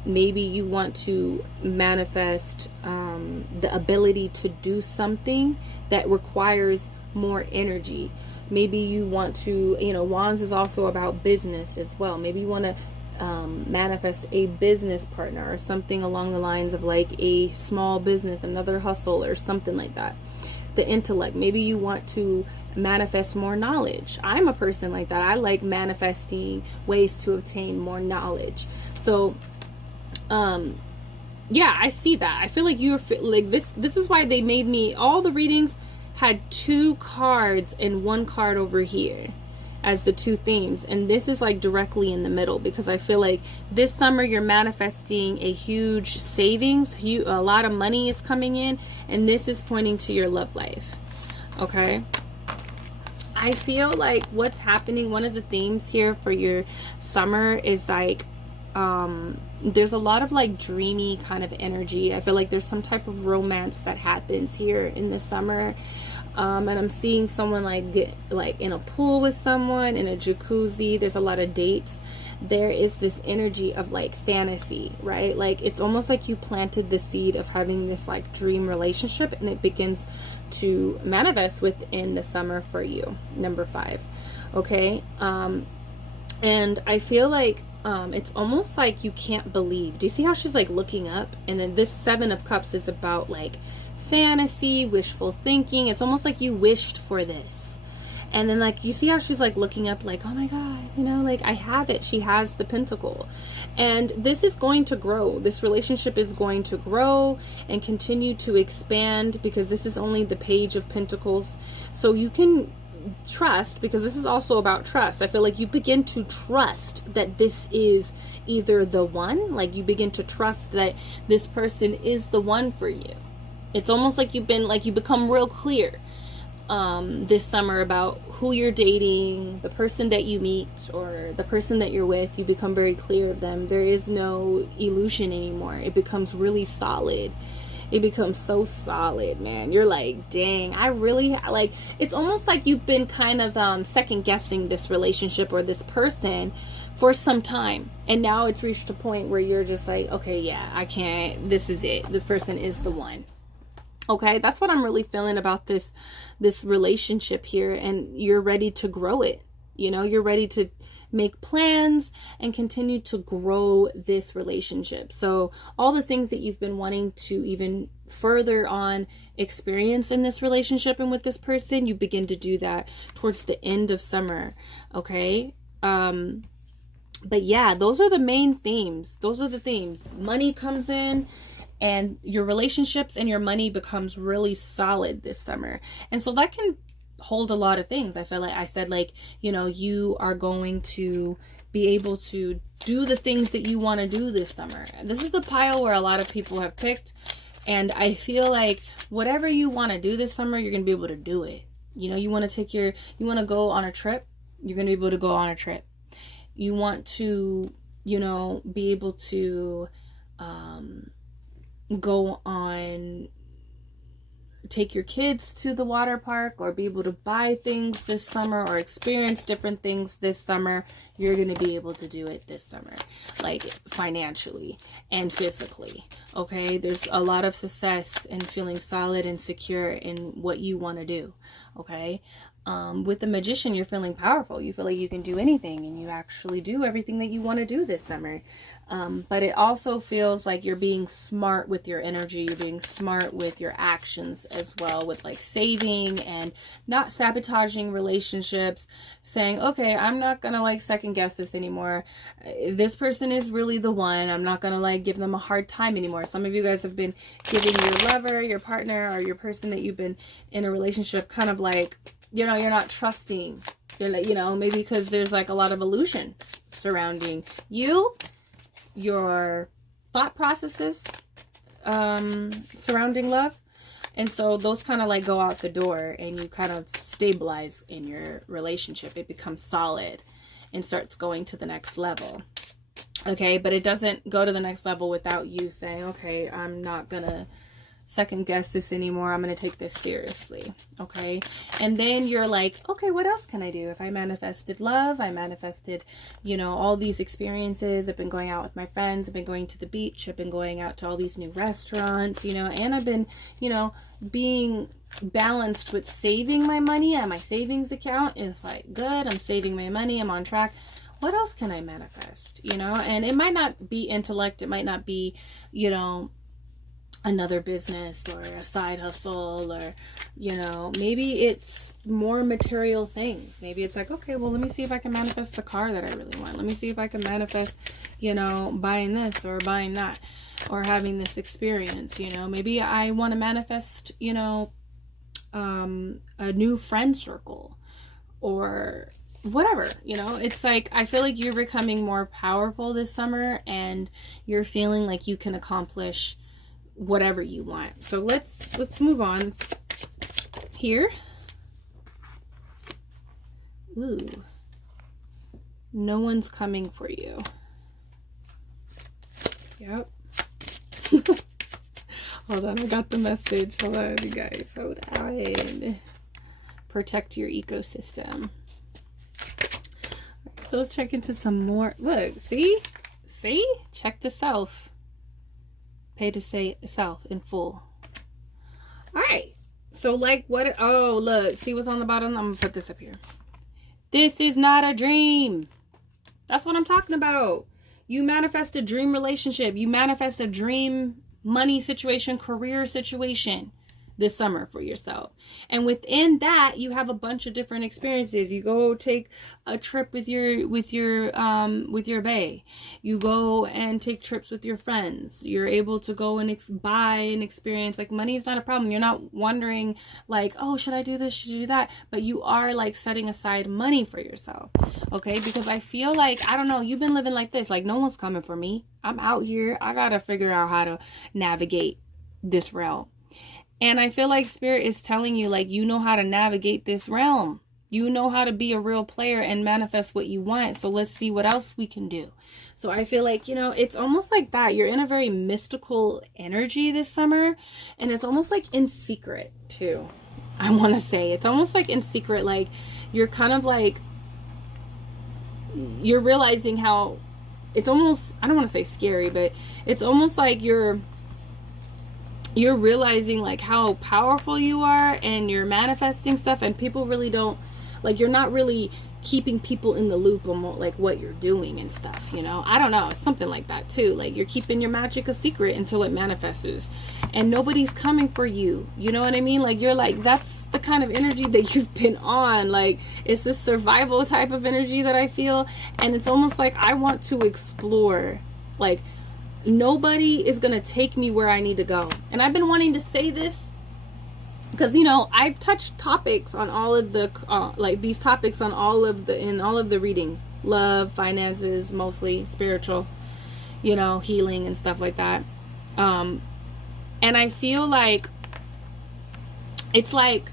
Maybe you want to manifest the ability to do something that requires more energy. Maybe you want to, wands is also about business as well. Maybe you want to manifest a business partner or something along the lines of like a small business, another hustle or something like that. The intellect, maybe you want to manifest more knowledge. I'm a person like that. I like manifesting ways to obtain more knowledge. So yeah, I see that. I feel like you're like this is why they made me, all the readings had 2 cards and 1 card over here as the 2 themes, and this is like directly in the middle, because I feel like this summer you're manifesting a huge savings, a lot of money is coming in, and this is pointing to your love life. Okay, I feel like what's happening, one of the themes here for your summer is like there's a lot of like dreamy kind of energy. I feel like there's some type of romance that happens here in the summer. And I'm seeing someone like get like in a pool with someone, in a jacuzzi. There's a lot of dates. There is this energy of like fantasy, right? Like it's almost like you planted the seed of having this like dream relationship, and it begins to manifest within the summer for you. Number 5. Okay. And I feel like it's almost like you can't believe. Do you see how she's like looking up? And then this 7 of Cups is about like fantasy, wishful thinking. It's almost like you wished for this. And then like you see how she's like looking up like, oh my god, like I have it. She has the pentacle. And this is going to grow. This relationship is going to grow and continue to expand, because this is only the Page of Pentacles. So you can trust, because this is also about trust. I feel like you begin to trust that this is either the one, like you begin to trust that this person is the one for you. It's almost like you become real clear this summer about who you're dating, the person that you meet, or the person that you're with. You become very clear of them. There is no illusion anymore. It becomes really solid. It becomes so solid, man. You're like, dang, I really like, it's almost like you've been kind of second guessing this relationship or this person for some time, and now it's reached a point where you're just like, okay, yeah, I can't, this is it, this person is the one. Okay, that's what I'm really feeling about this relationship here, and you're ready to grow it. You're ready to make plans and continue to grow this relationship. So all the things that you've been wanting to even further on experience in this relationship and with this person, you begin to do that towards the end of summer. Okay. But yeah, those are the main themes. Those are the themes. Money comes in, and your relationships and your money becomes really solid this summer. And so that can hold a lot of things. I feel like I said, like, you are going to be able to do the things that you want to do this summer. This is the pile where a lot of people have picked, and I feel like whatever you want to do this summer, you're going to be able to do it. You want to go on a trip, you're going to be able to go on a trip. You want to, be able to go on, take your kids to the water park, or be able to buy things this summer, or experience different things this summer. You're going to be able to do it this summer, like financially and physically. Okay, there's a lot of success and feeling solid and secure in what you want to do. Okay, With the Magician, you're feeling powerful. You feel like you can do anything, and you actually do everything that you want to do this summer. But it also feels like you're being smart with your energy. You're being smart with your actions as well, with like saving and not sabotaging relationships, saying, okay, I'm not going to like second guess this anymore. This person is really the one. I'm not going to like give them a hard time anymore. Some of you guys have been giving your lover, your partner, or your person that you've been in a relationship kind of like, you know, you're not trusting. You're like, you know, maybe because there's like a lot of illusion surrounding you, your thought processes surrounding love. And so those kind of like go out the door, and you kind of stabilize in your relationship. It becomes solid and starts going to the next level. Okay, but it doesn't go to the next level without you saying, okay, I'm not gonna second guess this anymore. I'm going to take this seriously. Okay. And then you're like, okay, what else can I do? If I manifested love, I manifested, you know, all these experiences. I've been going out with my friends. I've been going to the beach. I've been going out to all these new restaurants, you know, and I've been, you know, being balanced with saving my money, and my savings account is like good. I'm saving my money. I'm on track. What else can I manifest? You know, and it might not be intellect. It might not be, you know, another business or a side hustle, or, you know, maybe it's more material things. Maybe it's like, okay, well, let me see if I can manifest the car that I really want. Let me see if I can manifest, you know, buying this or buying that, or having this experience. You know, maybe I want to manifest, you know, a new friend circle, or whatever. You know, it's like, I feel like you're becoming more powerful this summer, and you're feeling like you can accomplish whatever you want. So let's move on here. Ooh, no one's coming for you. Yep. Hold on, I got the message. Hold on, you guys. Hold on. Protect your ecosystem. So let's check into some more. Look, see? Check the self. Pay to say self in full. All right. So like what? Oh, look. See what's on the bottom? I'm going to put this up here. This is not a dream. That's what I'm talking about. You manifest a dream relationship. You manifest a dream money situation, career situation this summer for yourself. And within that, you have a bunch of different experiences. You go take a trip with your bae. You go and take trips with your friends. You're able to go and buy an experience. Like, money is not a problem. You're not wondering like, oh, should I do this? Should I do that? But you are like setting aside money for yourself. Okay. Because I feel like, I don't know, you've been living like this. Like, no one's coming for me. I'm out here. I got to figure out how to navigate this realm. And I feel like Spirit is telling you, like, you know how to navigate this realm. You know how to be a real player and manifest what you want. So let's see what else we can do. So I feel like, you know, it's almost like that. You're in a very mystical energy this summer. And it's almost like in secret, too. I want to say. It's almost like in secret. Like, you're kind of like, you're realizing how, it's almost, I don't want to say scary, but it's almost like you're realizing like how powerful you are, and you're manifesting stuff, and people really don't, like, you're not really keeping people in the loop on like what you're doing and stuff, you know. I don't know, something like that too. Like, you're keeping your magic a secret until it manifests, and nobody's coming for you, you know what I mean? Like, you're like, that's the kind of energy that you've been on. Like, it's this survival type of energy that I feel, and it's almost like I want to explore. Like, nobody is gonna take me where I need to go. And I've been wanting to say this because, you know, I've touched topics on all of the like these topics on all of the readings: love, finances, mostly spiritual, you know, healing and stuff like that. And I feel like it's like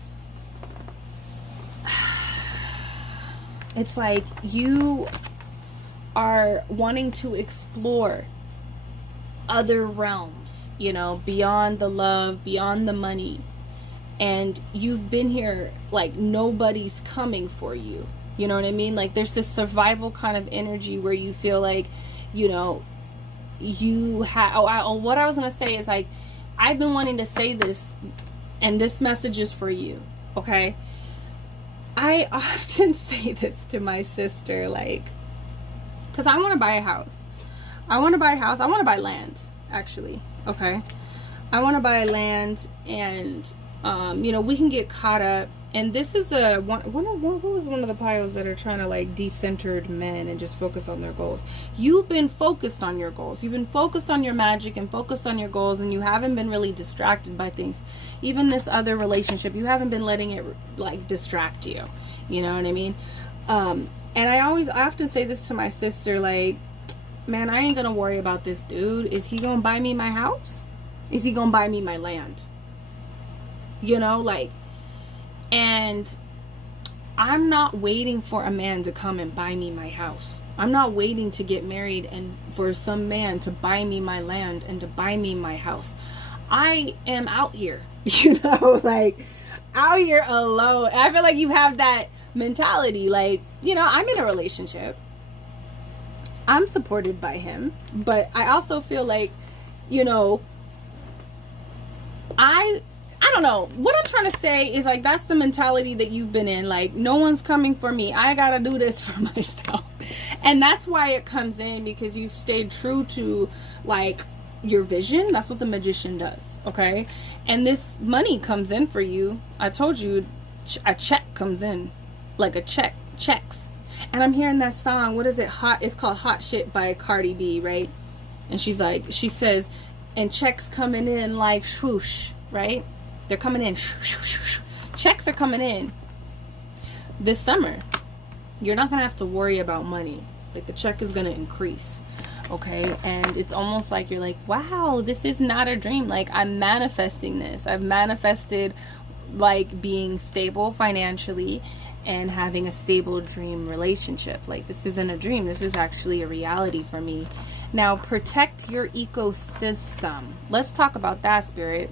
you are wanting to explore other realms, you know, beyond the love, beyond the money. And you've been here, like, nobody's coming for you. You know what I mean? Like, there's this survival kind of energy where you feel like, you know, you have, what I was going to say is, like, I've been wanting to say this, and this message is for you. Okay. I often say this to my sister, like, because I want to buy a house. I want to buy a house. I want to buy land, actually. Okay. I want to buy land, and, you know, we can get caught up. And this is what was one of the piles that are trying to like decentered men and just focus on their goals. You've been focused on your goals. You've been focused on your magic and focused on your goals, and you haven't been really distracted by things. Even this other relationship, you haven't been letting it like distract you. You know what I mean? And I often say this to my sister, like, man, I ain't gonna worry about this dude. Is he gonna buy me my house? Is he gonna buy me my land? You know, like. And I'm not waiting for a man to come and buy me my house. I'm not waiting to get married and for some man to buy me my land and to buy me my house. I am out here, you know, like out here alone. I feel like you have that mentality. Like, you know, I'm in a relationship. I'm supported by him. But I also feel like, you know, I don't know. What I'm trying to say is, like, that's the mentality that you've been in. Like, no one's coming for me. I gotta do this for myself. And that's why it comes in, because you've stayed true to, like, your vision. That's what the magician does, okay? And this money comes in for you. I told you, a check comes in. Like a checks. And I'm hearing that song. What is it? It's called Hot Shit by Cardi B, right? And she says, and checks coming in like swoosh, right? They're coming in. Checks are coming in this summer. You're not going to have to worry about money. Like, the check is going to increase. Okay? And it's almost like you're like, wow, this is not a dream. Like, I'm manifesting this. I've manifested, like, being stable financially and having a stable dream relationship. Like, this isn't a dream. This is actually a reality for me. Now, protect your ecosystem. Let's talk about that, Spirit.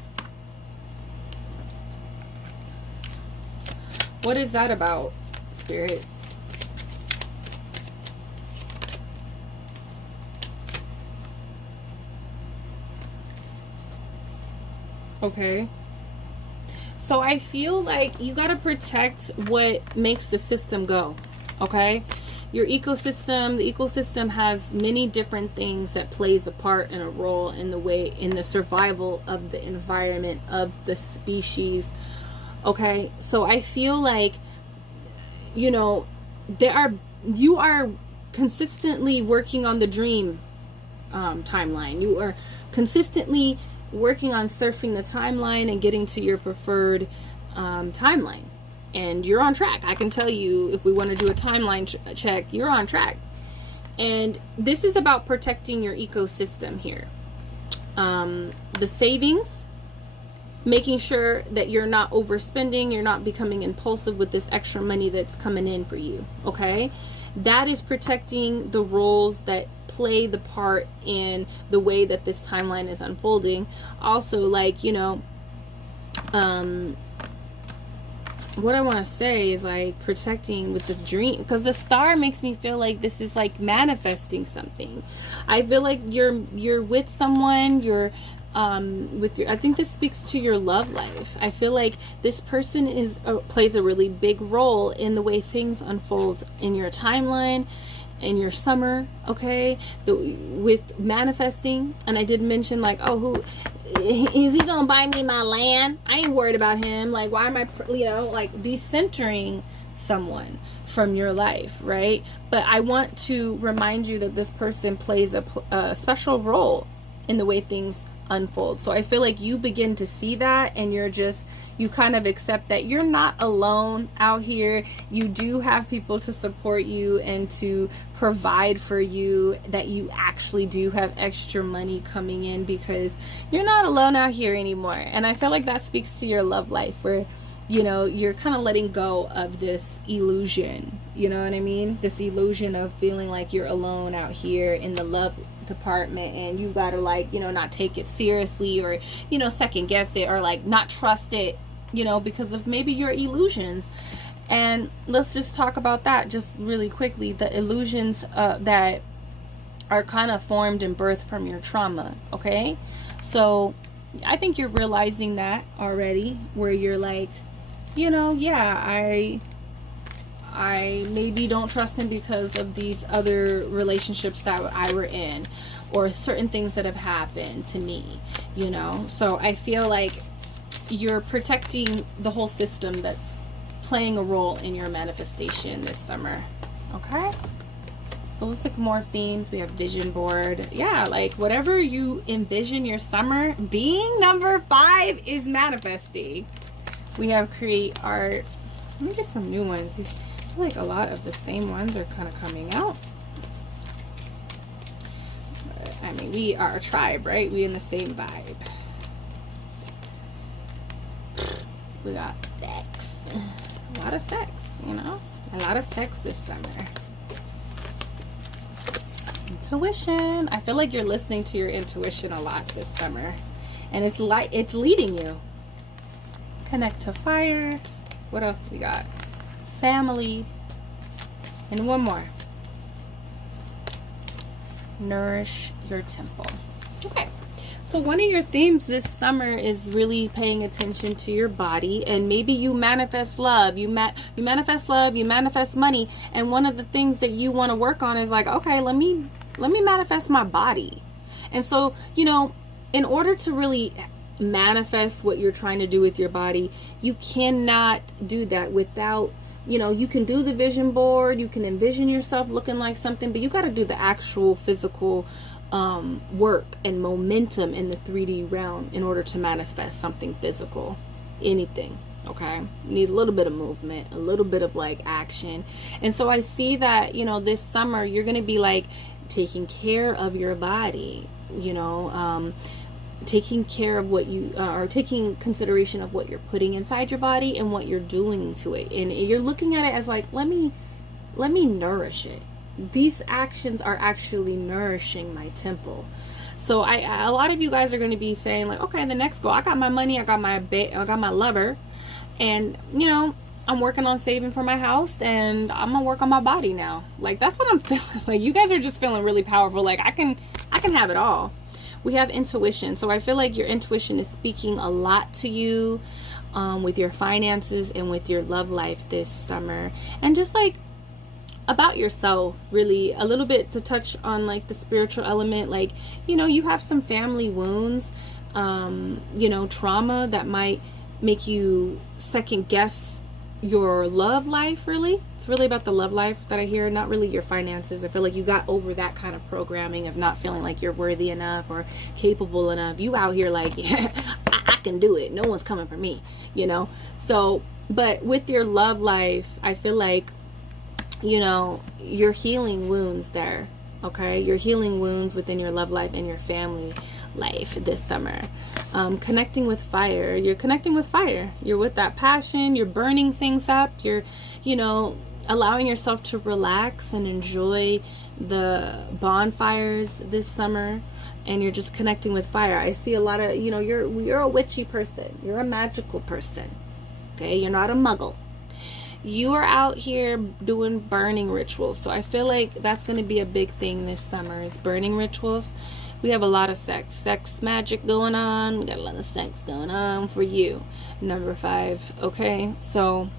What is that about, Spirit? Okay. So I feel like you got to protect what makes the system go. Okay? Your ecosystem, the ecosystem has many different things that plays a part and a role in the survival of the environment, of the species. Okay, so I feel like, you know, you are consistently working on the dream timeline. You are consistently working on surfing the timeline and getting to your preferred timeline. And you're on track. I can tell you, if we want to do a timeline check, you're on track. And this is about protecting your ecosystem here. The savings, making sure that you're not overspending, you're not becoming impulsive with this extra money that's coming in for you, okay? That is protecting the roles that play the part in the way that this timeline is unfolding. Also, like, you know, what I want to say is, like, protecting with this dream, because the star makes me feel like this is like manifesting something. I feel like you're with someone, you're I think this speaks to your love life. I feel like this person plays a really big role in the way things unfold in your timeline, in your summer, okay? With manifesting. And I did mention, like, oh, who is he gonna buy me my land? I ain't worried about him. Like, why am I, you know, like, decentering someone from your life, right? But I want to remind you that this person plays a special role in the way things unfold. So I feel like you begin to see that, and you kind of accept that you're not alone out here. You do have people to support you and to provide for you, that you actually do have extra money coming in, because you're not alone out here anymore. And I feel like that speaks to your love life, where, you know, you're kind of letting go of this illusion, you know what I mean? This illusion of feeling like you're alone out here in the love department, and you gotta, like, you know, not take it seriously, or, you know, second guess it, or like not trust it, you know, because of maybe your illusions. And let's just talk about that just really quickly. The illusions that are kind of formed and birthed from your trauma, okay? So I think you're realizing that already, where you're like, you know, yeah, I maybe don't trust him because of these other relationships that I were in, or certain things that have happened to me, you know. So I feel like you're protecting the whole system that's playing a role in your manifestation this summer. Okay, so let's look at more themes. We have vision board. Yeah, like whatever you envision your summer being, number 5 is manifesting. We have create art. Let me get some new ones. These, I feel like a lot of the same ones are kind of coming out. But, I mean, we are a tribe, right? We in the same vibe. We got sex. A lot of sex, you know? A lot of sex this summer. Intuition. I feel like you're listening to your intuition a lot this summer. And it's like it's leading you. Connect to fire. What else we got? Family. And one more. Nourish your temple. Okay. So one of your themes this summer is really paying attention to your body, and maybe you manifest love, you manifest love, you manifest money, and one of the things that you want to work on is like, okay, let me manifest my body. And so, you know, in order to really manifest what you're trying to do with your body, you cannot do that without, you know, you can do the vision board, you can envision yourself looking like something, but you got to do the actual physical work and momentum in the 3D realm in order to manifest something physical, anything. Okay, you need a little bit of movement, a little bit of like action. And so I see that, you know, this summer you're going to be like taking care of your body, you know, taking care of what you are, taking consideration of what you're putting inside your body and what you're doing to it. And you're looking at it as like, let me nourish it. These actions are actually nourishing my temple. So a lot of you guys are going to be saying like, okay, the next goal, I got my money, I got my lover, and you know, I'm working on saving for my house, and I'm gonna work on my body now. Like that's what I'm feeling. Like you guys are just feeling really powerful. Like I can have it all. We have intuition. So I feel like your intuition is speaking a lot to you with your finances and with your love life this summer, and just like about yourself, really a little bit to touch on like the spiritual element. Like, you know, you have some family wounds, you know, trauma that might make you second guess your love life. Really, it's really about the love life that I hear, not really your finances. I feel like you got over that kind of programming of not feeling like you're worthy enough or capable enough. You out here like, yeah, I can do it, no one's coming for me, you know. So but with your love life, I feel like, you know, you're healing wounds there. Okay, you're healing wounds within your love life and your family life this summer. Connecting with fire. You're connecting with fire. You're with that passion. You're burning things up. You're, you know, allowing yourself to relax and enjoy the bonfires this summer. And you're just connecting with fire. I see a lot of, you know, you're a witchy person. You're a magical person. Okay, you're not a muggle. You are out here doing burning rituals. So I feel like that's going to be a big thing this summer, is burning rituals. We have a lot of sex magic going on. We got a lot of sex going on for you. Number 5. Okay, so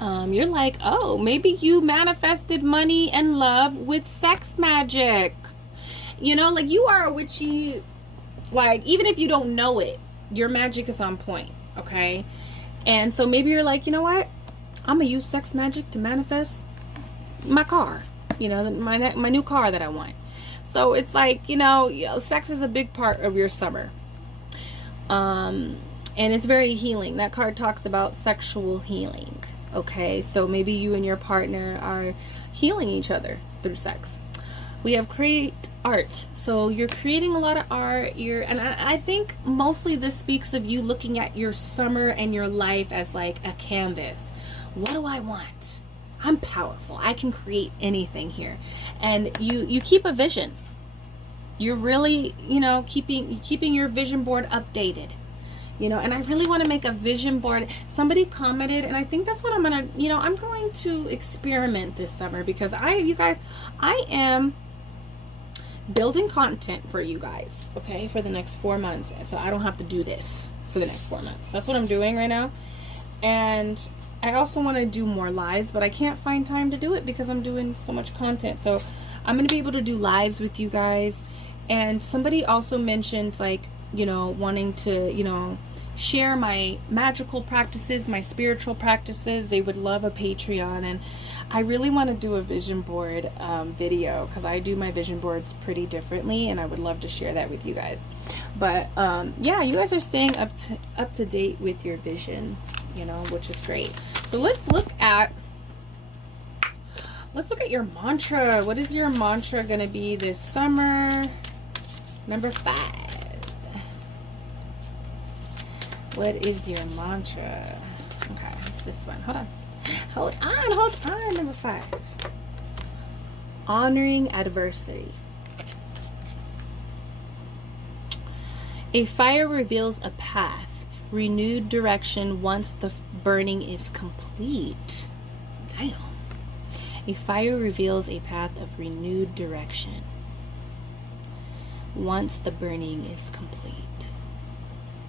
you're like, oh, maybe you manifested money and love with sex magic. You know, like you are a witchy, like even if you don't know it, your magic is on point. Okay, and so maybe you're like, you know what? I'm gonna use sex magic to manifest my car, you know, my new car that I want. So it's like, you know, sex is a big part of your summer, and it's very healing. That card talks about sexual healing. Okay, so maybe you and your partner are healing each other through sex. We have create art. So you're creating a lot of art. And I think mostly this speaks of you looking at your summer and your life as like a canvas. What do I want? I'm powerful. I can create anything here. And you keep a vision. You're really, you know, keeping your vision board updated. You know, and I really want to make a vision board. Somebody commented, and I think that's what I'm going to, you know, I'm going to experiment this summer, because I am building content for you guys, okay, for the next 4 months. So I don't have to do this for the next 4 months. That's what I'm doing right now. And I also want to do more lives, but I can't find time to do it because I'm doing so much content. So I'm going to be able to do lives with you guys. And somebody also mentioned, like, you know, wanting to, you know, share my magical practices, my spiritual practices. They would love a Patreon. And I really want to do a vision board video, because I do my vision boards pretty differently, and I would love to share that with you guys. But yeah, you guys are staying up to date with your vision, you know, which is great. So let's look at your mantra. What is your mantra going to be this summer? Number 5. What is your mantra? Okay, it's this one. Hold on. Number 5. Honoring adversity. A fire reveals a path, renewed direction once the burning is complete. Damn. A fire reveals a path of renewed direction once the burning is complete.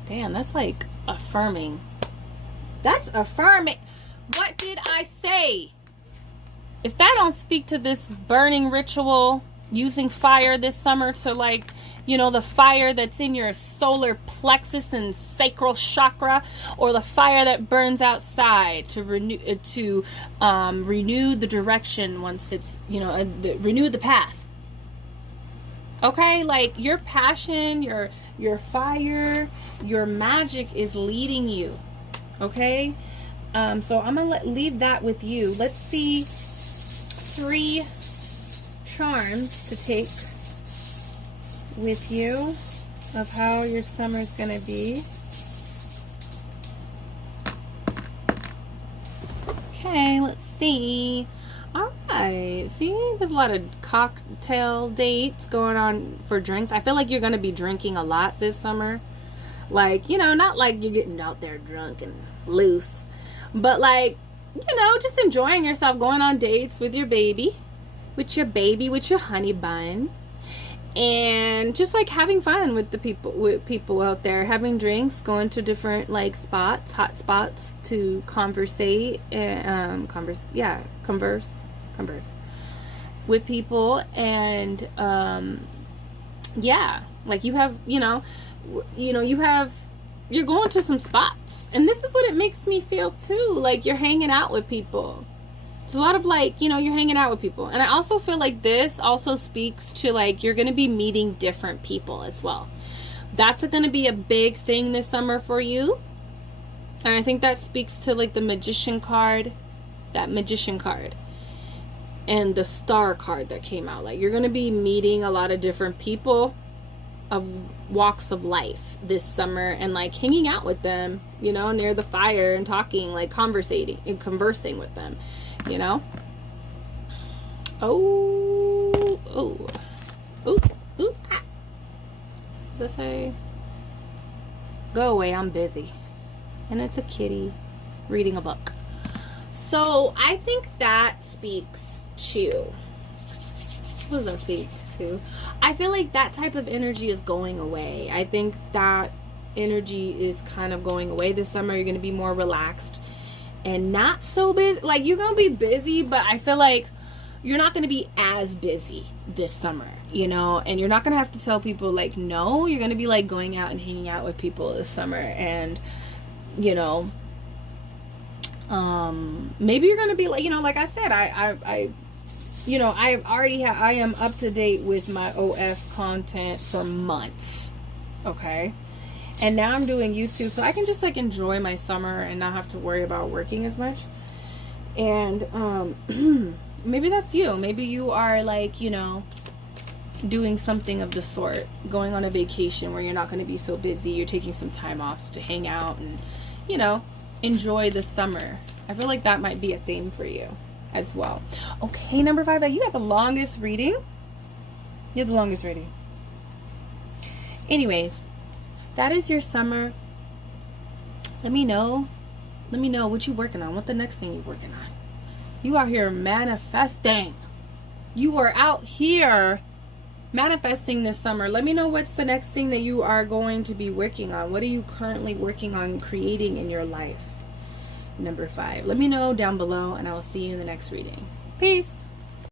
Damn, that's like affirming. That's affirming. What did I say? If that don't speak to this burning ritual, using fire this summer to, like, you know, the fire that's in your solar plexus and sacral chakra, or the fire that burns outside to renew the direction once it's, you know, renew the path. Okay, like your passion, your fire, your magic is leading you. Okay, so I'm gonna leave that with you. Let's see 3 charms to take with you of how your summer is gonna be. Okay, let's see. All right, see, there's a lot of cocktail dates going on for drinks. I feel like you're gonna be drinking a lot this summer. Like, you know, not like you're getting out there drunk and loose, but like, you know, just enjoying yourself, going on dates with your baby, with your honey bun, and just like having fun with people out there, having drinks, going to different like spots, hot spots to conversate and converse with people. And yeah, like you have, you're going to some spots, and this is what it makes me feel too, like you're hanging out with people. There's a lot of like, you know, you're hanging out with people. And I also feel like this also speaks to like you're going to be meeting different people as well. That's going to be a big thing this summer for you. And I think that speaks to like the magician card, that magician card, and the star card that came out. Like you're going to be meeting a lot of different people of walks of life this summer, and like hanging out with them, you know, near the fire and talking, like conversing with them, you know. Ah. Does that say go away, I'm busy? And it's a kitty reading a book. So I think that speaks to, what does that speak to? I feel like that type of energy is going away. I think that energy is kind of going away this summer. You're going to be more relaxed and not so busy. Like you're going to be busy, but I feel like you're not going to be as busy this summer, you know, and you're not going to have to tell people like no. You're going to be like going out and hanging out with people this summer, and you know, maybe you're going to be like, you know, like I said, I am up to date with my OF content for months. Okay. And now I'm doing YouTube, so I can just like enjoy my summer and not have to worry about working as much. And maybe that's you. Maybe you are like, you know, doing something of the sort, going on a vacation where you're not going to be so busy. You're taking some time off to hang out and, you know, enjoy the summer. I feel like that might be a theme for you as well. Okay, number 5, that you got the longest reading. You have the longest reading. Anyways, that is your summer. Let me know what you working on. What the next thing you're working on. You out here manifesting. You are out here manifesting this summer. Let me know what's the next thing that you are going to be working on. What are you currently working on creating in your life? number 5. Let me know down below, and I will see you in the next reading. Peace.